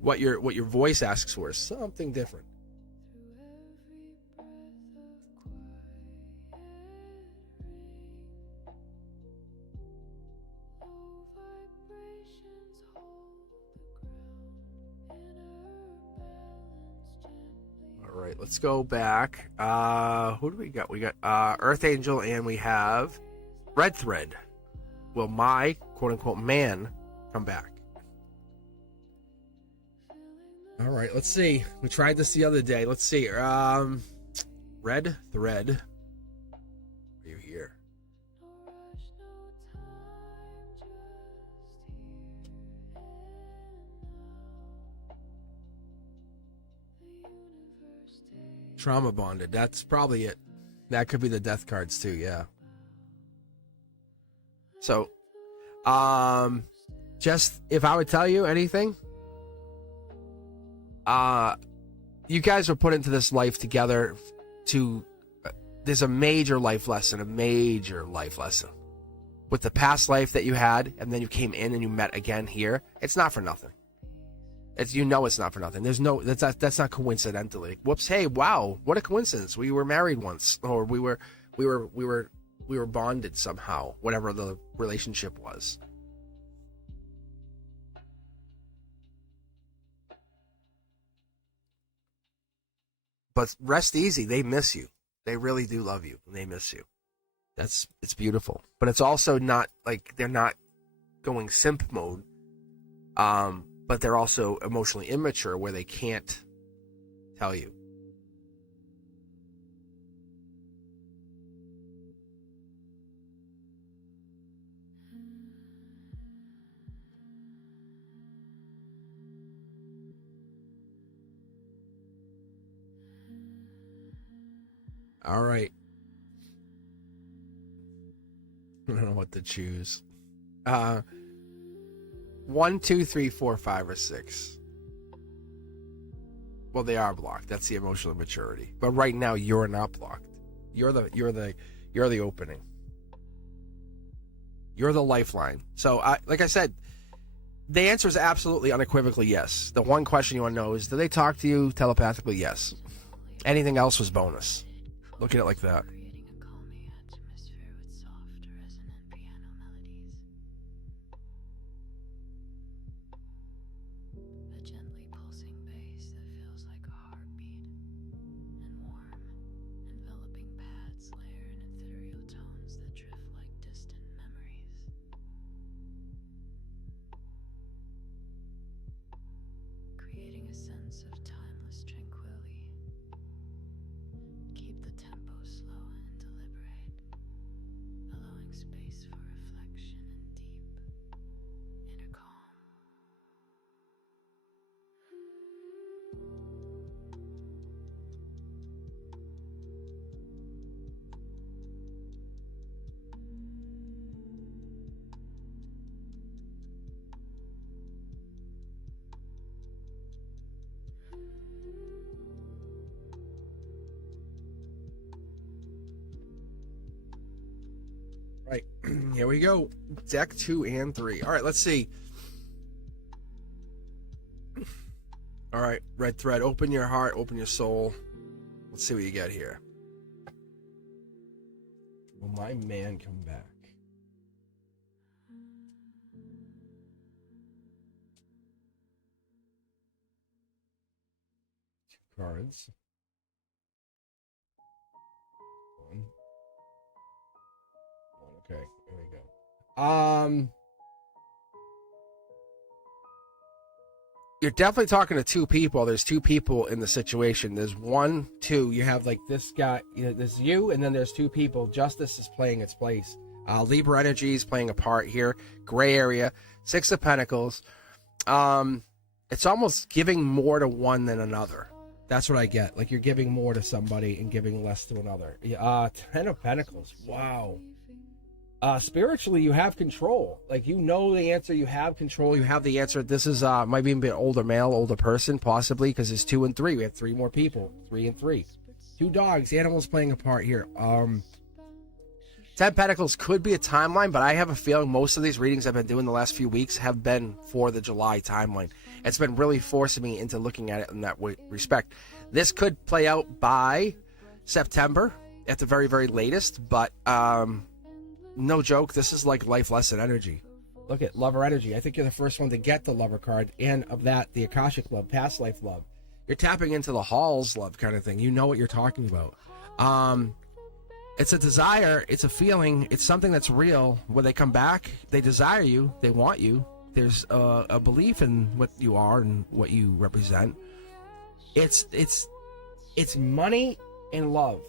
What your voice asks for is something different. All right, let's go back. Who do we got? We got Earth Angel and we have Red Thread. Will my quote-unquote man come back? All right, let's see. We tried this the other day. Let's see. Red Thread. Are you here? Trauma bonded. That's probably it. That could be the death cards too, yeah. So, just if I would tell you anything, you guys were put into this life together to, there's a major life lesson with the past life that you had, and then you came in and you met again here. It's not for nothing. It's not for nothing. There's no, that's not coincidentally. Whoops! Hey, wow! What a coincidence. We were married once, or we were bonded somehow. Whatever the relationship was. But rest easy. They miss you. They really do love you, and they miss you. It's beautiful. But it's also not like they're not going simp mode. But they're also emotionally immature where they can't tell you. All right. I don't know what to choose. 1, 2, 3, 4, 5, or 6. Well, they are blocked. That's the emotional maturity. But right now, you're not blocked. You're the opening. You're the lifeline. So, like I said, the answer is absolutely unequivocally yes. The one question you want to know is, do they talk to you telepathically? Yes. Anything else was bonus. Look at it like that. Right, here we go. Deck 2 and 3. All right, let's see. All right, Red Thread, open your heart, open your soul. Let's see what you get here. Will my man come back? Two cards. Okay, there we go. You're definitely talking to two people. There's two people in the situation. There's one, two. You have like this guy, there's you, and then there's two people. Justice is playing its place. Libra energy is playing a part here. Gray area. Six of Pentacles. It's almost giving more to one than another. That's what I get. Like you're giving more to somebody and giving less to another. Ten of Pentacles. Wow. Spiritually, you have control. Like, you know the answer. You have control. You have the answer. This is might be a bit older male, older person, possibly, because it's 2 and 3. We have 3 more people. 3 and 3. 2 dogs. Animals playing a part here. 10 Pentacles could be a timeline, but I have a feeling most of these readings I've been doing the last few weeks have been for the July timeline. It's been really forcing me into looking at it in that respect. This could play out by September at the very, very latest, but no joke, this is like life lesson energy. Look at lover energy. I think you're the first one to get the lover card, and of that, the Akashic love, past life love. You're tapping into the halls love kind of thing. You know what you're talking about. It's a desire, it's a feeling, it's something that's real. When they come back, they desire you, they want you. There's a belief in what you are and what you represent. It's money and love.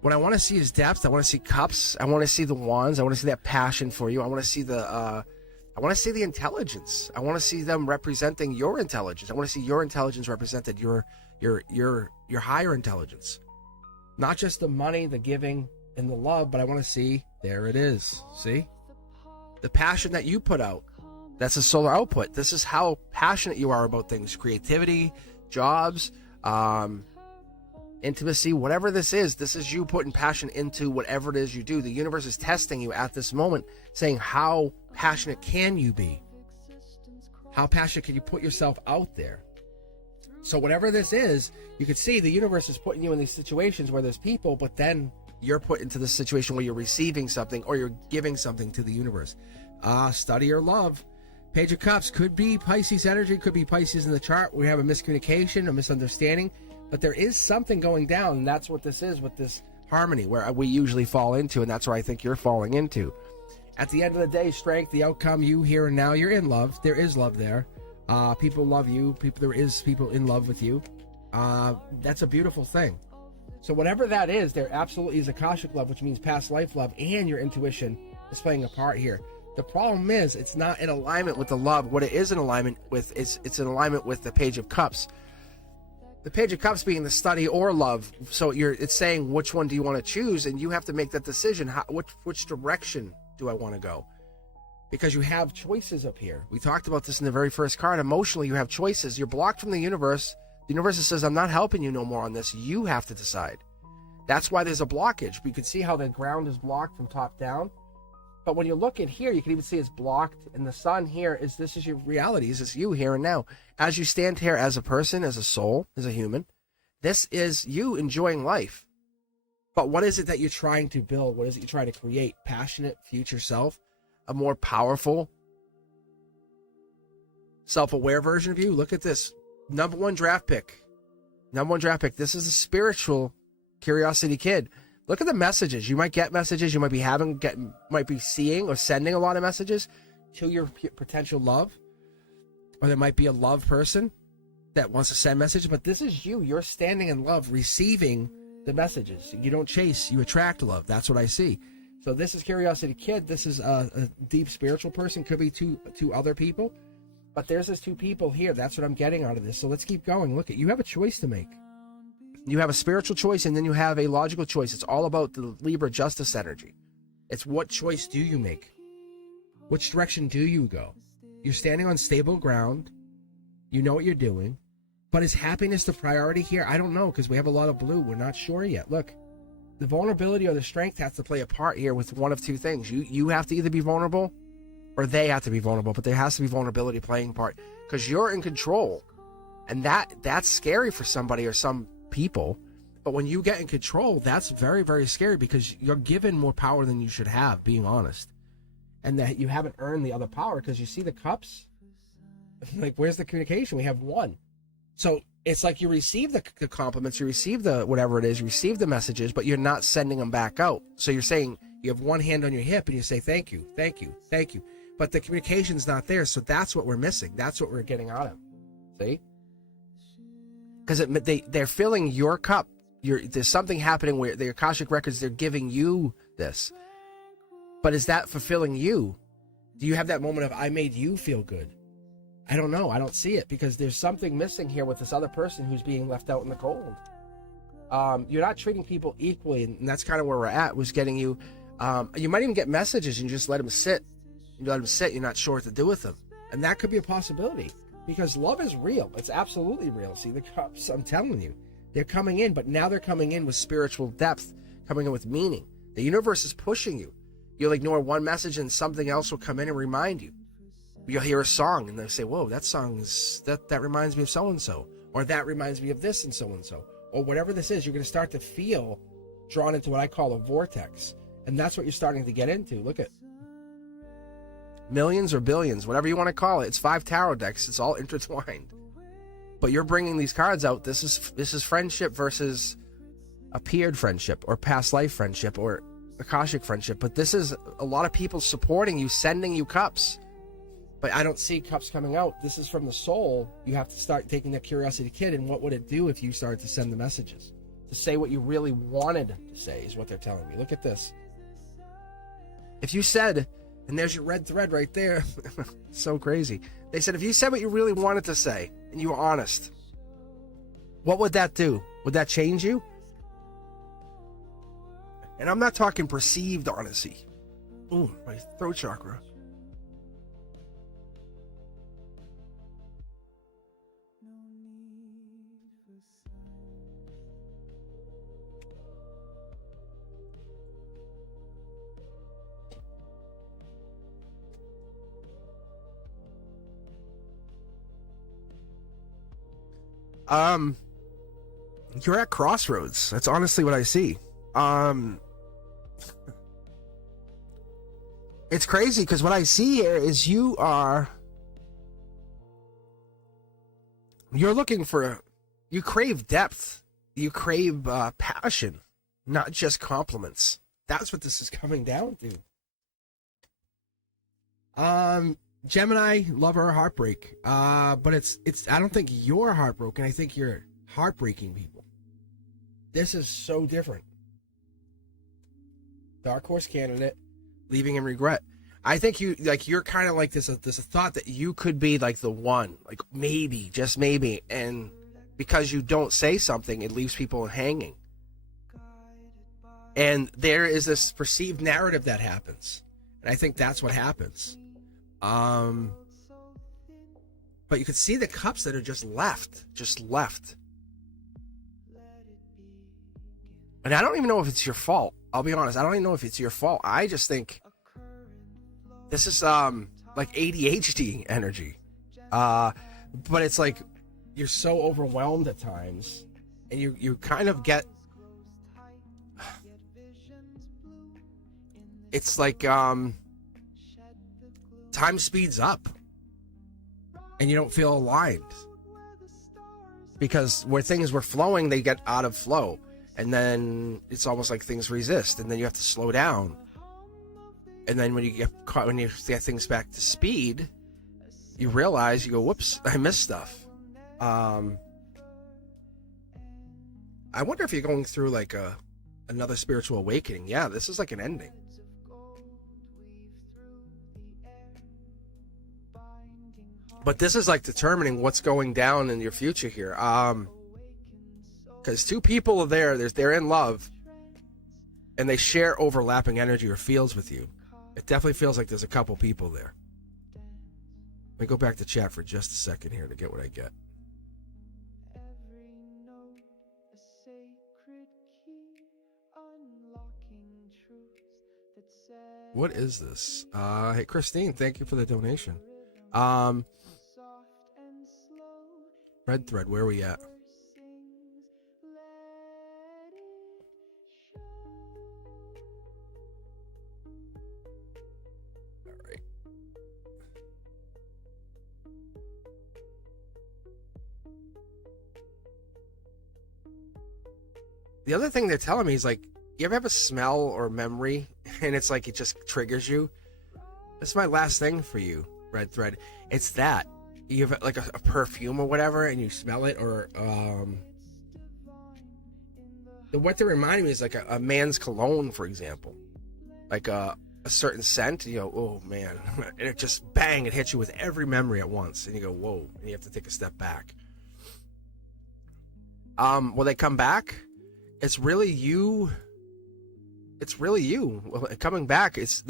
What I want to see is depth. I want to see cups. I want to see the wands. I want to see that passion for you. I want to see the intelligence. I want to see them representing your intelligence. I want to see your intelligence represented, your higher intelligence. Not just the money, the giving, and the love, but I want to see, there it is. See? The passion that you put out. That's a solar output. This is how passionate you are about things. Creativity, jobs, intimacy, whatever this is you putting passion into whatever it is you do. The universe is testing you at this moment, saying, how passionate can you be? How passionate can you put yourself out there? So whatever this is, you can see the universe is putting you in these situations where there's people, but then you're put into the situation where you're receiving something or you're giving something to the universe. Study your love. Page of Cups could be Pisces energy, could be Pisces in the chart. We have a miscommunication, a misunderstanding, but there is something going down, and that's what this is with this harmony, where we usually fall into, and that's where I think you're falling into. At the end of the day, strength, the outcome, you here and now, you're in love. There is love there. People love you. There is people in love with you. That's a beautiful thing. So whatever that is, there absolutely is Akashic love, which means past life love, and your intuition is playing a part here. The problem is it's not in alignment with the love. What it is in alignment with is it's in alignment with the Page of Cups. The Page of Cups being the study or love. So it's saying which one do you want to choose, and you have to make that decision. Which direction do I want to go? Because you have choices up here. We talked about this in the very first card. Emotionally, you have choices. You're blocked from the universe. The universe says, I'm not helping you no more on this. You have to decide. That's why there's a blockage. We can see how the ground is blocked from top down. But when you look at here, you can even see it's blocked. And the sun here this is your reality. This is you here and now. As you stand here as a person, as a soul, as a human, this is you enjoying life. But what is it that you're trying to build? What is it you're trying to create? Passionate future self? A more powerful, self-aware version of you? Look at this. Number one draft pick. This is a spiritual curiosity kid. Look at the messages. You might get messages. You might be seeing or sending a lot of messages to your potential love. Or there might be a love person that wants to send messages. But this is you. You're standing in love, receiving the messages. You don't chase. You attract love. That's what I see. So this is Curiosity Kid. This is a deep spiritual person. Could be two other people. But there's these two people here. That's what I'm getting out of this. So let's keep going. Look, you have a choice to make. You have a spiritual choice, and then you have a logical choice. It's all about the Libra justice energy. It's what choice do you make? Which direction do you go? You're standing on stable ground. You know what you're doing. But is happiness the priority here? I don't know, because we have a lot of blue. We're not sure yet. Look, the vulnerability or the strength has to play a part here with one of two things. You have to either be vulnerable or they have to be vulnerable, but there has to be vulnerability playing part because you're in control. And that's scary for somebody or some people. But when you get in control, that's very, very scary because you're given more power than you should have, being honest. And that you haven't earned the other power because you see the cups. Like, where's the communication? We have one. So it's like you receive the compliments, you receive the whatever it is, you receive the messages, but you're not sending them back out. So you're saying You have one hand on your hip and you say, thank you, thank you, thank you. But the communication's not there, so that's what we're missing. That's what we're getting out of. See? Because they're filling your cup. There's something happening where the Akashic Records, they're giving you this. But is that fulfilling you? Do you have that moment of, I made you feel good? I don't know. I don't see it, because there's something missing here with this other person who's being left out in the cold. You're not treating people equally, and that's kind of where we're at, was getting you. You might even get messages and you just let them sit. You let them sit. You're not sure what to do with them. And that could be a possibility, because love is real. It's absolutely real. See, the cups, I'm telling you, they're coming in, but now they're coming in with spiritual depth, coming in with meaning. The universe is pushing you. You'll ignore one message and something else will come in and remind you. You'll hear a song and they'll say, whoa, that song is, that reminds me of so-and-so, or that reminds me of this and so-and-so, or whatever this is. You're going to start to feel drawn into what I call a vortex. And that's what you're starting to get into. Look at millions or billions, whatever you want to call it. It's 5 tarot decks. It's all intertwined. But you're bringing these cards out. This is friendship versus appeared friendship, or past life friendship, or Akashic friendship. But this is a lot of people supporting you, sending you cups. But I don't see cups coming out. This is from the soul. You have to start taking that curiosity kid, and what would it do if you started to send the messages? To say what you really wanted to say is what they're telling me. Look at this. If you said, and there's your red thread right there. So crazy. They said, if you said what you really wanted to say, and you were honest, what would that do? Would that change you? And I'm not talking perceived honesty. Ooh, my throat chakra. You're at crossroads. That's honestly what I see. It's crazy, because what I see here is you're looking for, you crave depth, you crave passion, not just compliments. That's what this is coming down to. Gemini, lover, heartbreak. But it's I don't think you're heartbroken. I think you're heartbreaking people. This is so different. Dark horse candidate, leaving in regret. I think you're kind of like this a thought that you could be like the one, like maybe, just maybe, and because you don't say something, it leaves people hanging. And there is this perceived narrative that happens, and I think that's what happens. But you could see the cups that are just left. And I don't even know if it's your fault. I'll be honest. I don't even know if it's your fault. I just think this is like ADHD energy. But it's like you're so overwhelmed at times, and you kind of get. It's like time speeds up, and you don't feel aligned, because where things were flowing, they get out of flow. And then it's almost like things resist, and then you have to slow down. And then when you get things back to speed, you realize, you go, whoops, I missed stuff. I wonder if you're going through like another spiritual awakening. Yeah, this is like an ending. But this is like determining what's going down in your future here. Because 2 people are there, they're in love, and they share overlapping energy or fields with you. It definitely feels like there's a couple people there. Let me go back to chat for just a second here to get what I get. What is this? Hey, Christine, thank you for the donation. Red thread, where are we at? The other thing they're telling me is like You ever have a smell or memory and it's like it just triggers you? That's my last thing for you, Red Thread. It's that. You have like a perfume or whatever and you smell it, or what they're reminding me is like a man's cologne, for example. Like a certain scent, and you go, oh man, and it just bang, it hits you with every memory at once, and you go, whoa, and you have to take a step back. When they come back, it's really you. It's really you. Well, coming back, it's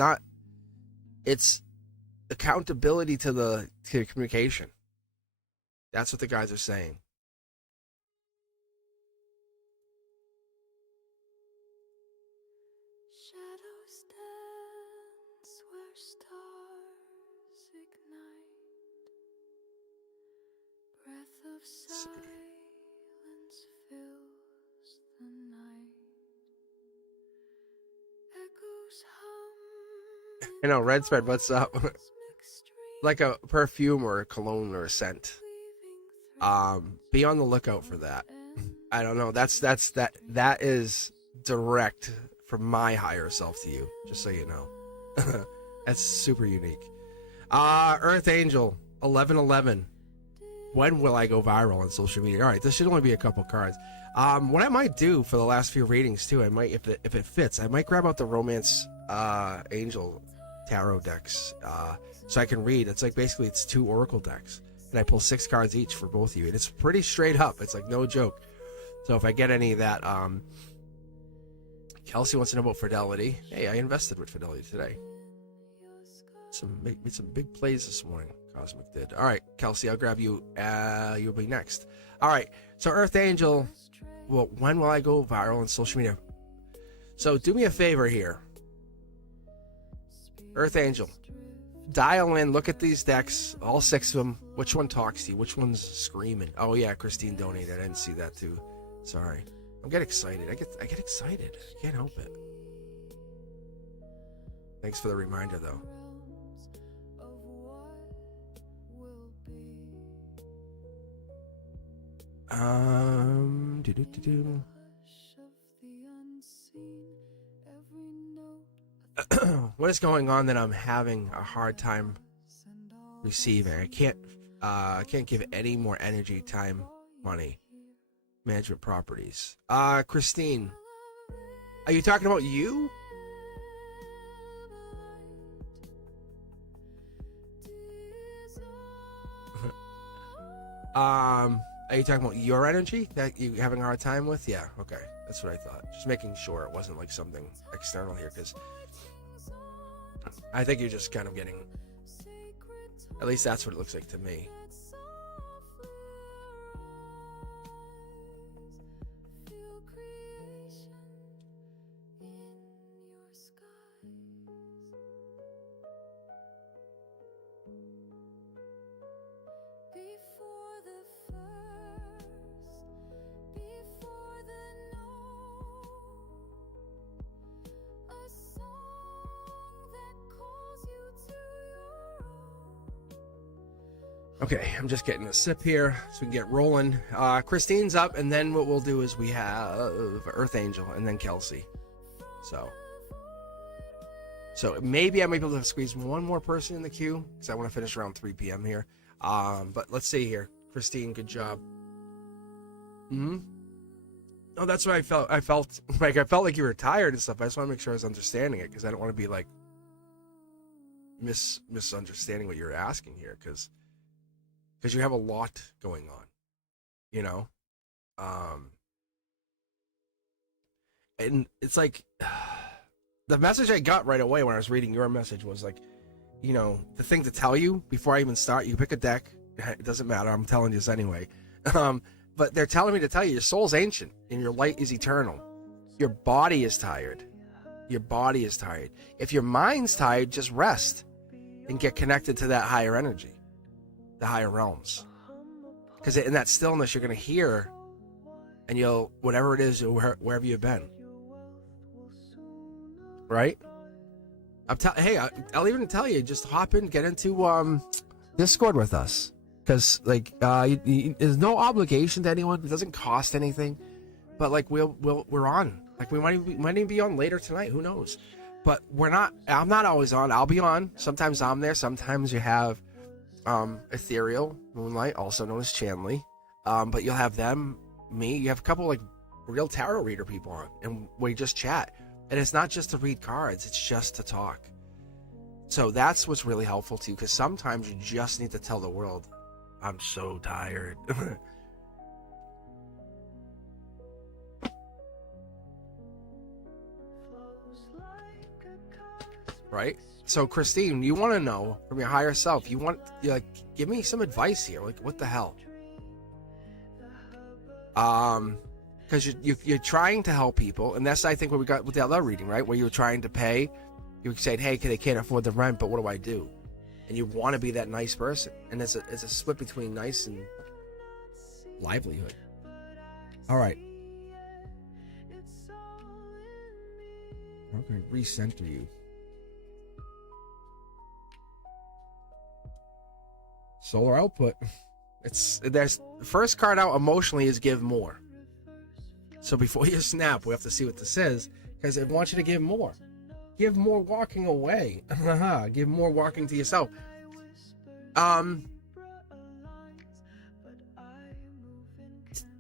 accountability to the communication. That's what the guys are saying. Shadows dance where stars ignite. Breath of silence fills the night. Echoes hum. I know, Red Thread, what's up? Like a perfume or a cologne or a scent. Be on the lookout for that. I don't know. That is direct from my higher self to you, just so you know. That's super unique. Earth Angel 1111. When will I go viral on social media? All right, this should only be a couple cards. What I might do for the last few readings too, I might, if it fits, I might grab out the Romance Angel tarot decks, so I can read. It's like basically it's 2 oracle decks, and I pull 6 cards each for both of you, and it's pretty straight up. It's like no joke. So if I get any of that, Kelsey wants to know about Fidelity. Hey, I invested with Fidelity today. Made some big plays this morning. Cosmic did. All right, Kelsey, I'll grab you. You'll be next. All right. So Earth Angel, well, when will I go viral on social media? So do me a favor here. Earth Angel, dial in, look at these decks, all 6 of them. Which one talks to you? Which one's screaming? Oh yeah, Christine donated. I didn't see that too. Sorry. I'm getting excited. I get excited. I can't help it. Thanks for the reminder though. What is going on that I'm having a hard time receiving? I can't give any more energy, time, money. Management properties. Christine, are you talking about you? Are you talking about your energy that you having a hard time with? Yeah, okay, that's what I thought. Just making sure it wasn't like something external here, because I think you're just kind of getting, at least that's what it looks like to me. Okay, I'm just getting a sip here so we can get rolling. Christine's up, and then what we'll do is we have Earth Angel and then Kelsey. So maybe I might be able to squeeze one more person in the queue because I want to finish around 3 p.m. here. But let's see here. Christine, good job. Oh, that's what I felt. I felt like you were tired and stuff. I just want to make sure I was understanding it because I don't want to be like misunderstanding what you're asking here because you have a lot going on, you know? And it's like, the message I got right away when I was reading your message was like, you know, the thing to tell you before I even start, you pick a deck, it doesn't matter, I'm telling you this anyway. But they're telling me to tell you, your soul's ancient and your light is eternal. Your body is tired. Your body is tired. If your mind's tired, just rest and get connected to that higher energy. The higher realms, because in that stillness you're going to hear, and you'll, whatever it is, wherever you've been, right? I'll even tell you, just hop in, get into Discord with us, because like there's no obligation to anyone. It doesn't cost anything. but like we're on. Like we might even be on later tonight. Who knows? But we're not. I'm not always on. I'll be on. Sometimes I'm there. Sometimes you have Ethereal Moonlight, also known as Chanley. But you'll have them, me. You have a couple like real tarot reader people on, and we just chat. And it's not just to read cards. It's just to talk. So that's what's really helpful too, because sometimes you just need to tell the world, I'm so tired. Right? So Christine, you want to know from your higher self, you're like, give me some advice here. Like, what the hell? Because you're trying to help people, and that's, I think, what we got with the other reading, right? Where you were trying to pay, you said, hey, they can't afford the rent, but what do I do? And you want to be that nice person, and it's a split between nice and livelihood. All right. I'm going to recenter you. Solar output. There's first card out emotionally is give more. So before you snap, we have to see what this says, because it wants you to give more. Give more walking away. Give more walking to yourself.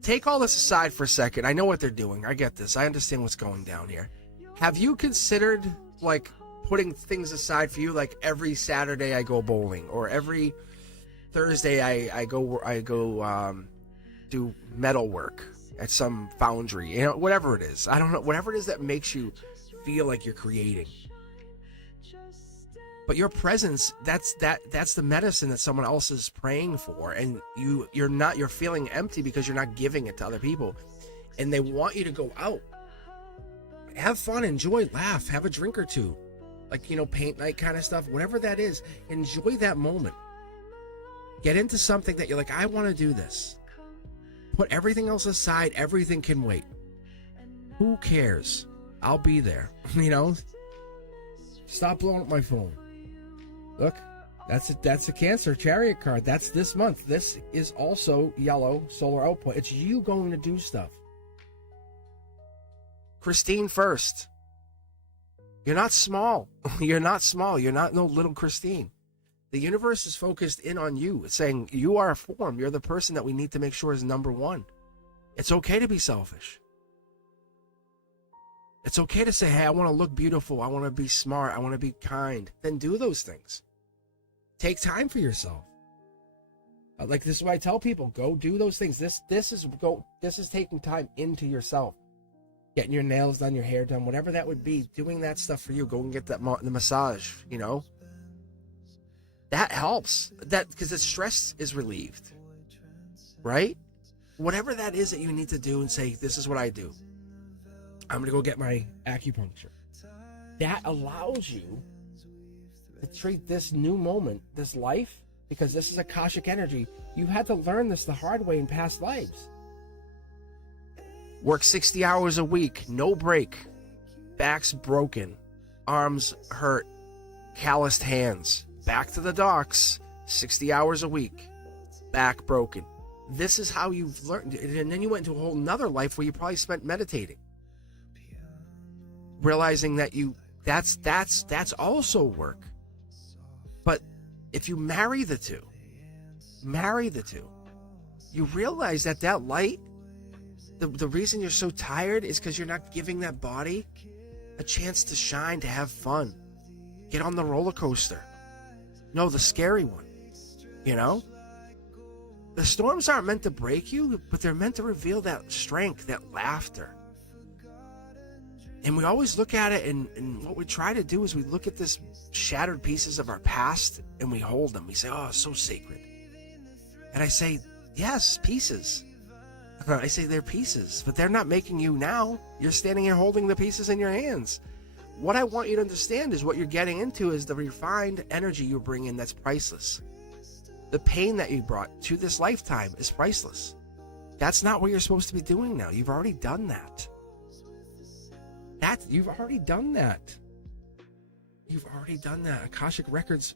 Take all this aside for a second. I know what they're doing. I get this. I understand what's going down here. Have you considered like putting things aside for you? Like every Saturday I go bowling, or every Thursday I go do metal work at some foundry, whatever it is. I don't know, whatever it is that makes you feel like you're creating. But your presence, that's the medicine that someone else is praying for, and you're feeling empty because you're not giving it to other people. And they want you to go out, have fun, enjoy, laugh, have a drink or two, like paint night kind of stuff, whatever that is. Enjoy that moment. Get into something that you're like, I want to do this. Put everything else aside. Everything can wait. Who cares? I'll be there. Stop blowing up my phone. Look, that's a Cancer Chariot card. That's this month. This is also yellow solar output. It's you going to do stuff. Christine first. You're not small. You're not small. You're not no little Christine. The universe is focused in on you. It's saying you are a form. You're the person that we need to make sure is number one. It's okay to be selfish. It's okay to say, hey, I want to look beautiful. I want to be smart. I want to be kind. Then do those things. Take time for yourself. Like this is what I tell people. Go do those things. This is taking time into yourself. Getting your nails done, your hair done, whatever that would be. Doing that stuff for you. Go and get the massage, That helps. That because the stress is relieved. Right? Whatever that is that you need to do and say, this is what I do. I'm going to go get my acupuncture. That allows you to treat this new moment, this life, because this is Akashic energy. You had to learn this the hard way in past lives. Work 60 hours a week, no break. Back's broken. Arms hurt. Calloused hands. Back to the docks. 60 hours a week. Back broken. This is how you've learned. And then you went into a whole nother life where you probably spent meditating. Realizing that that's also work. But if you marry the two, you realize that light, the reason you're so tired is because you're not giving that body a chance to shine, to have fun. Get on the roller coaster. No, the scary one. The storms aren't meant to break you, but they're meant to reveal that strength, that laughter. And we always look at it, and what we try to do is we look at this shattered pieces of our past, and we hold them. We say, oh, so sacred. And I say, yes, pieces. I say they're pieces, but they're not making you now. You're standing here holding the pieces in your hands. What I want you to understand is what you're getting into is the refined energy you bring in that's priceless. The pain that you brought to this lifetime is priceless. That's not what you're supposed to be doing now. You've already done that. You've already done that. You've already done that. Akashic records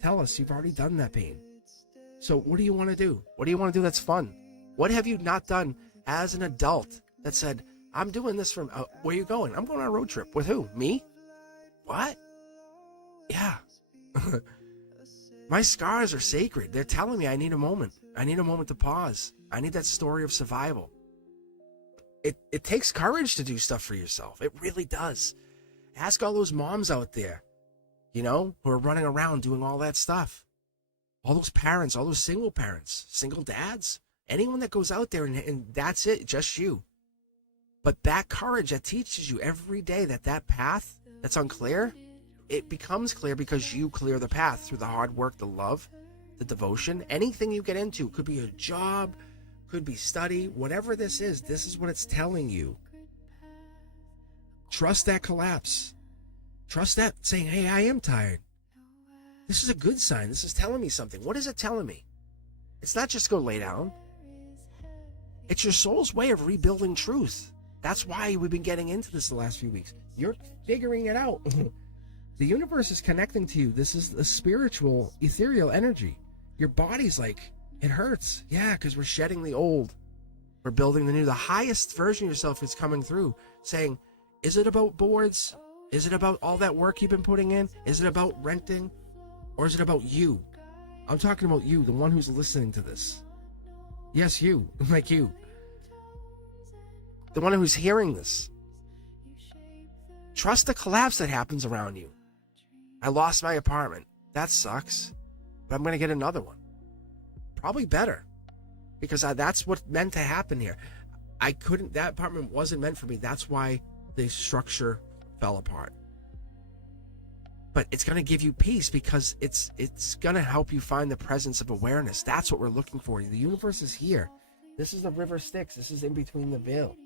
tell us you've already done that pain. So what do you want to do? What do you want to do that's fun? What have you not done as an adult that said, I'm doing this from, where you going? I'm going on a road trip. With who? Me? What? Yeah. My scars are sacred. They're telling me I need a moment. I need a moment to pause. I need that story of survival. It takes courage to do stuff for yourself. It really does. Ask all those moms out there, who are running around doing all that stuff. All those parents, all those single parents, single dads, anyone that goes out there and that's it, just you. But that courage that teaches you every day that path that's unclear, it becomes clear because you clear the path through the hard work, the love, the devotion. Anything you get into, could be a job, could be study, whatever this is what it's telling you. Trust that collapse. Trust that saying, hey, I am tired. This is a good sign. This is telling me something. What is it telling me? It's not just go lay down. It's your soul's way of rebuilding truth. That's why we've been getting into this the last few weeks. You're figuring it out. The universe is connecting to you. This is a spiritual, ethereal energy. Your body's like, it hurts. Yeah, because we're shedding the old. We're building the new. The highest version of yourself is coming through, saying, is it about boards? Is it about all that work you've been putting in? Is it about renting? Or is it about you? I'm talking about you, the one who's listening to this. Yes, you, like you. The one who's hearing this. Trust the collapse that happens around you. I lost my apartment. That sucks. But I'm going to get another one. Probably better. Because that's what meant to happen here. That apartment wasn't meant for me. That's why the structure fell apart. But it's going to give you peace because it's going to help you find the presence of awareness. That's what we're looking for. The universe is here. This is the river Styx. This is in between the veil.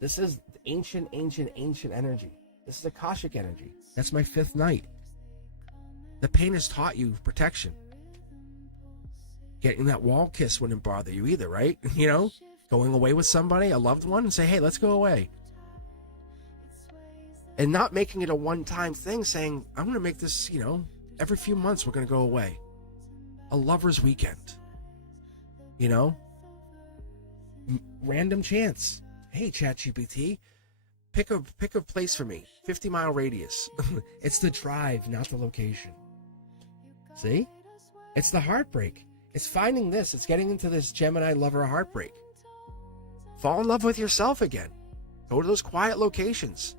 This is ancient energy. This is Akashic energy. That's my fifth night. The pain has taught you protection. Getting that wall kiss wouldn't bother you either, right? Going away with somebody, a loved one, and say, hey, let's go away. And not making it a one-time thing, saying, I'm going to make this, every few months we're going to go away. A lover's weekend. Random chance. Hey, ChatGPT, pick a place for me. 50-mile radius. It's the drive, not the location. See? It's the heartbreak. It's finding this. It's getting into this Gemini lover heartbreak. Fall in love with yourself again. Go to those quiet locations.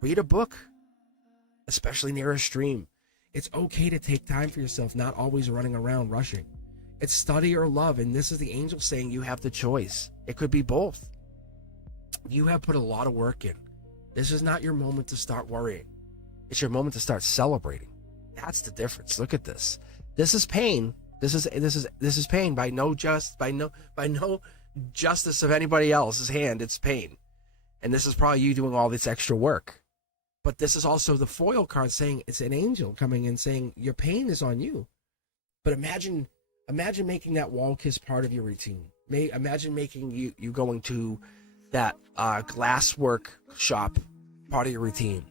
Read a book, especially near a stream. It's okay to take time for yourself, not always running around rushing. It's study or love, and this is the angel saying you have the choice. It could be both. You have put a lot of work in. This is not your moment to start worrying. It's your moment to start celebrating. That's the difference. Look at this. This is pain. This is pain by no justice of anybody else's hand. It's pain. And this is probably you doing all this extra work. But this is also the foil card saying it's an angel coming in saying your pain is on you. But imagine making that wall kiss part of your routine. Imagine making you going to that glasswork shop part of your routine.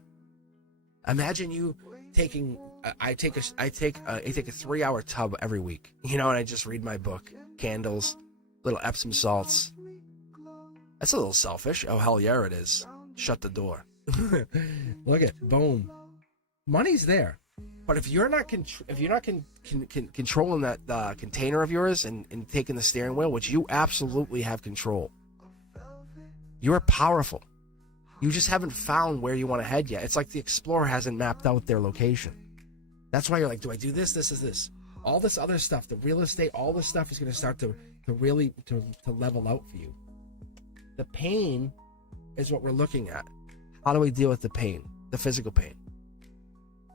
Imagine you taking I take a 3-hour tub every week, and I just read my book, candles, little Epsom salts. That's a little selfish. Oh hell yeah, it is. Shut the door. Look at boom. Money's there, but if you're not controlling that container of yours and taking the steering wheel, which you absolutely have control, you're powerful. You just haven't found where you want to head yet. It's like the explorer hasn't mapped out their location. That's why you're like, do I do this? This is this. All this other stuff, the real estate, all this stuff is going to start to really level out for you. The pain is what we're looking at. How do we deal with the pain, the physical pain?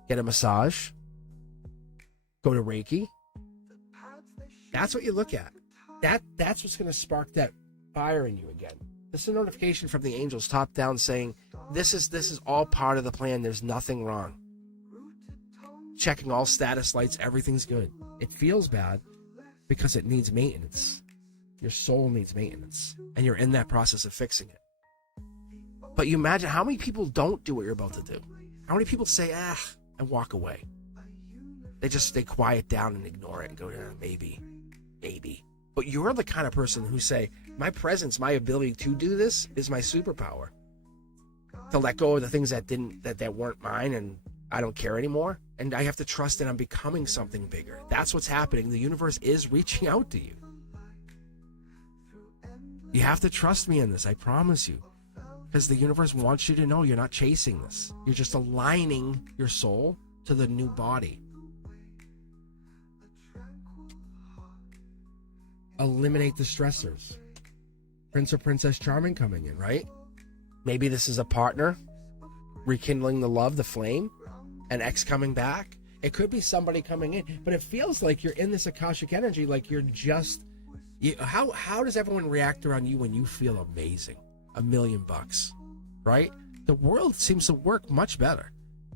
Get a massage. Go to Reiki. That's what you look at. That's what's going to spark that fire in you again. This is a notification from the angels top down saying, this is all part of the plan. There's nothing wrong. Checking all status lights. Everything's good. It feels bad because it needs maintenance. Your soul needs maintenance. And you're in that process of fixing it. But you imagine how many people don't do what you're about to do. How many people say, and walk away. They quiet down and ignore it and go, maybe. But you're the kind of person who say, my presence, my ability to do this is my superpower. To let go of the things that weren't mine and I don't care anymore. And I have to trust that I'm becoming something bigger. That's what's happening. The universe is reaching out to you. You have to trust me in this, I promise you. Because the universe wants you to know you're not chasing this. You're just aligning your soul to the new body. Eliminate the stressors. Prince or Princess Charming coming in, right? Maybe this is a partner rekindling the love, the flame, an ex coming back. It could be somebody coming in, but it feels like you're in this Akashic energy, like you're just... How does everyone react around you when you feel amazing? $1 million, right? The world seems to work much better.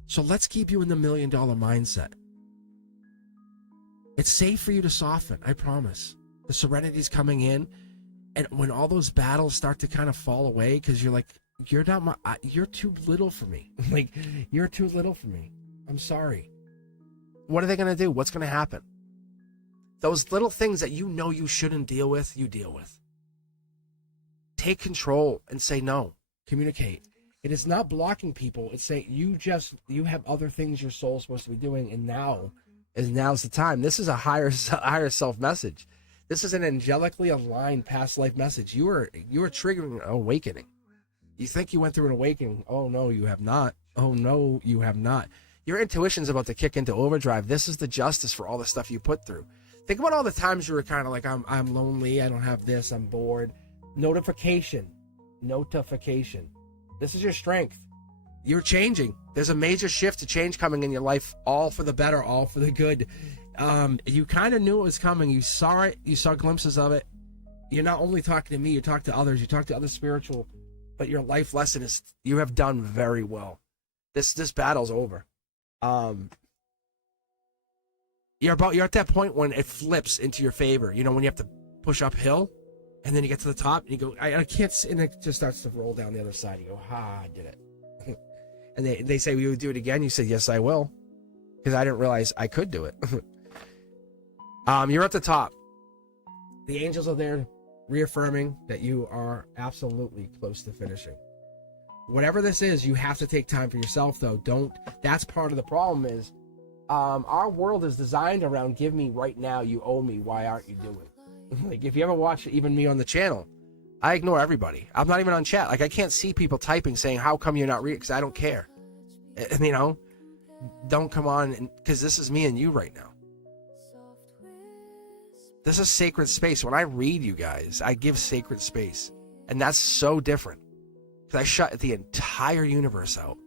So let's keep you in the $1 million mindset. It's safe for you to soften, I promise. The serenity's coming in, and when all those battles start to kind of fall away, because you're like, you're too little for me. Like, you're too little for me. I'm sorry. What are they going to do? What's going to happen? Those little things that you know you shouldn't deal with, you deal with. Take control and say no. Communicate. It is not blocking people. It's saying you have other things your soul's supposed to be doing, and now's the time. This is a higher self message. This is an angelically aligned past life message. You are triggering an awakening. You think you went through an awakening. Oh no, you have not. Oh no, you have not. Your intuition's about to kick into overdrive. This is the justice for all the stuff you put through. Think about all the times you were kind of like, I'm lonely, I don't have this, I'm bored. Notification. This is your strength. You're changing. There's a major shift to change coming in your life, all for the better, all for the good. You kind of knew it was coming. You saw it. You saw glimpses of it. You're not only talking to me, you talk to others, you talk to other spiritual, but your life lesson is you have done very well. This battle's over. You're at that point when it flips into your favor. You know, when you have to push uphill and then you get to the top and you go, I can't, and it just starts to roll down the other side. You go, I did it. And they say, will you do it again? You say, yes, I will. Because I didn't realize I could do it. You're at the top. The angels are there reaffirming that you are absolutely close to finishing. Whatever this is, you have to take time for yourself, though. That's part of the problem is, our world is designed around give me right now, you owe me, why aren't you doing it? Like, if you ever watch even me on the channel, I ignore everybody. I'm not even on chat. Like, I can't see people typing saying, how come you're not reading? Because I don't care. And, you know, don't come on, because this is me and you right now. This is sacred space. When I read you guys, I give sacred space. And that's so different. Because I shut the entire universe out.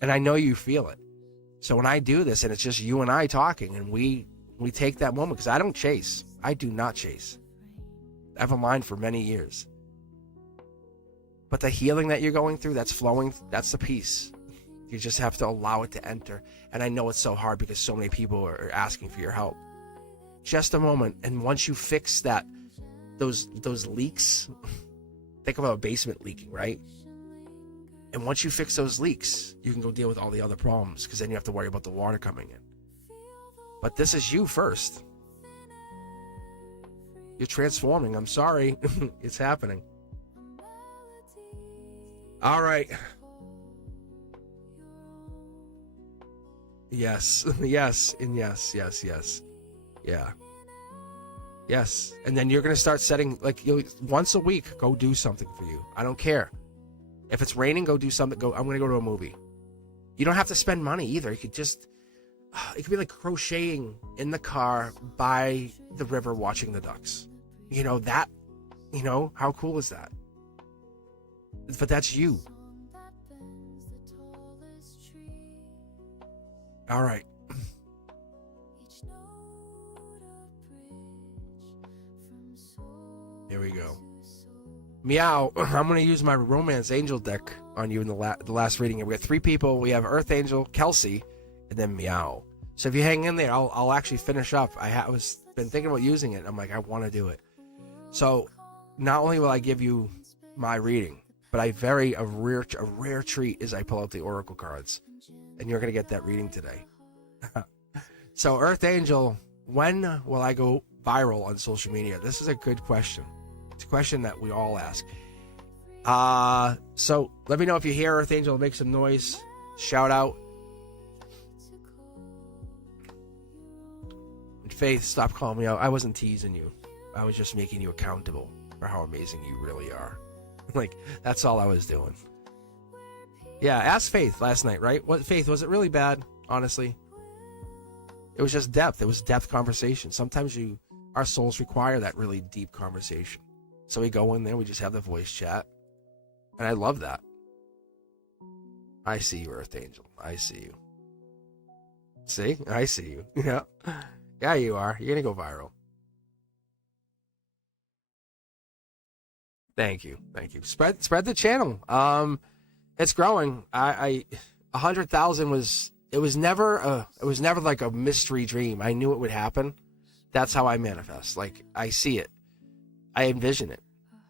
And I know you feel it. So when I do this and it's just you and I talking and we take that moment, because I don't chase. I do not chase. I've aligned for many years. But the healing that you're going through, that's flowing, that's the peace. You just have to allow it to enter. And I know it's so hard because so many people are asking for your help. Just a moment, and once you fix that, those leaks, think about a basement leaking, right? And once you fix those leaks, you can go deal with all the other problems, because then you have to worry about the water coming in. But this is you first. You're transforming. I'm sorry. It's happening. All right. Yes. Yes. And yes. Yes. Yes. Yeah. Yes. And then you're going to start setting, like, once a week, go do something for you. I don't care. If it's raining, go do something. I'm going to go to a movie. You don't have to spend money either. You could just, it could be like crocheting in the car by the river watching the ducks. You know, how cool is that? But that's you. All right. Here we go. Meow. I'm going to use my romance angel deck on you in the last reading. We got 3 people. We have Earth Angel, Kelsey, and then Meow. So if you hang in there, I'll actually finish up. I was been thinking about using it. I'm like, I want to do it. So not only will I give you my reading, but a rare treat is I pull out the Oracle cards. And you're going to get that reading today. So Earth Angel, when will I go viral on social media? This is a good question. It's a question that we all ask. So let me know if you hear Earth Angel. Make some noise. Shout out. And Faith, stop calling me out. I wasn't teasing you. I was just making you accountable for how amazing you really are. Like, that's all I was doing. Yeah, ask Faith last night, right? What, Faith, was it really bad? Honestly, it was just depth. It was depth conversation. Sometimes our souls require that really deep conversation. So we go in there, we just have the voice chat. And I love that. I see you, Earth Angel. I see you. See? I see you. Yeah. Yeah, you are. You're going to go viral. Thank you. Thank you. Spread the channel. It's growing. 100,000 was never like a mystery dream. I knew it would happen. That's how I manifest. Like, I see it. I envision it.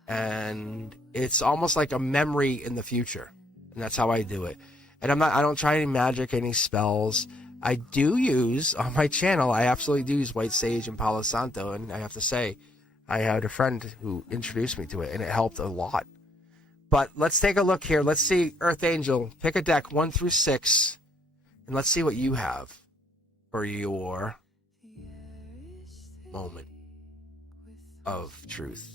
And it's almost like a memory in the future. And that's how I do it. And I don't try any magic, any spells. I do use, on my channel, I absolutely do use White Sage and Palo Santo. And I have to say, I had a friend who introduced me to it, and it helped a lot. But let's take a look here. Let's see, Earth Angel, pick a deck 1 through 6, and let's see what you have for your moment of truth.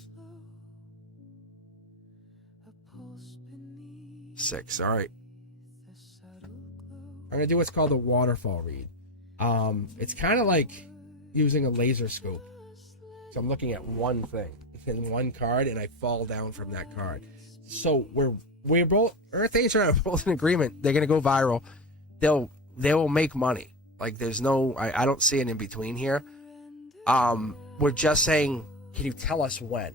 6. All right. I'm going to do what's called a waterfall read. It's kind of like using a laser scope. So I'm looking at one thing in one card, and I fall down from that card. So we're both, Earth Angel and I are both in agreement. They're going to go viral. They will make money. Like, there's no, I don't see an in between here. We're just saying, can you tell us when?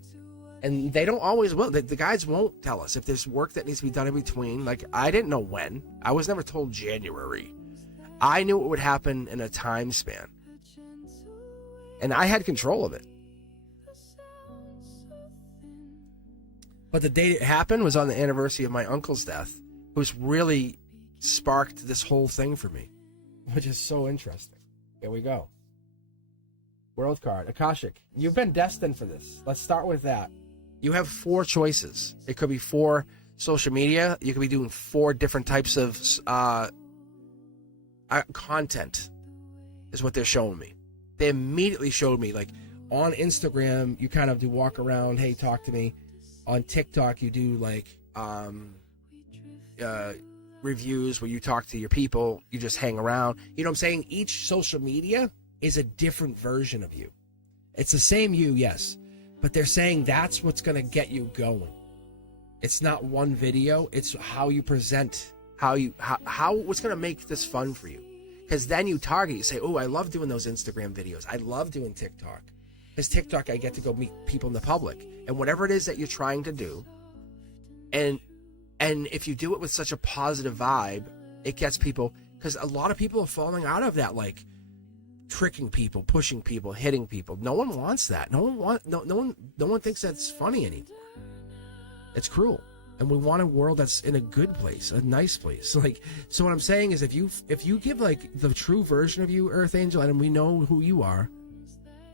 And they don't always will. The guys won't tell us if there's work that needs to be done in between. Like, I didn't know when. I was never told January. I knew it would happen in a time span. And I had control of it. But the date it happened was on the anniversary of my uncle's death, who's really sparked this whole thing for me, which is so interesting. Here we go. World card, Akashic. You've been destined for this. Let's start with that. You have 4 choices. It could be 4 social media. You could be doing 4 different types of content, is what they're showing me. They immediately showed me, like, on Instagram, you kind of do walk around, hey, talk to me. On TikTok, you do, like, reviews where you talk to your people. You just hang around. You know what I'm saying? Each social media is a different version of you. It's the same you, yes. But they're saying that's what's going to get you going. It's not one video. It's how you present, what's going to make this fun for you. Because then you target, you say, oh, I love doing those Instagram videos. I love doing TikTok. Because TikTok, I get to go meet people in the public. And whatever it is that you're trying to do, and if you do it with such a positive vibe, it gets people, because a lot of people are falling out of that, like, tricking people, pushing people, hitting people. No one wants that. No one thinks that's funny anymore. It's cruel. And we want a world that's in a good place, a nice place. Like, so what I'm saying is, if you give, like, the true version of you, Earth Angel, and we know who you are,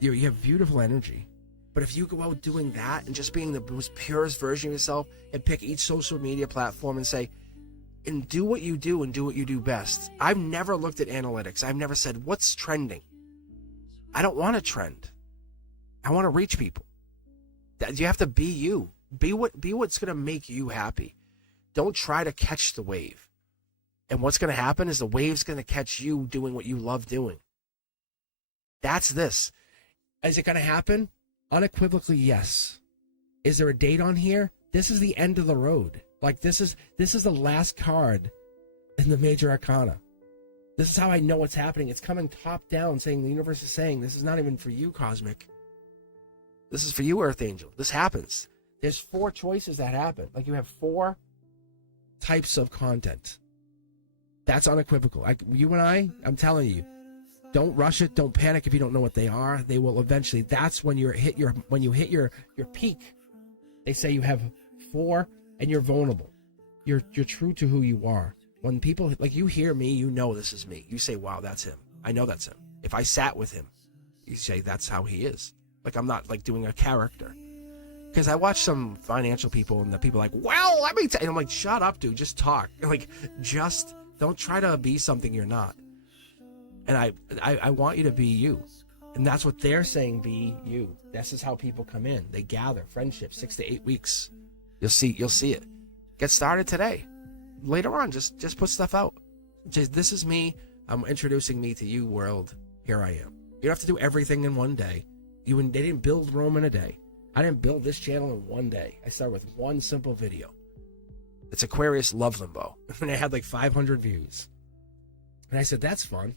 you have beautiful energy. But if you go out doing that and just being the most purest version of yourself, and pick each social media platform and say, and do what you do and do what you do best. I've never looked at analytics. I've never said, what's trending? I don't want a trend. I want to reach people. You have to be you. Be what's going to make you happy. Don't try to catch the wave. And what's going to happen is the wave's going to catch you doing what you love doing. That's this. Is it going to happen? Unequivocally, yes. Is there a date on here? This is the end of the road. Like, this is the last card in the major arcana. This is how I know what's happening. It's coming top down, saying the universe is saying, this is not even for you, Cosmic. This is for you, Earth Angel. This happens. There's 4 choices that happen. Like, you have 4 types of content. That's unequivocal. Like, you and I'm telling you, don't rush it. Don't panic if you don't know what they are. They will eventually. That's when you hit your peak. They say you have 4 and you're vulnerable. You're true to who you are. When people, like, you hear me, you know this is me. You say, wow, that's him. I know that's him. If I sat with him, you say, that's how he is. Like I'm not like doing a character. Because I watch some financial people and the people are like, well, let me tell you. And I'm like, shut up, dude. Just talk. Like, just don't try to be something you're not. And I want you to be you. And that's what they're saying, be you. This is how people come in. They gather, friendship, 6 to 8 weeks. You'll see it. Get started today. Later on, just put stuff out. This is me. I'm introducing me to you, world. Here I am. You don't have to do everything in one day. They didn't build Rome in a day. I didn't build this channel in one day. I started with one simple video. It's Aquarius Love Limbo. And I had like 500 views. And I said, that's fun.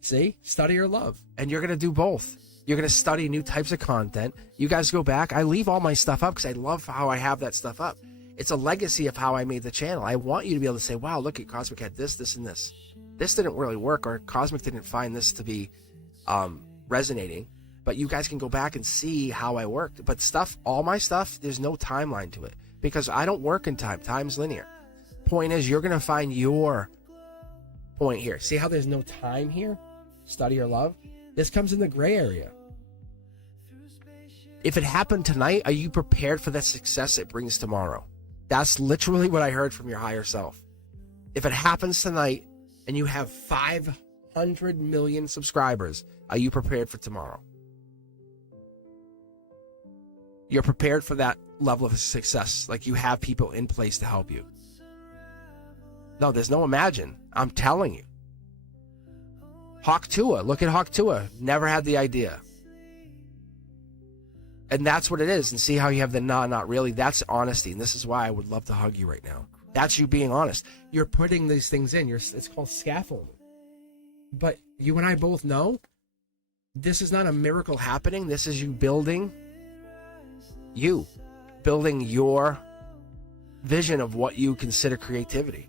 See? Study or love. And you're going to do both. You're going to study new types of content. You guys go back. I leave all my stuff up because I love how I have that stuff up. It's a legacy of how I made the channel. I want you to be able to say, wow, look at Cosmic had this, this, and this. This didn't really work, or Cosmic didn't find this to be resonating. But you guys can go back and see how I worked. But all my stuff, there's no timeline to it. Because I don't work in time. Time's linear. Point is, you're going to find your point here. See how there's no time here? Study or love? This comes in the gray area. If it happened tonight, are you prepared for the success it brings tomorrow? That's literally what I heard from your higher self. If it happens tonight and you have 500 million subscribers, are you prepared for tomorrow? You're prepared for that level of success. Like you have people in place to help you. No, there's no imagine. I'm telling you. Hawk Tua. Look at Hawk Tua. Never had the idea. And that's what it is. And see how you have the not really. That's honesty. And this is why I would love to hug you right now. That's you being honest. You're putting these things in. It's called scaffolding. But you and I both know this is not a miracle happening. This is you building your vision of what you consider creativity.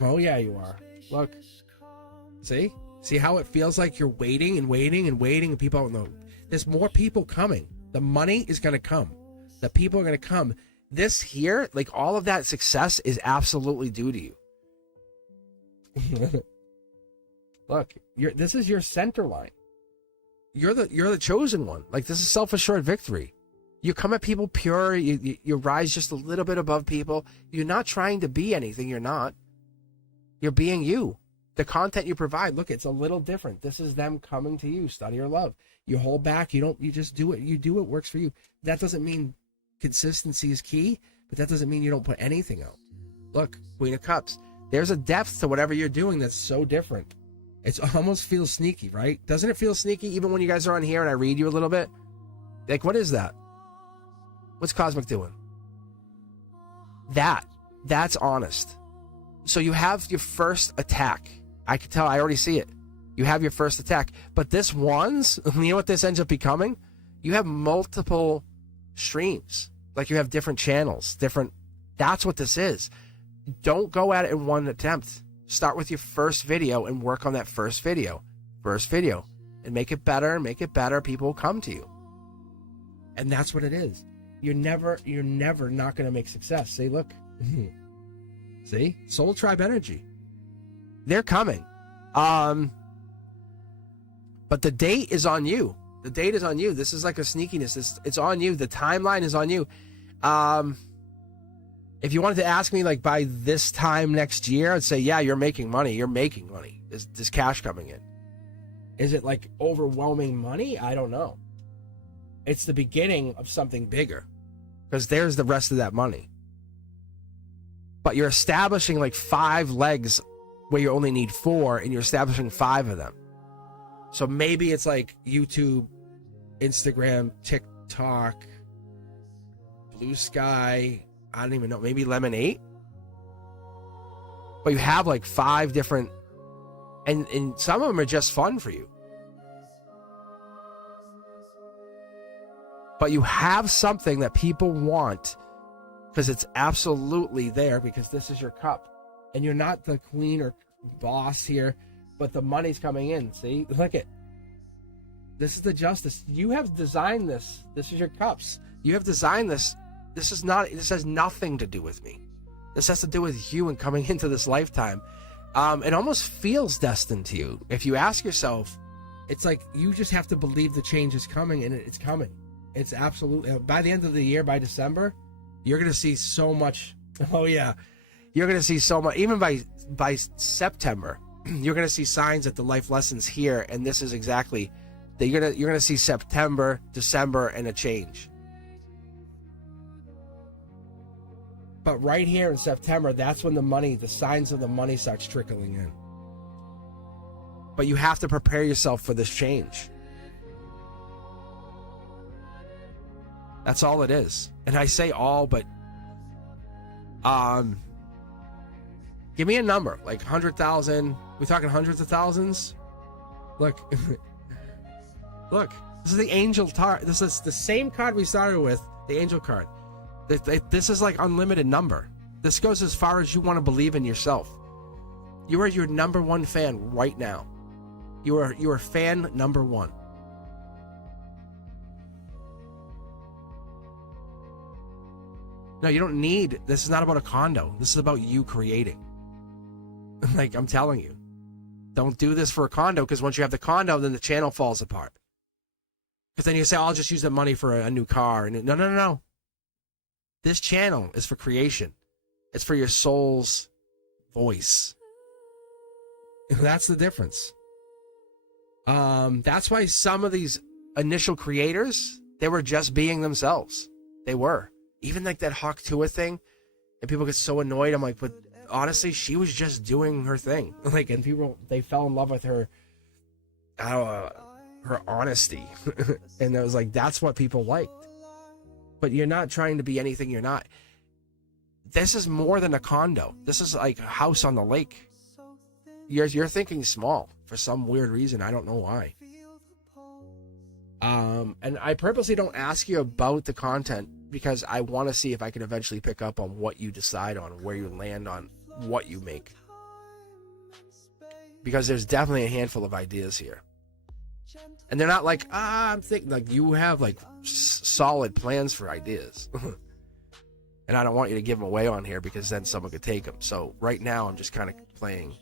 Oh yeah, you are. Look, see how it feels like you're waiting and waiting and waiting, and people don't know. There's more people coming. The money is going to come. The people are going to come. This here, like all of that success, is absolutely due to you. Look, this is your center line. You're the chosen one. Like this is self-assured victory. You come at people pure. You rise just a little bit above people. You're not trying to be anything. You're not. You're being you. The content you provide, look, it's a little different. This is them coming to you. Study or love. You hold back. You just do it. You do what works for you. That doesn't mean consistency is key, but that doesn't mean you don't put anything out. Look, Queen of Cups. There's a depth to whatever you're doing that's so different. It almost feels sneaky, right? Doesn't it feel sneaky even when you guys are on here and I read you a little bit? Like, what is that? What's Cosmic doing? That's honest. So you have your first attack. I can tell, I already see it. You have your first attack. But this one's, you know what this ends up becoming? You have multiple streams. Like you have different channels, that's what this is. Don't go at it in one attempt. Start with your first video and work on that first video. And make it better. People will come to you. And that's what it is. You're never not going to make success. See, look. See? Soul Tribe energy. They're coming. But the date is on you. The date is on you. This is like a sneakiness. It's on you. The timeline is on you. If you wanted to ask me like by this time next year, I'd say, yeah, you're making money. You're making money. There's cash coming in. Is it like overwhelming money? I don't know. It's the beginning of something bigger because there's the rest of that money. But you're establishing like 5 legs where you only need 4 and you're establishing 5 of them. So maybe it's like YouTube, Instagram, TikTok, Blue Sky, I don't even know, maybe Lemonade. But you have like 5 different, and some of them are just fun for you. But you have something that people want because it's absolutely there because this is your cup. And you're not the queen or boss here, but the money's coming in. See, look at this is the justice. You have designed this. This is your cups. You have designed this. This has nothing to do with me. This has to do with you and coming into this lifetime. It almost feels destined to you. If you ask yourself, It's like you just have to believe the change is coming, and it's coming. It's absolutely, by the end of the year, by December, you're going to see so much. Oh yeah, you're going to see so much. Even by September, you're going to see signs that the life lessons here, and this is exactly that you're going to see September, December, and a change. But right here in September, that's when the signs of the money starts trickling in. But you have to prepare yourself for this change. That's all it is. And I say all, but give me a number, like 100,000. We talking hundreds of thousands? Look. Look, this is the angel card. This is the same card we started with, the angel card. This is like unlimited number. This goes as far as you want to believe in yourself. You are your number one fan right now. You are fan number one. No, you don't need, this is not about a condo. This is about you creating. Like, I'm telling you. Don't do this for a condo, because once you have the condo, then the channel falls apart. Because then you say, oh, I'll just use the money for a new car. And no. This channel is for creation. It's for your soul's voice. That's the difference. That's why some of these initial creators, they were just being themselves. They were. Even like that Hawk Tua thing, and people get so annoyed. I'm like, but honestly, she was just doing her thing. Like, and people, they fell in love with her, her honesty. And it was like, that's what people liked. But you're not trying to be anything you're not. This is more than a condo. This is like a house on the lake. You're thinking small for some weird reason. I don't know why. And I purposely don't ask you about the content, because I want to see if I can eventually pick up on what you decide on, where you land on what you make. Because there's definitely a handful of ideas here. And they're not like, I'm thinking, like, you have like solid plans for ideas. And I don't want you to give them away on here, because then someone could take them. So right now I'm just kind of playing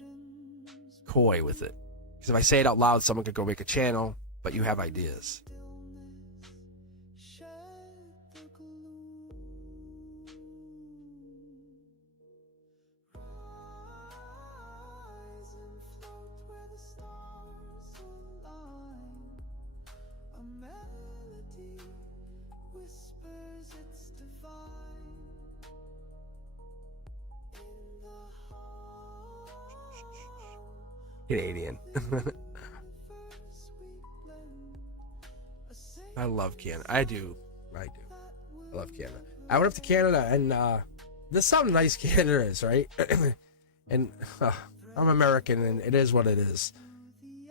coy with it. Because if I say it out loud, someone could go make a channel, but you have ideas. Canadian. I love Canada. I do. I love Canada. I went up to Canada, and there's some nice Canada is, right? And I'm American, and it is what it is.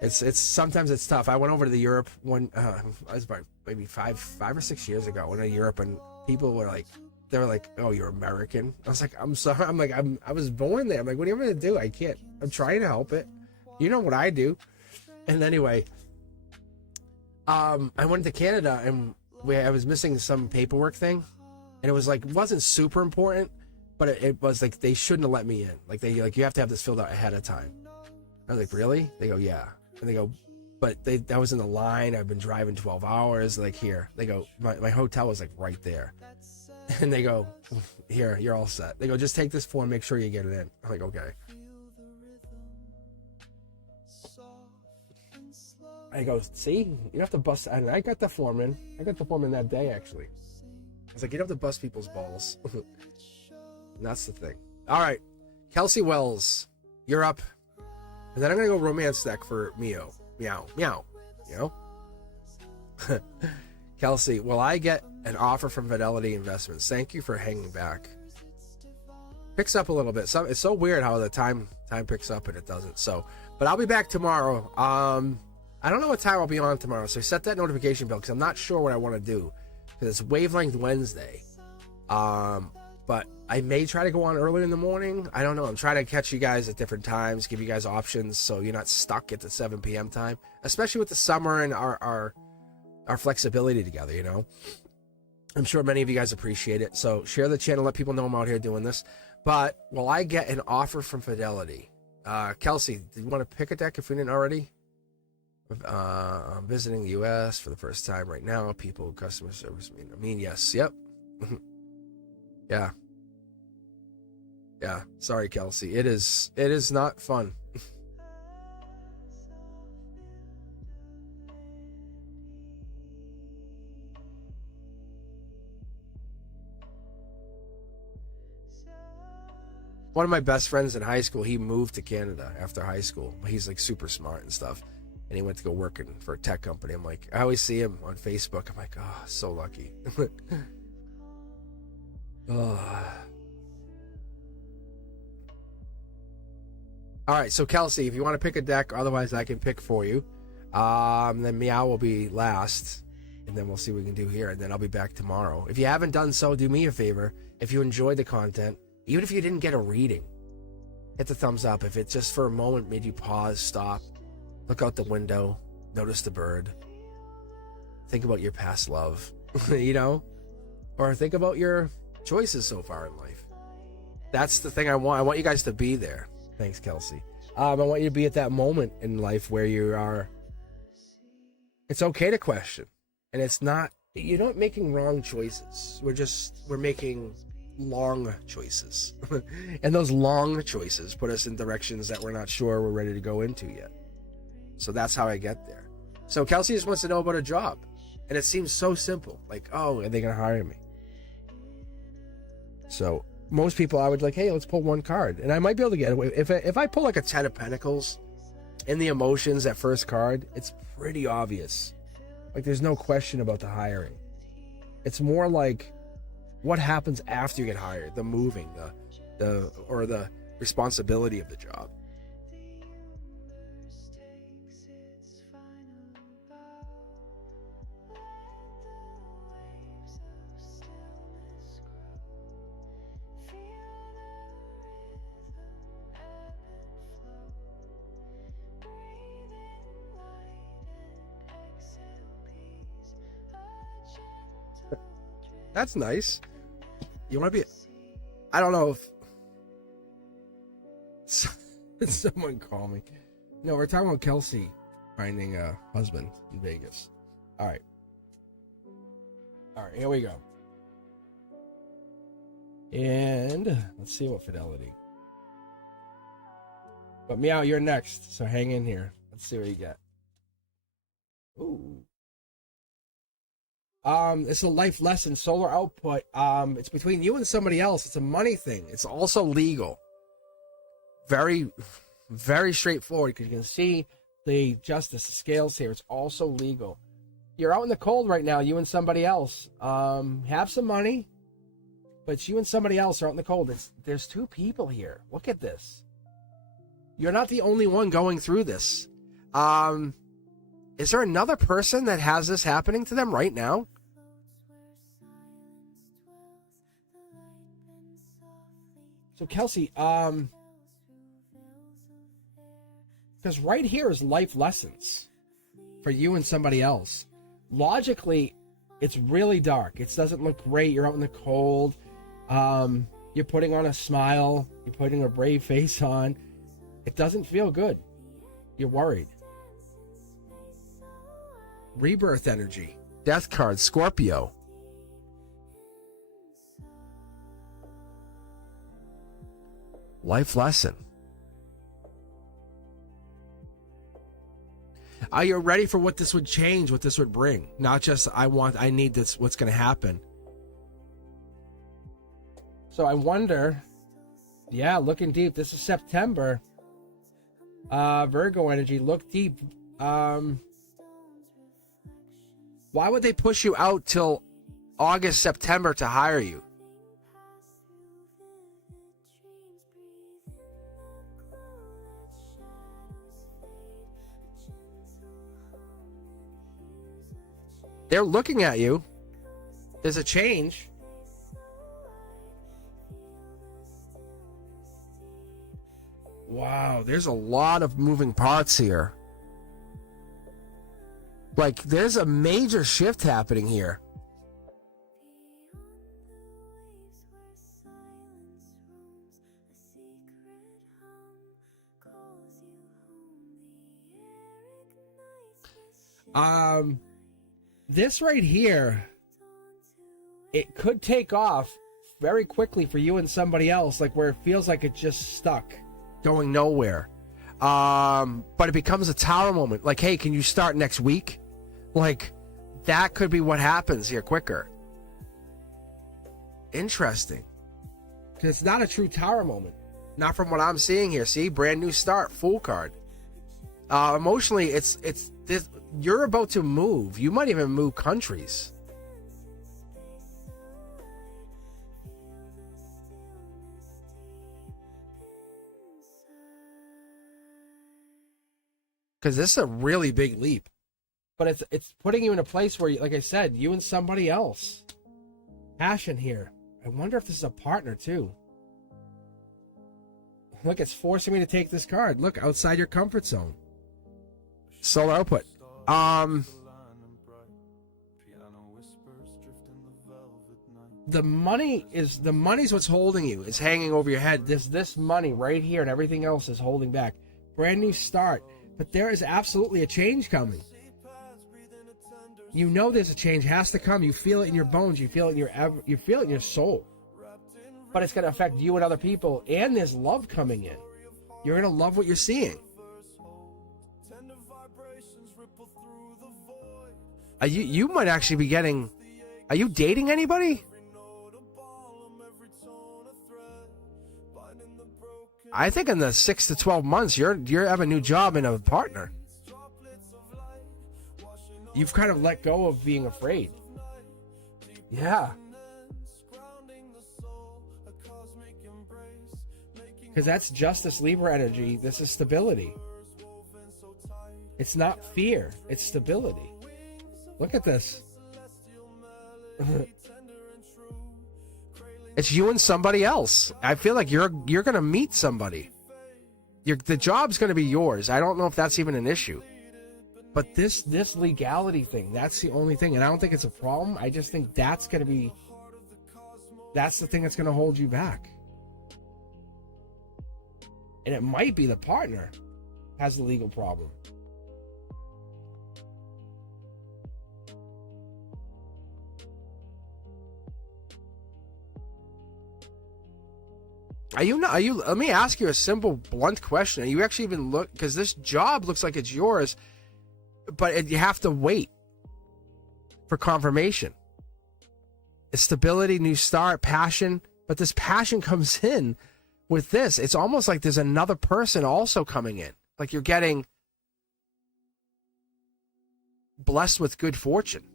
It's sometimes it's tough. I went over to the Europe one. I was about maybe five or 6 years ago. I went to Europe, and people were like, they were like, "Oh, you're American." I was like, "I'm sorry." I'm like, I was born there. I'm like, "What are you going to do? I can't. I'm trying to help it. You know what I do." And anyway, I went to Canada, and I was missing some paperwork thing, and it was like, it wasn't super important, but it was like, they shouldn't have let me in. Like, you have to have this filled out ahead of time. I was like, really? They go, yeah. And they go, but I was in the line. I've been driving 12 hours. Like, here. They go, my hotel was like right there. And they go, here, you're all set. They go, just take this form, make sure you get it in. I'm like, okay. I go, see, you don't have to bust. And I got the form in. I got the form in that day, actually. I was like, you don't have to bust people's balls. And that's the thing. All right, Kelsey Wells, you're up. And then I'm going to go romance deck for Meow. You know? Kelsey, will I get an offer from Fidelity Investments? Thank you for hanging back. Picks up a little bit. It's so weird how the time picks up and it doesn't. So, but I'll be back tomorrow. I don't know what time I'll be on tomorrow, so set that notification bell, because I'm not sure what I want to do, because it's Wavelength Wednesday. But I may try to go on early in the morning. I don't know. I'm trying to catch you guys at different times, give you guys options, so you're not stuck at the 7 p.m. time, especially with the summer and our flexibility together, you know. I'm sure many of you guys appreciate it, so share the channel, let people know I'm out here doing this. But will I get an offer from Fidelity? Kelsey, do you want to pick a deck if we didn't already? I'm visiting the U.S. for the first time right now. People, customer service. I mean, yes, yep, yeah, yeah. Sorry, Kelsey. It is not fun. One of my best friends in high school, he moved to Canada after high school. He's like super smart and stuff. And he went to go working for a tech company. I'm like, I always see him on Facebook. I'm like, oh, so lucky. Oh. All right, so Kelsey, if you want to pick a deck, otherwise I can pick for you. Then Meow will be last, and then we'll see what we can do here, and then I'll be back tomorrow. If you haven't done so, do me a favor. If you enjoyed the content, even if you didn't get a reading, hit the thumbs up. If it just for a moment made you pause, stop, look out the window, notice the bird, think about your past love, you know, or think about your choices so far in life. That's the thing I want. I want you guys to be there. Thanks, Kelsey. I want you to be at that moment in life where you are. It's okay to question, and it's not. You're not making wrong choices. We're making long choices, and those long choices put us in directions that we're not sure we're ready to go into yet. So that's how I get there. So Kelsey just wants to know about a job, and it seems so simple. Like, oh, are they gonna hire me? So most people, I would like, hey, let's pull one card, and I might be able to get away. If I pull like a 10 of Pentacles in the emotions, that first card, it's pretty obvious. Like, there's no question about the hiring. It's more like what happens after you get hired, the moving, the responsibility of the job. That's nice. You want to be... I don't know if... Someone call me. No, we're talking about Kelsey finding a husband in Vegas. All right, here we go. And let's see what fidelity. But Meow, you're next, so hang in here. Let's see what you get. Ooh. It's a life lesson, solar output. It's between you and somebody else. It's a money thing. It's also legal. Very, very straightforward, because you can see the justice, the scales here. It's also legal. You're out in the cold right now, you and somebody else. Have some money, but you and somebody else are out in the cold. There's two people here. Look at this. You're not the only one going through this. Is there another person that has this happening to them right now? So Kelsey, because right here is life lessons for you and somebody else. Logically, it's really dark. It doesn't look great. You're out in the cold. You're putting on a smile. You're putting a brave face on. It doesn't feel good. You're worried. Rebirth energy. Death card, Scorpio. Life lesson. Are you ready for what this would change, what this would bring? Not just, I need this, what's going to happen. So I wonder, yeah, looking deep. This is September. Virgo energy, look deep. Why would they push you out till August, September to hire you? They're looking at you. There's a change. Wow, there's a lot of moving parts here. Like, there's a major shift happening here. This right here, it could take off very quickly for you and somebody else, like where it feels like it's just stuck, going nowhere. But it becomes a tower moment. Like, hey, can you start next week? Like, that could be what happens here quicker. Interesting. Because it's not a true tower moment. Not from what I'm seeing here. See, brand new start, Fool card. Emotionally, it's this. You're about to move. You might even move countries. Because this is a really big leap. But it's putting you in a place where, like I said, you and somebody else. Passion here. I wonder if this is a partner too. Look, it's forcing me to take this card. Look, outside your comfort zone. Solar output. The money's what's holding you. It's hanging over your head. This money right here and everything else is holding back. Brand new start. But there is absolutely a change coming. You know there's a change. It has to come. You feel it in your bones. You feel it in your soul. But it's going to affect you and other people. And there's love coming in. You're going to love what you're seeing. You might actually be getting... Are you dating anybody? I think in the 6 to 12 months, you have a new job and a partner. You've kind of let go of being afraid. Yeah. Because that's Justice Libra energy. This is stability. It's not fear. It's stability. Look at this. It's you and somebody else. I feel like you're going to meet somebody. The job's going to be yours. I don't know if that's even an issue. But this legality thing, that's the only thing. And I don't think it's a problem. I just think that's the thing that's going to hold you back. And it might be the partner has the legal problem. Let me ask you a simple, blunt question. Are you actually even because this job looks like it's yours, but you have to wait for confirmation. It's stability, new start, passion, but this passion comes in with this. It's almost like there's another person also coming in. Like you're getting blessed with good fortune.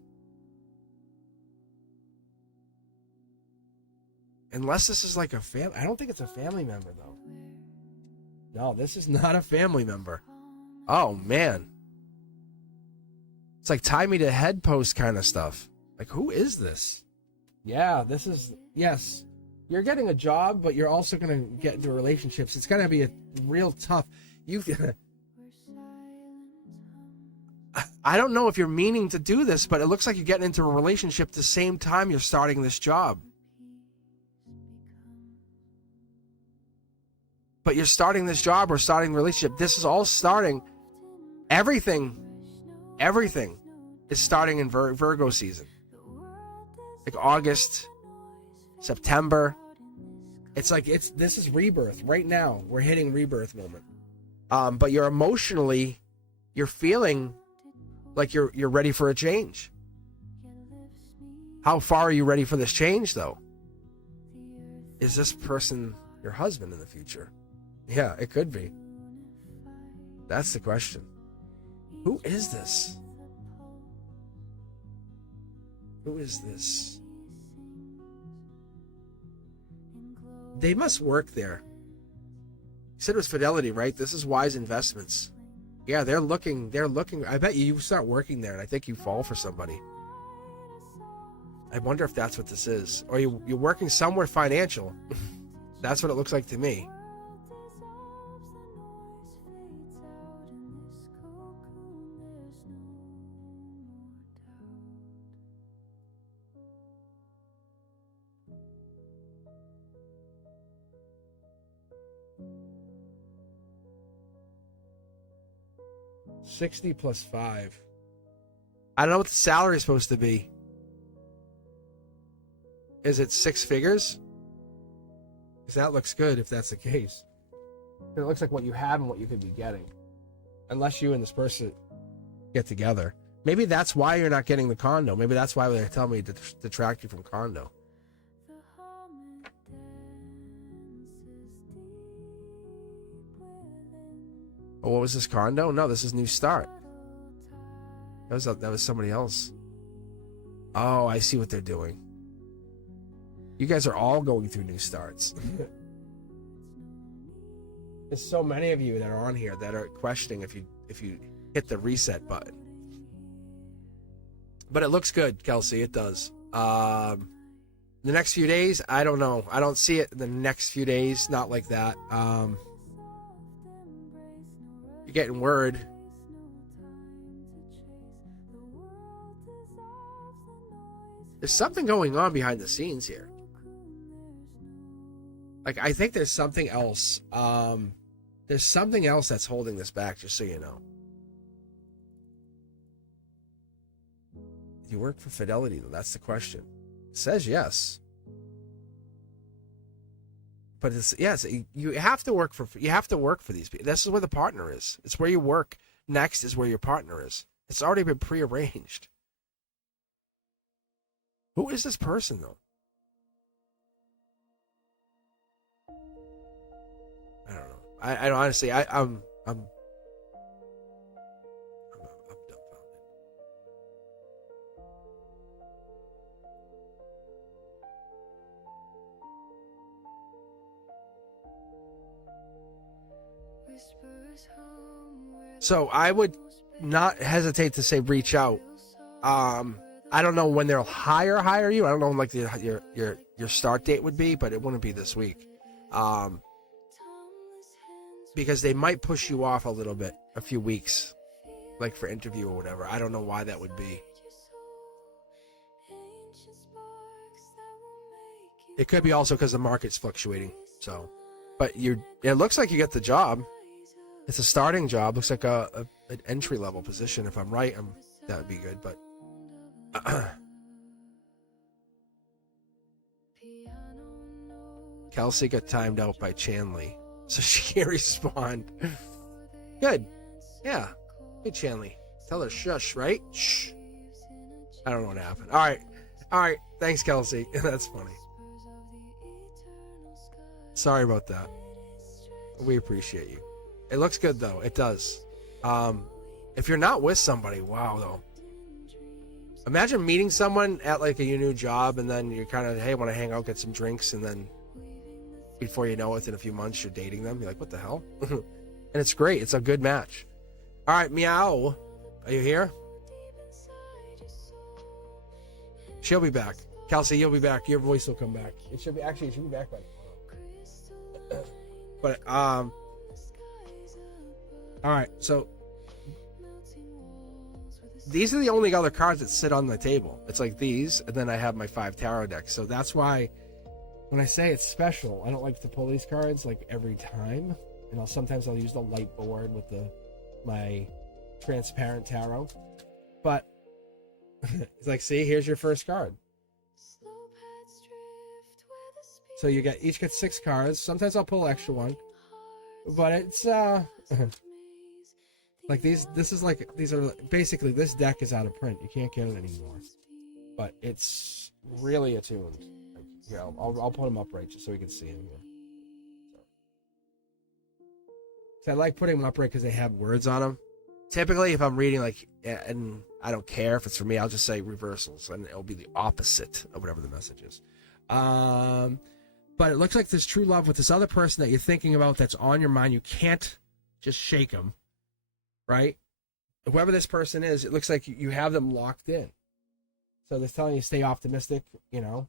Unless this is like a family. I don't think it's a family member, though. No, this is not a family member. Oh, man. It's like tie me to head post kind of stuff. Like, who is this? Yeah, this is... Yes. You're getting a job, but you're also going to get into relationships. It's going to be a real tough... I don't know if you're meaning to do this, but it looks like you're getting into a relationship the same time you're starting this job. But you're starting this job or starting a relationship. This is all starting. Everything is starting in Virgo season. Like August, September. This is rebirth. Right now, we're hitting rebirth moment. But you're feeling like you're ready for a change. How far are you ready for this change, though? Is this person your husband in the future? Yeah, it could be. That's the question. Who is this? Who is this? They must work there. You said it was Fidelity, right? This is Wise Investments. Yeah, they're looking. I bet you start working there, and I think you fall for somebody. I wonder if that's what this is. Or you're working somewhere financial. That's what it looks like to me. $60 + 5. I don't know what the salary is supposed to be. Is it 6 figures? Because that looks good if that's the case. It looks like what you have and what you could be getting. Unless you and this person get together. Maybe that's why you're not getting the condo. Maybe that's why they're telling me to detract you from condo. Oh, what was this condo? No, this is New Start. That was somebody else. Oh, I see what they're doing. You guys are all going through New Starts. There's so many of you that are on here that are questioning if you hit the reset button. But it looks good, Kelsey. It does. The next few days, I don't know. I don't see it in the next few days. Not like that. You're getting word. There's something going on behind the scenes here. Like, I think there's something else. There's something else that's holding this back, just so you know. Do you work for Fidelity, though? That's the question. It says yes. But it's, yes, you have to work for these people. This is where the partner is. It's where you work. Next is where your partner is. It's already been prearranged. Who is this person, though? I don't know. I honestly, I'm dumbfounded. So I would not hesitate to say reach out. I don't know when they'll hire you. I don't know when like your start date would be, but it wouldn't be this week. Because they might push you off a little bit, a few weeks, like for interview or whatever. I don't know why that would be. It could be also because the market's fluctuating. So, but it looks like you get the job. It's a starting job. Looks like an entry level position. If I'm right, that would be good. But Kelsey got timed out by Chanley, so she can't respond. Good. Yeah. Hey, Chanley. Tell her shush, right? Shh. I don't know what happened. All right. Thanks, Kelsey. That's funny. Sorry about that. We appreciate you. It looks good, though. It does. If you're not with somebody, wow, though. Imagine meeting someone at like a new job, and then you're kind of, hey, want to hang out, get some drinks, and then before you know it, in a few months, you're dating them. You're like, what the hell? And it's great. It's a good match. All right, Meow. Are you here? She'll be back. Kelsey, you'll be back. Your voice will come back. It should be back by tomorrow. But, all right, so these are the only other cards that sit on the table. It's like these, and then I have my 5 tarot decks. So that's why when I say it's special, I don't like to pull these cards like every time. And sometimes I'll use the light board with my transparent tarot. But it's like, see, here's your first card. So you each get 6 cards. Sometimes I'll pull an extra one. But it's like these are basically, this deck is out of print. You can't get it anymore. But it's really attuned. Like, here, I'll put them up right just so we can see them here. So I like putting them up right because they have words on them. Typically, if I'm reading like, and I don't care if it's for me, I'll just say reversals, and it'll be the opposite of whatever the message is. But it looks like there's true love with this other person that you're thinking about that's on your mind. You can't just shake them, right? Whoever this person is, it looks like you have them locked in. So they're telling you stay optimistic, you know.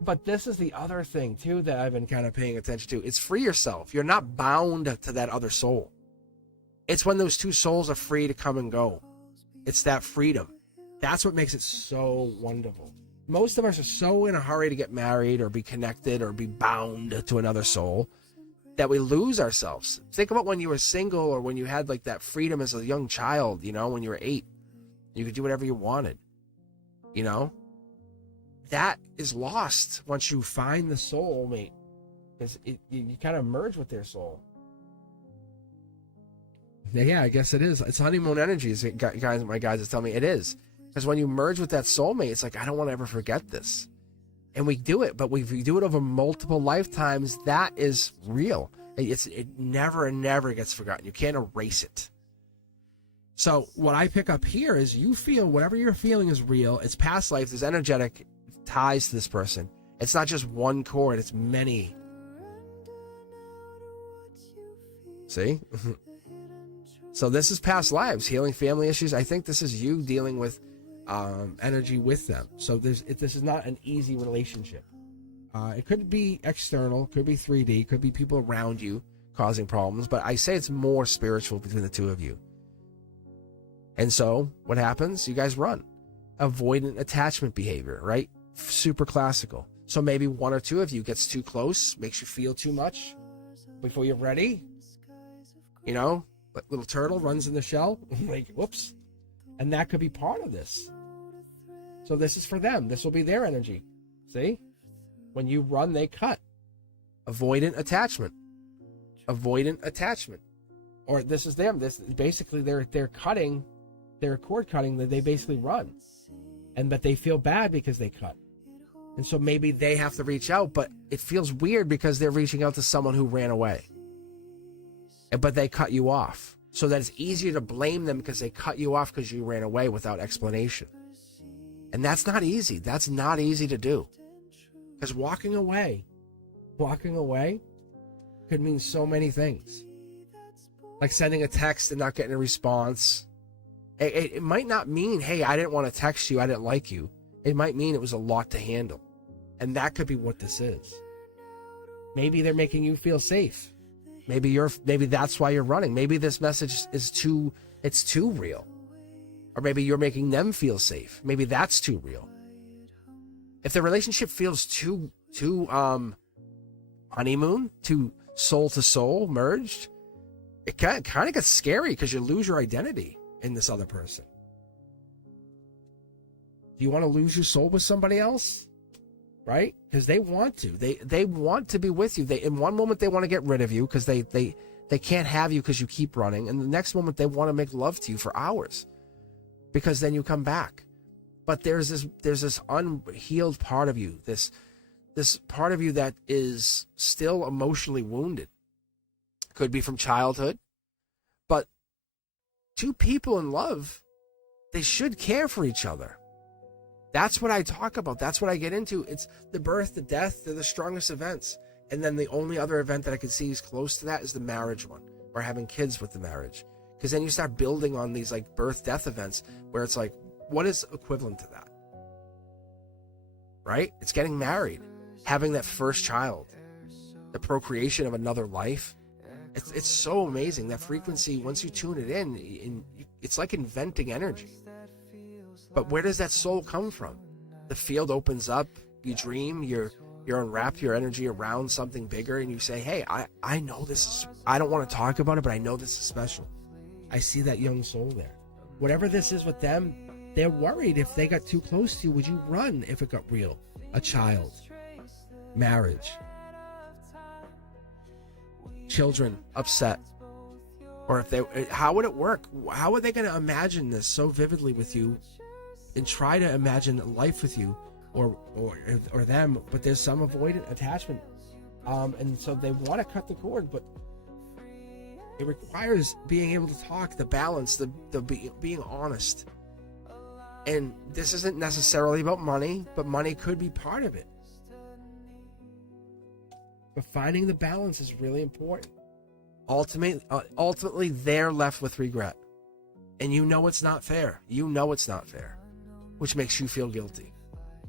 But this is the other thing, too, that I've been kind of paying attention to. It's free yourself. You're not bound to that other soul. It's when those two souls are free to come and go. It's that freedom. That's what makes it so wonderful. Most of us are so in a hurry to get married or be connected or be bound to another soul. that we lose ourselves. Think about when you were single, or when you had like that freedom as a young child, you know, when you were 8, you could do whatever you wanted, you know. That is lost once you find the soulmate, because you kind of merge with their soul. Yeah, I guess it is. It's honeymoon energy. My guys are telling me it is. Because when you merge with that soulmate, it's like, I don't want to ever forget this. And we do it, but we do it over multiple lifetimes. That is real. It never gets forgotten. You can't erase it. So what I pick up here is you feel whatever you're feeling is real. It's past life. There's energetic ties to this person. It's not just one cord. It's many. See? So this is past lives, healing family issues. I think this is you dealing with energy with them. So this is not an easy relationship. It could be external, could be 3D, could be people around you causing problems, but I say it's more spiritual between the two of you. And so what happens? You guys run. Avoidant attachment behavior, right? Super classical. So maybe one or two of you gets too close, makes you feel too much before you're ready. You know, like little turtle runs in the shell, like, whoops. And that could be part of this. So this is for them. This will be their energy. See? When you run, they cut. Avoidant attachment. Avoidant attachment. Or this is them. This basically they're cutting, they're cord cutting, that they basically run. But they feel bad because they cut. And so maybe they have to reach out, but it feels weird because they're reaching out to someone who ran away. But they cut you off. So that it's easier to blame them because they cut you off because you ran away without explanation. And that's not easy. That's not easy to do. Because walking away could mean so many things. Like sending a text and not getting a response. It might not mean, hey, I didn't want to text you, I didn't like you. It might mean it was a lot to handle. And that could be what this is. Maybe they're making you feel safe. Maybe that's why you're running. Maybe this message is too real. Or maybe you're making them feel safe. Maybe that's too real. If the relationship feels too honeymoon, too soul to soul merged, it kind of gets scary because you lose your identity in this other person. Do you want to lose your soul with somebody else? Right? Because they want to. They want to be with you. In one moment they want to get rid of you because they can't have you because you keep running. And the next moment they want to make love to you for hours because then you come back. But there's this unhealed part of you, this part of you that is still emotionally wounded. Could be from childhood. But two people in love, they should care for each other. That's what I talk about. That's what I get into. It's the birth, the death, they're the strongest events. And then the only other event that I can see is close to that is the marriage one, or having kids with the marriage. Because then you start building on these like birth, death events where it's like, what is equivalent to that? Right? It's getting married, having that first child, the procreation of another life. It's so amazing. That frequency, once you tune it in, it's like inventing energy. But where does that soul come from? The field opens up, you dream, you unwrap your energy around something bigger, and you say, hey, I know this is, I don't want to talk about it, but I know this is special. I see that young soul there. Whatever this is with them, they're worried if they got too close to you, would you run if it got real? A child, marriage, children upset. Or how would it work? How are they going to imagine this so vividly with you and try to imagine life with you or them, but there's some avoidant attachment. And so they want to cut the cord, but it requires being able to talk, the balance, the being honest. And this isn't necessarily about money, but money could be part of it. But finding the balance is really important. Ultimately, they're left with regret. And you know it's not fair. You know it's not fair. Which makes you feel guilty.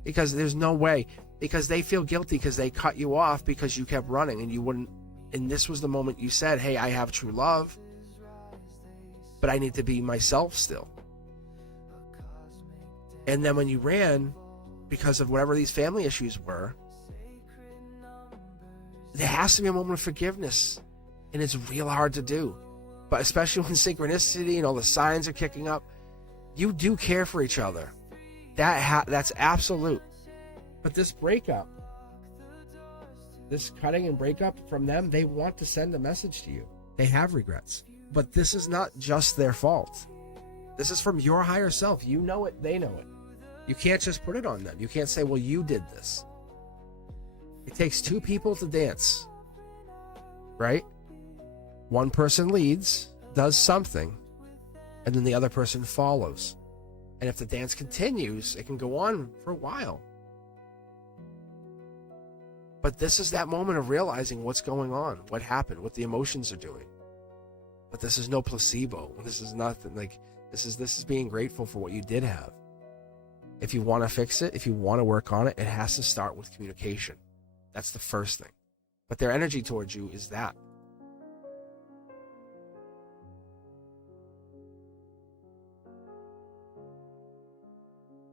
Because there's no way. Because they feel guilty because they cut you off because you kept running and you wouldn't. And this was the moment you said, hey, I have true love, but I need to be myself still. And then when you ran, because of whatever these family issues were, there has to be a moment of forgiveness, and it's real hard to do. But especially when synchronicity and all the signs are kicking up, you do care for each other. That's absolute. But this breakup, this cutting and breakup from them, they want to send a message to you. They have regrets. But this is not just their fault. This is from your higher self. You know it, they know it. You can't just put it on them. You can't say, well, you did this. It takes two people to dance, right? One person leads, does something, and then the other person follows. And if the dance continues, it can go on for a while. But this is that moment of realizing what's going on, what happened, what the emotions are doing. But this is no placebo. This is nothing like this is being grateful for what you did have. If you want to fix it, if you want to work on it, it has to start with communication. That's the first thing. But their energy towards you is that.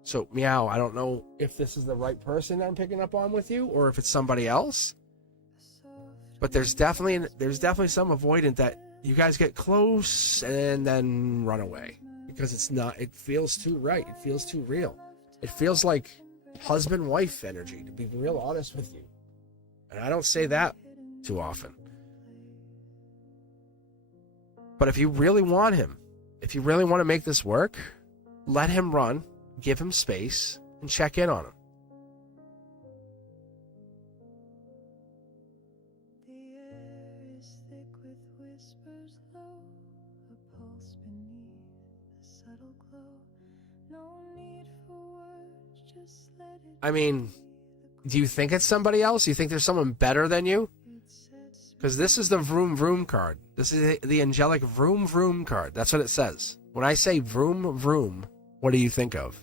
So, Meow, I don't know if this is the right person I'm picking up on with you or if it's somebody else. But there's definitely some avoidant that you guys get close and then run away. Because it feels too right. It feels too real. It feels like husband-wife energy, to be real honest with you. And I don't say that too often. But if you really want him, if you really want to make this work, let him run. Give him space and check in on him. The air is thick with whispers low, a pulse beneath the subtle glow. No need for words, just let it. I mean, do you think it's somebody else? You think there's someone better than you? Because this is the vroom vroom card. This is the angelic vroom vroom card. That's what it says. When I say vroom vroom, what do you think of?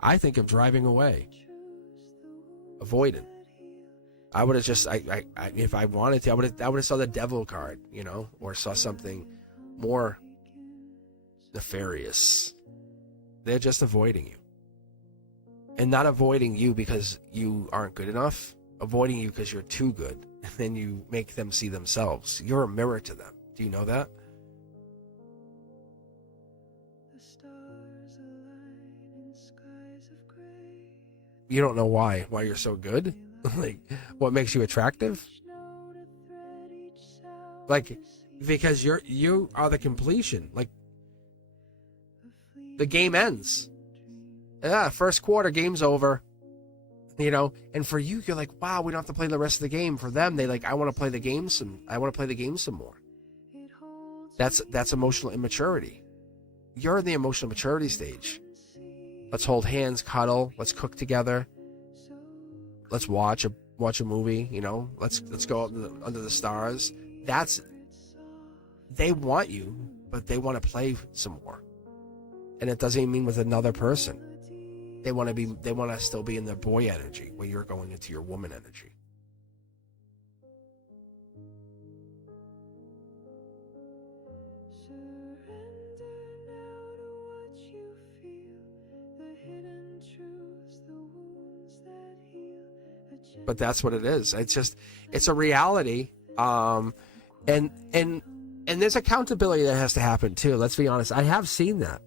I think of driving away. Avoidant. I would have just, if I wanted to, I would have saw the devil card, or saw something more nefarious. They're just avoiding you. And not avoiding you because you aren't good enough, avoiding you because you're too good. And then you make them see themselves. You're a mirror to them. Do you know that? You don't know why you're so good? Like, what makes you attractive? Like, because you are the completion. Like, the game ends. Yeah, first quarter, game's over. And for you, you're like, wow, we don't have to play the rest of the game. For them, they like, I want to play the game some more. That's emotional immaturity. You're in the emotional maturity stage. Let's hold hands, cuddle. Let's cook together. Let's watch a movie. Let's go under the stars. They want you, but they want to play some more. And it doesn't even mean with another person. They want to still be in their boy energy, where you're going into your woman energy. But that's what it is. It's a reality. And there's accountability that has to happen too. Let's be honest. I have seen that.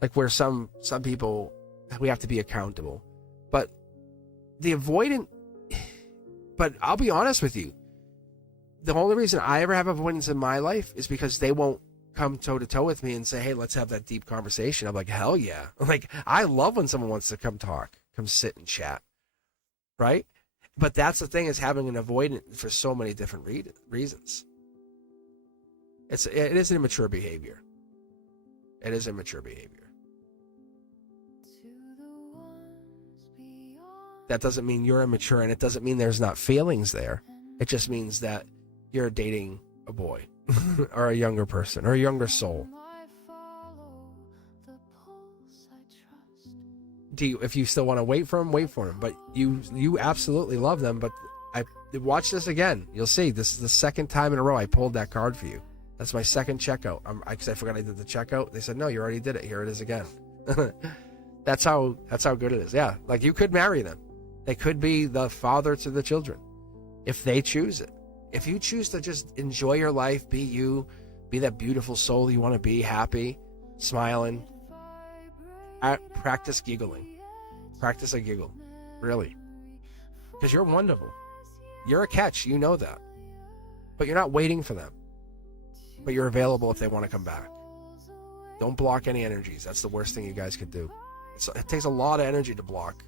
Like where some people, we have to be accountable. But the avoidant, but I'll be honest with you. The only reason I ever have avoidance in my life is because they won't come toe to toe with me and say, hey, let's have that deep conversation. I'm like, hell yeah. Like, I love when someone wants to come talk, come sit and chat. Right? But that's the thing, is having an avoidant for so many different reasons. It is an immature behavior. It is immature behavior. That doesn't mean you're immature, and it doesn't mean there's not feelings there. It just means that you're dating a boy or a younger person or a younger soul. If you still want to wait for him, but you absolutely love them. But I watch this again. You'll see, this is the second time in a row I pulled that card for you. That's my second checkout. Because I forgot I did the checkout. They said, no, you already did it. Here it is again. That's how good it is. Yeah, like you could marry them. They could be the father to the children if they choose it. If you choose to just enjoy your life, be you, be that beautiful soul you want to be, happy, smiling, practice giggling. Practice a giggle, really. Because you're wonderful. You're a catch, you know that. But you're not waiting for them. But you're available if they want to come back. Don't block any energies. That's the worst thing you guys could do. It takes a lot of energy to block.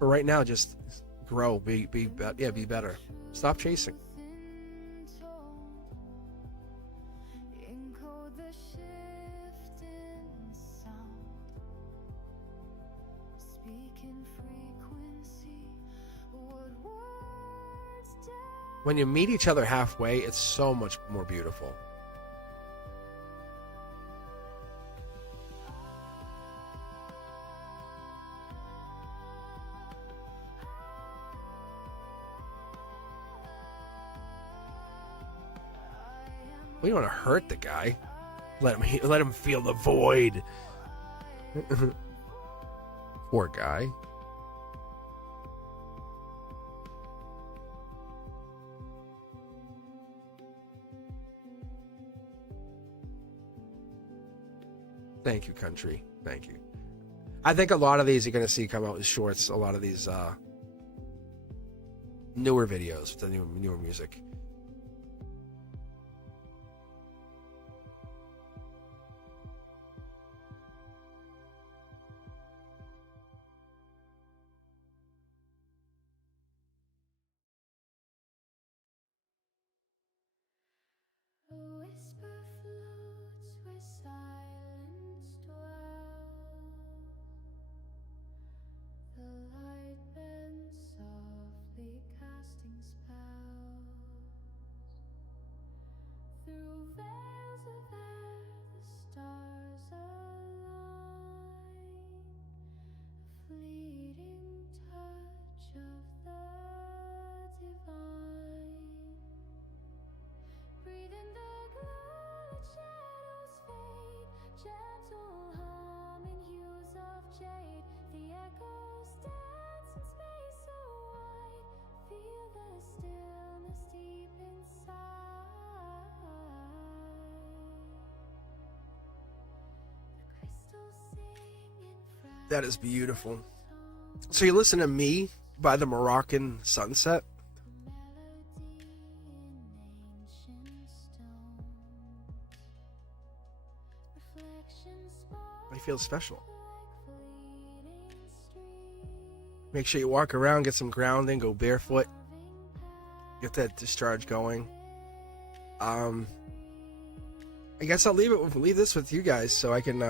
For right now, just grow, be better. Stop chasing. When you meet each other halfway, it's so much more beautiful. We don't want to hurt the guy. Let him feel the void. Poor guy. Thank you, country. Thank you. I think a lot of these you're going to see come out as shorts. A lot of these newer videos with the newer music. That is beautiful. So you listen to Me by the Moroccan Sunset. I feel special. Make sure you walk around, get some grounding, go barefoot, get that discharge going. I guess I'll leave this with you guys so I can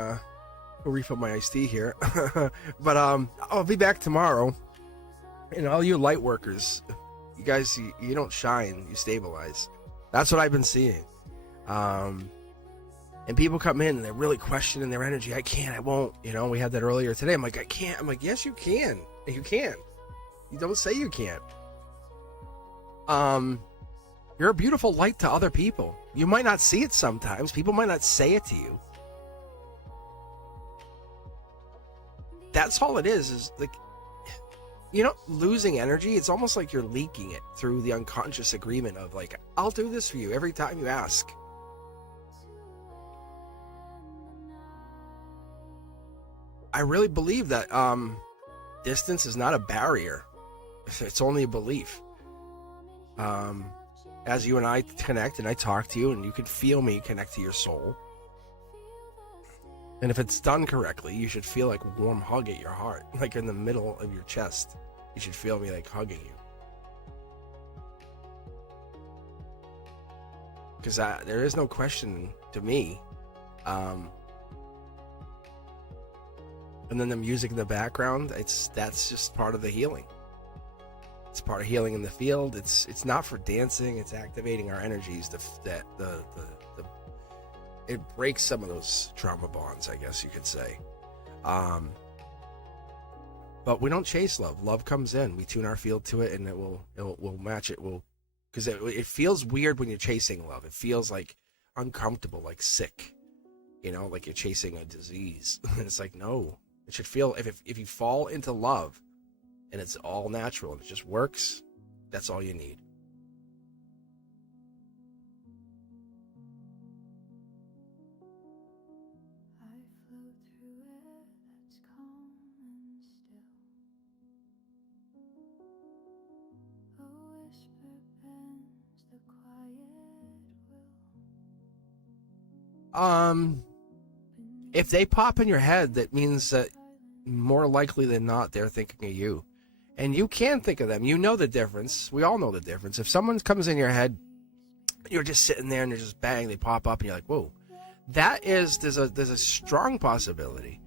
go refill my iced tea here. But I'll be back tomorrow. And all you light workers, you guys, you don't shine, you stabilize. That's what I've been seeing. And people come in and they're really questioning their energy. I can't, I won't. You know, we had that earlier today. I'm like, I can't. I'm like, yes, you can. You can. You don't say you can't. You're a beautiful light to other people. You might not see it sometimes. People might not say it to you. That's all it is like, you know, losing energy. It's almost like you're leaking it through the unconscious agreement of like, I'll do this for you every time you ask. I really believe that distance is not a barrier. It's only a belief. As you and I connect and I talk to you and you can feel me connect to your soul. And if it's done correctly, you should feel like a warm hug at your heart, like in the middle of your chest. You should feel me like hugging you. Because there is no question to me. And then the music in the background, that's just part of the healing. It's part of healing in the field. It's not for dancing. It's activating our energies. It breaks some of those trauma bonds, I guess you could say. But we don't chase love. Love comes in. We tune our field to it, and we'll match it. Because it feels weird when you're chasing love. It feels like uncomfortable, like sick. You know, like you're chasing a disease. It's like, no. It should feel, if you fall into love and it's all natural and it just works, that's all you need. I float through air that's calm and still. A whisper bends the quiet will. If they pop in your head, that means that more likely than not, they're thinking of you. And you can think of them. You know the difference. We all know the difference. If someone comes in your head, you're just sitting there and they're just bang, they pop up and you're like, whoa. There's a strong possibility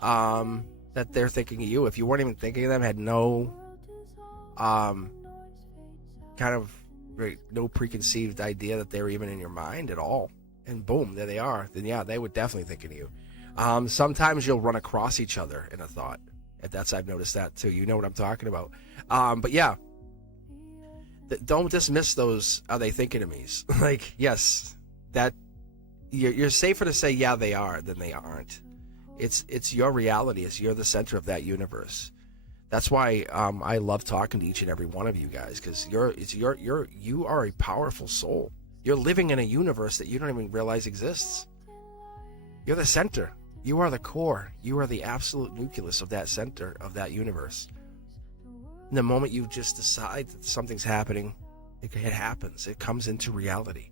that they're thinking of you. If you weren't even thinking of them, had no no preconceived idea that they were even in your mind at all, and boom, there they are, then yeah, they would definitely think of you. Sometimes you'll run across each other in a thought. I've noticed that too. You know what I'm talking about. But yeah, don't dismiss those "are they thinking of me's?" Like, yes, that you're safer to say yeah they are than they aren't. It's your reality. You're the center of that universe. That's why I love talking to each and every one of you guys, because you are a powerful soul. You're living in a universe that you don't even realize exists. You're the center. You are the core. You are the absolute nucleus of that center of that universe. And the moment you just decide that something's happening, it happens. It comes into reality.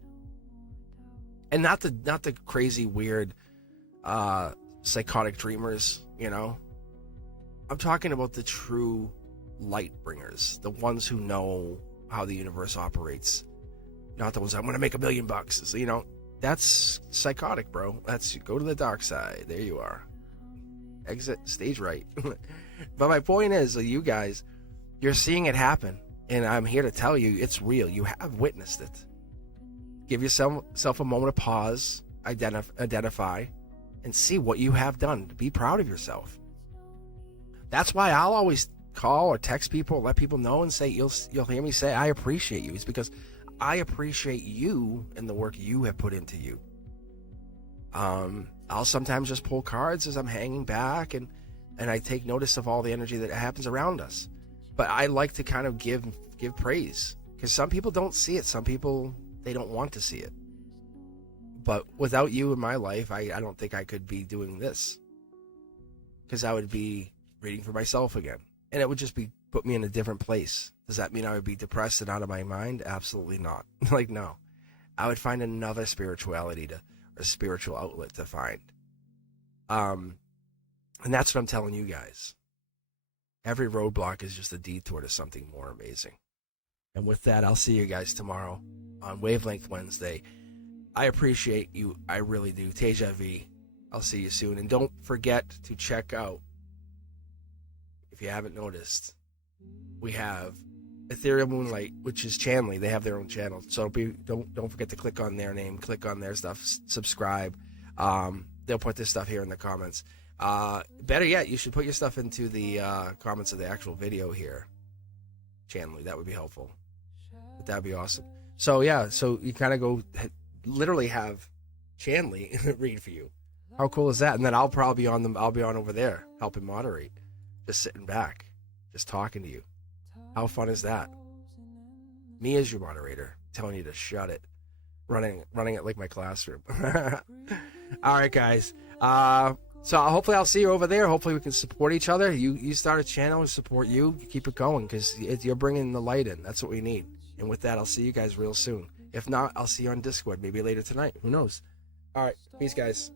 And not the crazy, weird, psychotic dreamers, you know. I'm talking about the true light bringers, the ones who know how the universe operates. Not the ones I'm going to make $1 million. So, you know, that's psychotic, bro. Go to the dark side. There you are. Exit stage right. But my point is, you guys, you're seeing it happen, and I'm here to tell you it's real. You have witnessed it. Give yourself a moment of pause, identify, and see what you have done. Be proud of yourself. That's why I'll always call or text people, let people know, and say, you'll hear me say, I appreciate you. It's because I appreciate you and the work you have put into you. I'll sometimes just pull cards as I'm hanging back, and I take notice of all the energy that happens around us. But I like to kind of give praise, because some people don't see it. Some people, they don't want to see it. But without you in my life, I don't think I could be doing this, because I would be reading for myself again, and it would just put me in a different place. Does that mean I would be depressed and out of my mind? Absolutely not. Like, no. I would find another spirituality a spiritual outlet to find. And that's what I'm telling you guys. Every roadblock is just a detour to something more amazing. And with that, I'll see you guys tomorrow on Wavelength Wednesday. I appreciate you. I really do. Teja V. I'll see you soon. And don't forget to check out, if you haven't noticed, we have Ethereal Moonlight, which is Chanley. They have their own channel. So don't forget to click on their name, click on their stuff, subscribe. They'll put this stuff here in the comments. Better yet, you should put your stuff into the comments of the actual video here. Chanley, that would be helpful. But that'd be awesome. So yeah, so you kind of literally have Chanley read for you. How cool is that? And then I'll probably be on over there helping moderate, just sitting back, just talking to you. How fun is that? Me as your moderator, telling you to shut it, running it like my classroom. All right, guys. So hopefully I'll see you over there. Hopefully we can support each other. You start a channel and support you. Keep it going, because you're bringing the light in. That's what we need. And with that, I'll see you guys real soon. If not, I'll see you on Discord maybe later tonight. Who knows? All right. Peace, guys.